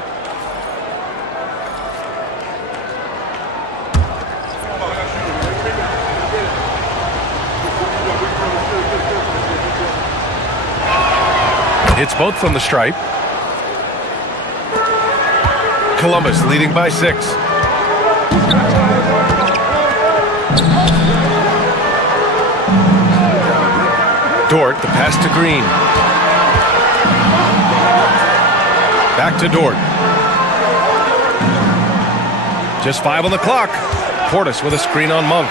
Hits both from the stripe. Columbus leading by 6. Dort, the pass to Green. Back to Dort. Just 5 on the clock. Portis with a screen on Monk.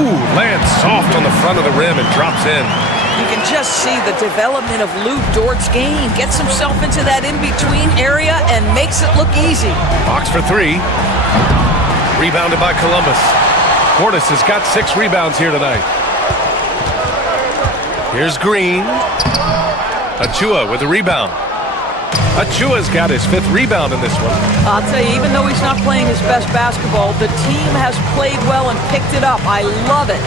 Ooh, lands soft on the front of the rim and drops in. You can just see the development of Lou Dort's game. Gets himself into that in-between area and makes it look easy. Box for 3. Rebounded by Columbus. Portis has got 6 rebounds here tonight. Here's Green. Achua with a rebound. Achua's got his 5th rebound in this one. I'll tell you, even though he's not playing his best basketball, the team has played well and picked it up. I love it.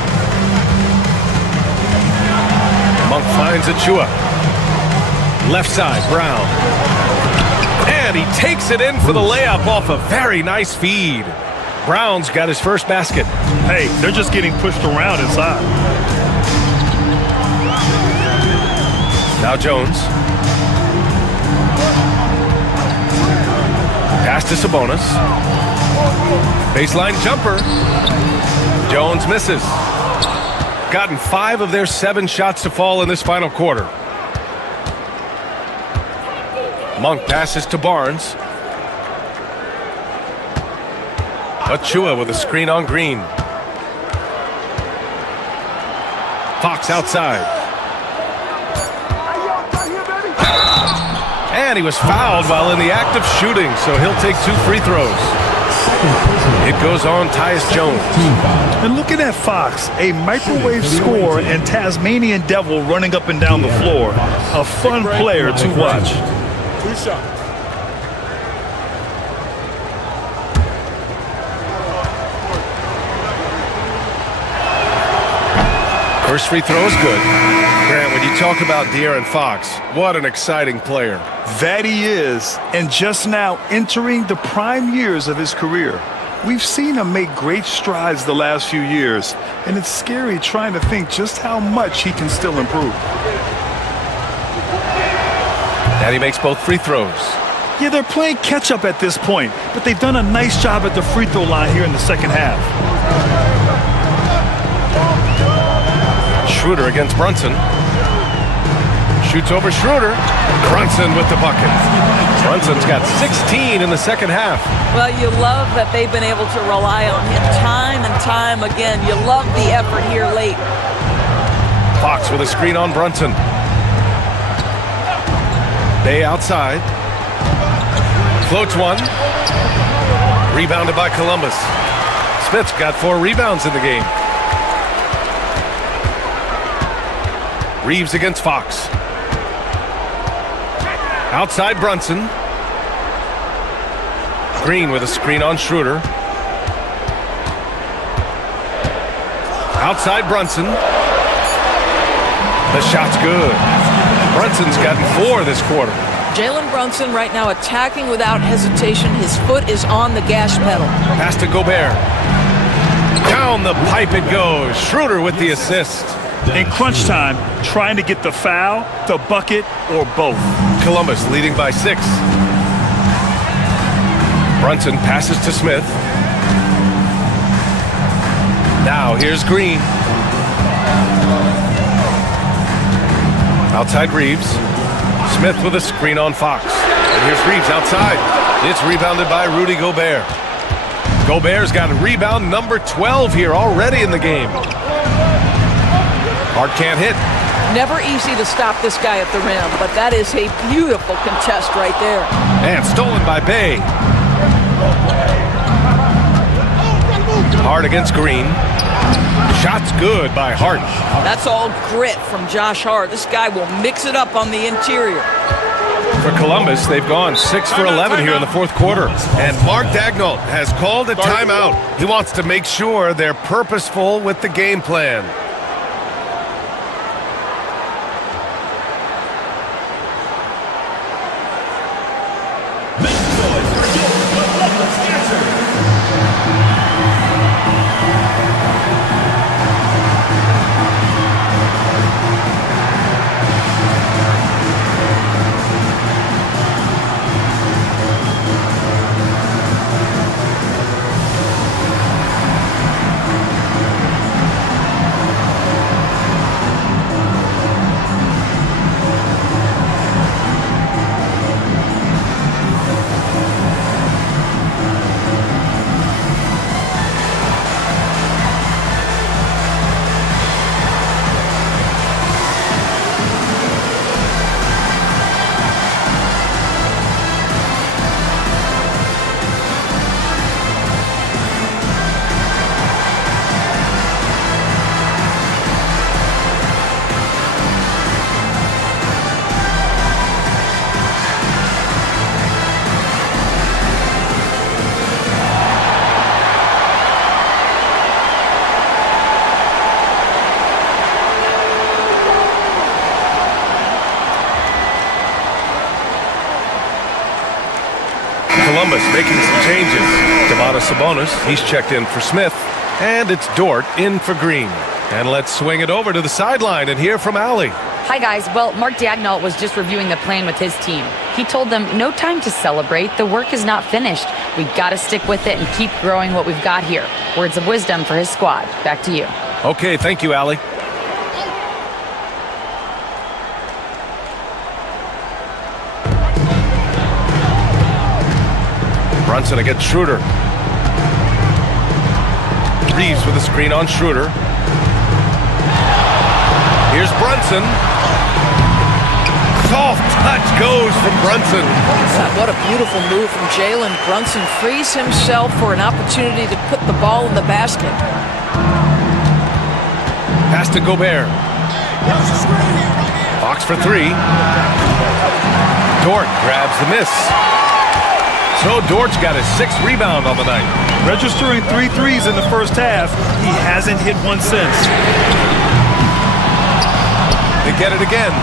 Monk finds Achua. Left side, Brown. And he takes it in for the layup off a very nice feed. Brown's got his first basket. Hey, they're just getting pushed around inside. Now Jones. Pass to Sabonis. Baseline jumper. Jones misses. Gotten 5 of their 7 shots to fall in this final quarter. Monk passes to Barnes. Achua with a screen on Green. Fox outside. And he was fouled while in the act of shooting, so he'll take 2 free throws. It goes on Tyus Jones. And looking at Fox, a microwave scorer and Tasmanian devil running up and down the floor. A fun player to watch. 2 shots. First free throw is good. Grant, when you talk about De'Aaron Fox, what an exciting player. That he is, and just now entering the prime years of his career. We've seen him make great strides the last few years, and it's scary trying to think just how much he can still improve. And he makes both free throws. Yeah, they're playing catch-up at this point, but they've done a nice job at the free throw line here in the second half. Schroeder against Brunson. Shoots over Schroeder. Brunson with the bucket. Brunson's got 16 in the second half. Well, you love that they've been able to rely on him time and time again. You love the effort here late. Fox with a screen on Brunson. Bay outside. Floats one. Rebounded by Columbus. Smith's got 4 rebounds in the game. Reeves against Fox. Outside Brunson. Green with a screen on Schroeder. Outside Brunson. The shot's good. Brunson's gotten 4 this quarter. Jalen Brunson right now attacking without hesitation. His foot is on the gas pedal. Pass to Gobert. Down the pipe it goes. Schroeder with the assist. In crunch time, trying to get the foul, the bucket, or both. Columbus leading by 6. Brunson passes to Smith. Now here's Green. Outside Reeves. Smith with a screen on Fox. And here's Reeves outside. It's rebounded by Rudy Gobert. Gobert's got a rebound number 12 here already in the game. Hart can't hit. Never easy to stop this guy at the rim, but that is a beautiful contest right there. And stolen by Bay. Hart against Green. Shot's good by Hart. That's all grit from Josh Hart. This guy will mix it up on the interior. For Columbus, they've gone 6 for 11 here in the fourth quarter. And Mark Daigneault has called a timeout. He wants to make sure they're purposeful with the game plan. Columbus making some changes. Domantas Sabonis, he's checked in for Smith. And it's Dort in for Green. And let's swing it over to the sideline and hear from Allie. Hi, guys. Well, Mark Daigneault was just reviewing the plan with his team. He told them, no time to celebrate. The work is not finished. We got to stick with it and keep growing what we've got here. Words of wisdom for his squad. Back to you. Okay, thank you, Allie. Brunson against Schroeder. Reeves with a screen on Schroeder. Here's Brunson. Soft touch goes from Brunson. What a beautiful move from Jalen Brunson. Frees himself for an opportunity to put the ball in the basket. Pass to Gobert. Fox for three. Dort grabs the miss. So Dort's got his 6th rebound on the night. Registering 3 threes in the first half. He hasn't hit one since. They get it again.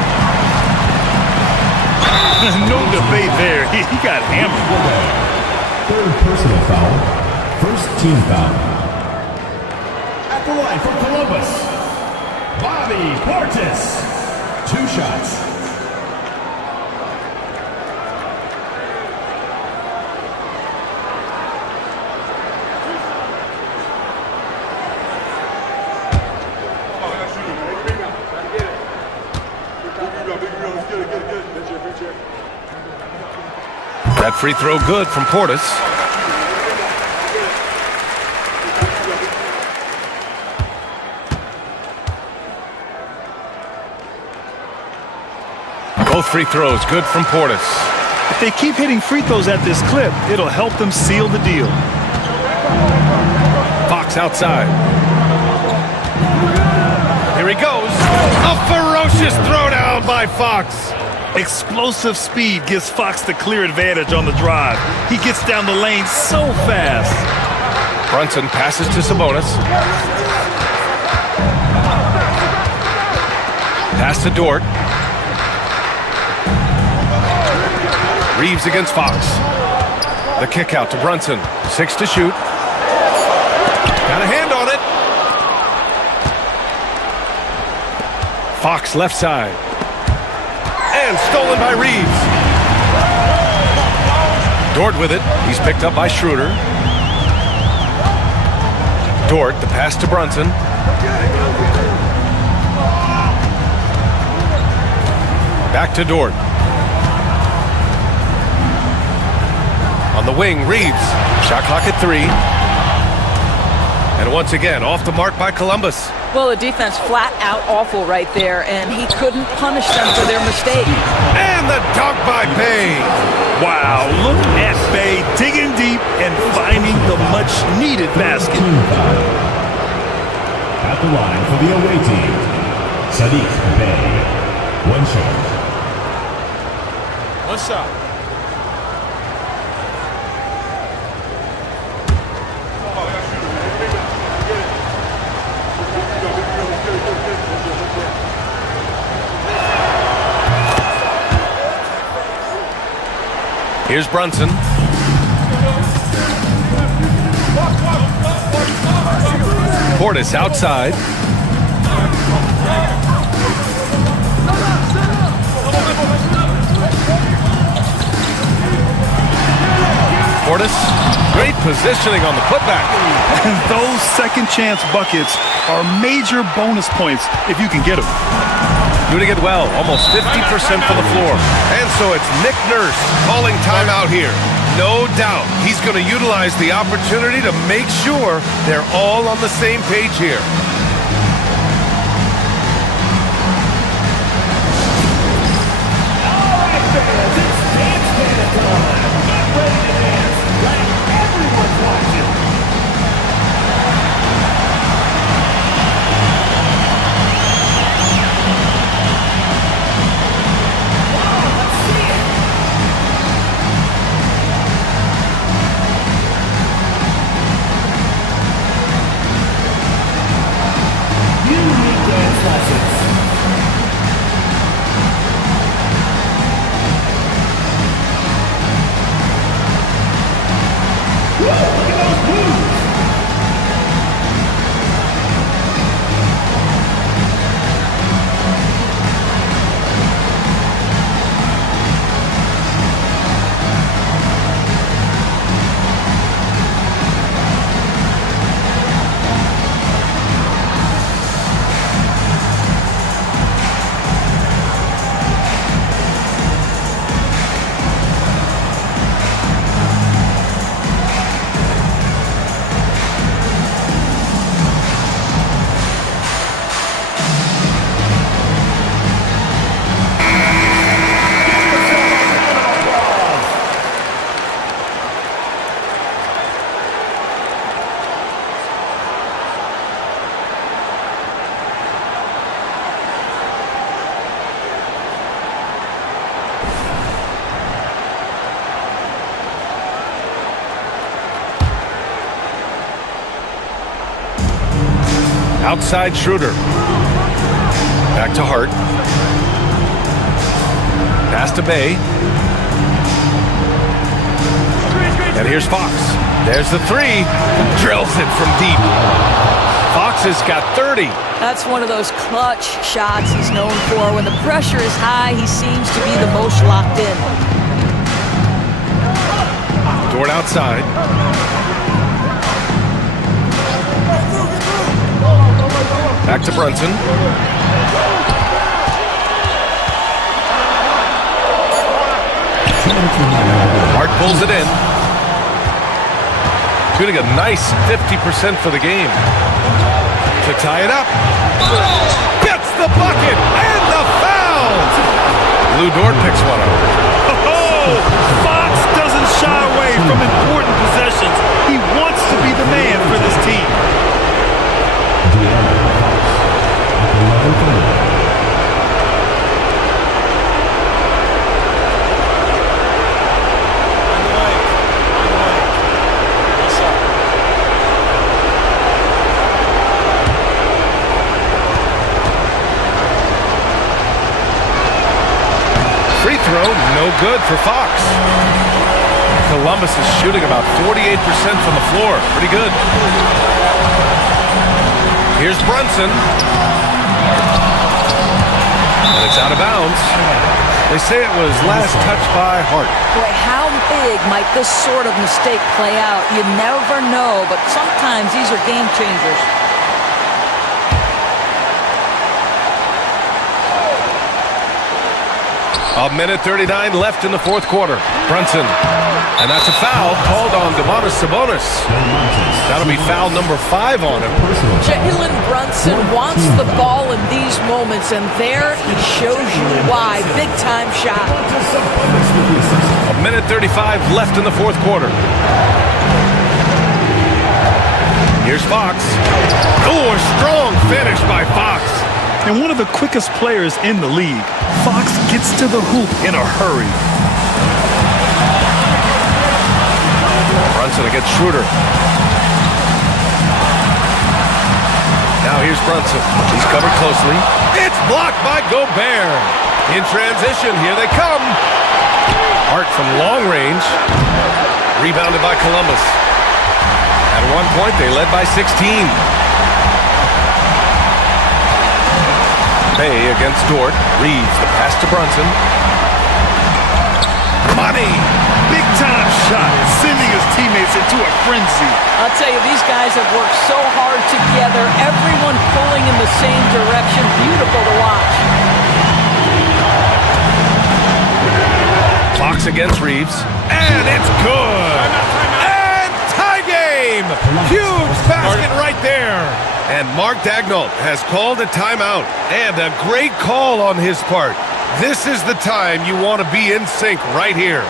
No debate there. He got hammered. 3rd personal foul. 1st team foul. At the line for Columbus, Bobby Portis. 2 shots. That free throw good from Portis. Both free throws good from Portis. If they keep hitting free throws at this clip, it'll help them seal the deal. Fox outside. Here he goes. A ferocious throwdown by Fox. Explosive speed gives Fox the clear advantage on the drive. He gets down the lane so fast. Brunson passes to Sabonis. Pass to Dort. Reeves against Fox. The kick out to Brunson. 6 to shoot. Got a hand on it. Fox left side. And stolen by Reeves. Dort with it. He's picked up by Schroeder. Dort, the pass to Brunson. Back to Dort. On the wing, Reeves. Shot clock at 3. And once again, off the mark by Columbus. Well, the defense flat out awful right there, and he couldn't punish them for their mistake. And the dunk by Bay. Wow, look at Bay digging deep and finding the much-needed basket. At the line for the away team, Sadiq Bay. One shot. One shot. Here's Brunson. Portis outside. Portis, great positioning on the putback. And those second chance buckets are major bonus points if you can get them. Doing it well, almost 50% from the floor. And so it's Nick Nurse calling timeout here. No doubt he's going to utilize the opportunity to make sure they're all on the same page here. Outside Schroeder. Back to Hart. Pass to Bay. And here's Fox. There's the three. Drills it from deep. Fox has got 30. That's one of those clutch shots he's known for. When the pressure is high, he seems to be the most locked in. Dort outside. Back to Brunson. Hart pulls it in. Shooting a nice 50% for the game. To tie it up. Gets the bucket and the foul. Lou Dort picks one up. Oh, Fox doesn't shy away from important possessions. He wants to be the man for this team. Free throw, no good for Fox. Columbus is shooting about 48% from the floor. Pretty good. Here's Brunson. And it's out of bounds. They say it was last touched by Hart. Boy, how big might this sort of mistake play out? You never know, but sometimes these are game changers. A minute 39 left in the fourth quarter. Brunson And that's a foul called on Domantas Sabonis. That'll be foul number 5 on him. Jalen Brunson wants the ball in these moments, and there he shows you why. Big-time shot. A minute 35 left in the fourth quarter. Here's Fox. Oh, a strong finish by Fox. And one of the quickest players in the league, Fox gets to the hoop in a hurry. Brunson against Schroeder. Now here's Brunson. He's covered closely. It's blocked by Gobert. In transition, here they come. Hart from long range. Rebounded by Columbus. At one point, they led by 16. Bay against Dort. Reeves, the pass to Brunson. Money! Big-time shot, sending his teammates into a frenzy. I'll tell you, these guys have worked so hard together. Everyone pulling in the same direction. Beautiful to watch. Fox against Reeves. And it's good! And tie game! Huge basket right there! And Mark Daigneault has called a timeout. And a great call on his part. This is the time you want to be in sync right here.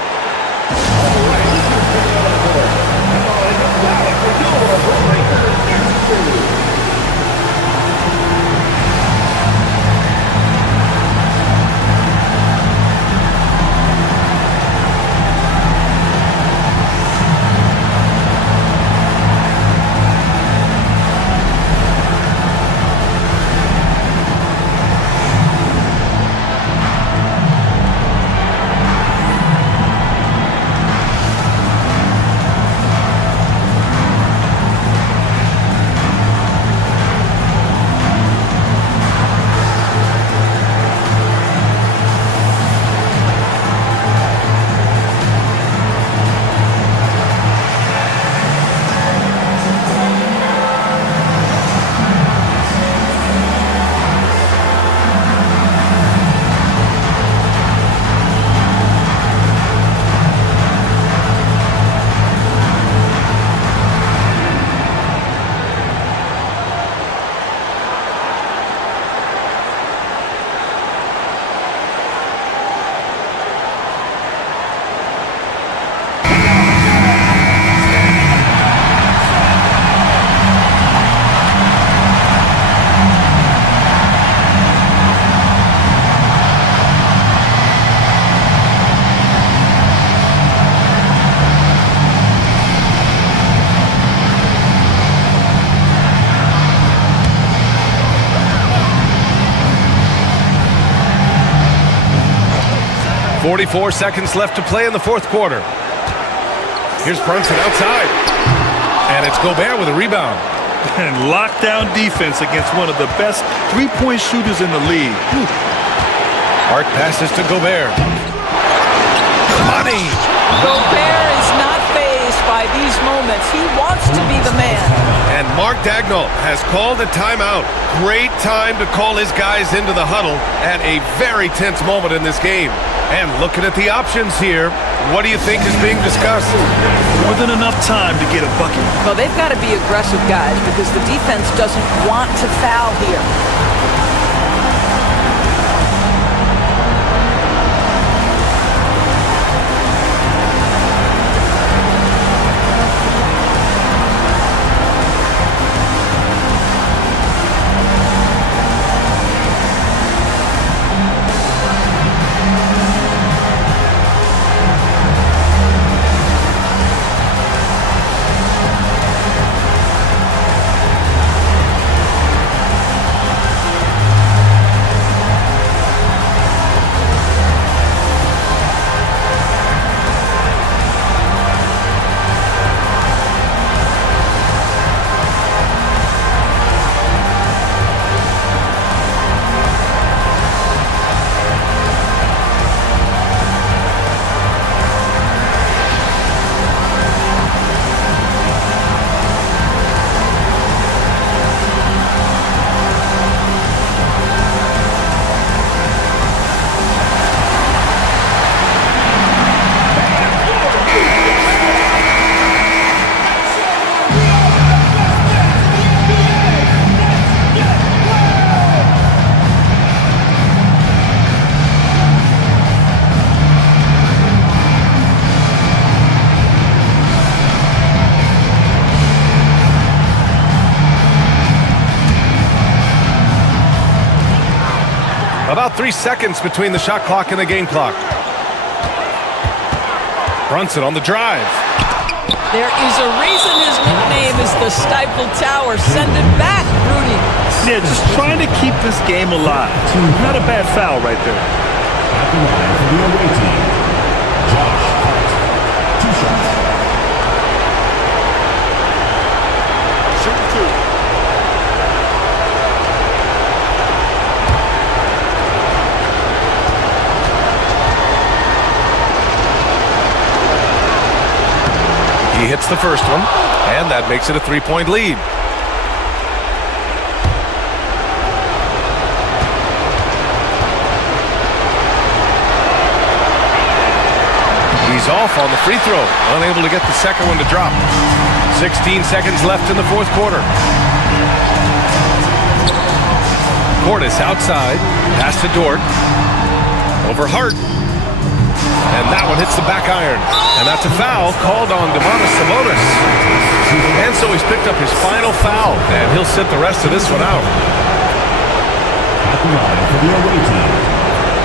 .44 seconds left to play in the fourth quarter. Here's Brunson outside. And it's Gobert with a rebound. And lockdown defense against one of the best three-point shooters in the league. Hart passes to Gobert. Money! Gobert is not fazed by these moments. He wants to be the man. And Mark Daigneault has called a timeout. Great time to call his guys into the huddle at a very tense moment in this game. And looking at the options here, what do you think is being discussed? More than enough time to get a bucket. Well, they've got to be aggressive, guys, because the defense doesn't want to foul here. About 3 seconds between the shot clock and the game clock. Brunson on the drive. There is a reason his nickname is the Stifle Tower. Send it back, Rudy. Yeah, just trying to keep this game alive. Not a bad foul right there. At the line for the away team, Josh Hart. 2 shots. Shoot 2. He hits the first one, and that makes it a 3-point lead. He's off on the free throw, unable to get the second one to drop. 16 seconds left in the fourth quarter. Portis outside, pass to Dort, over Hart. And that one hits the back iron. And that's a foul called on Domantas Sabonis. And so he's picked up his final foul, and he'll sit the rest of this one out. At the line for the away team,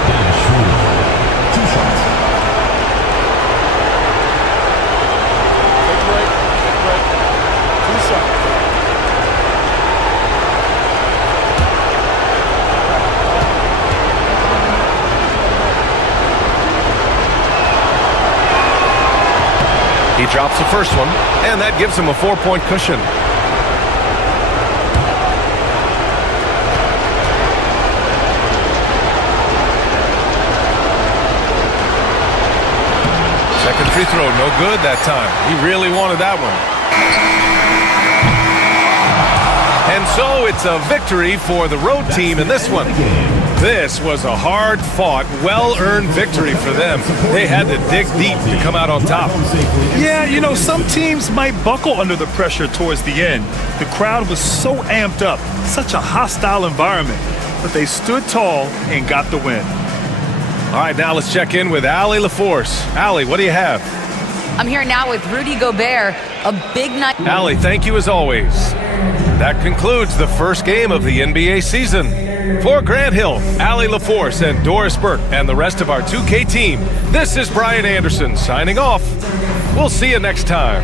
Dennis Schroeder. 2 shots. Take a break. Take a break. 2 shots. He drops the first one, and that gives him a 4-point cushion. Second free throw, no good that time. He really wanted that one. And so it's a victory for the road team in this one. This was a hard-fought, well-earned victory for them. They had to dig deep to come out on top. Yeah, you know, some teams might buckle under the pressure towards the end. The crowd was so amped up, such a hostile environment, but they stood tall and got the win. All right, now let's check in with Allie LaForce. Allie, what do you have? I'm here now with Rudy Gobert. A big night. Allie, thank you as always. That concludes the first game of the NBA season. For Grant Hill, Allie LaForce, and Doris Burke, and the rest of our 2K team, this is Brian Anderson signing off. We'll see you next time.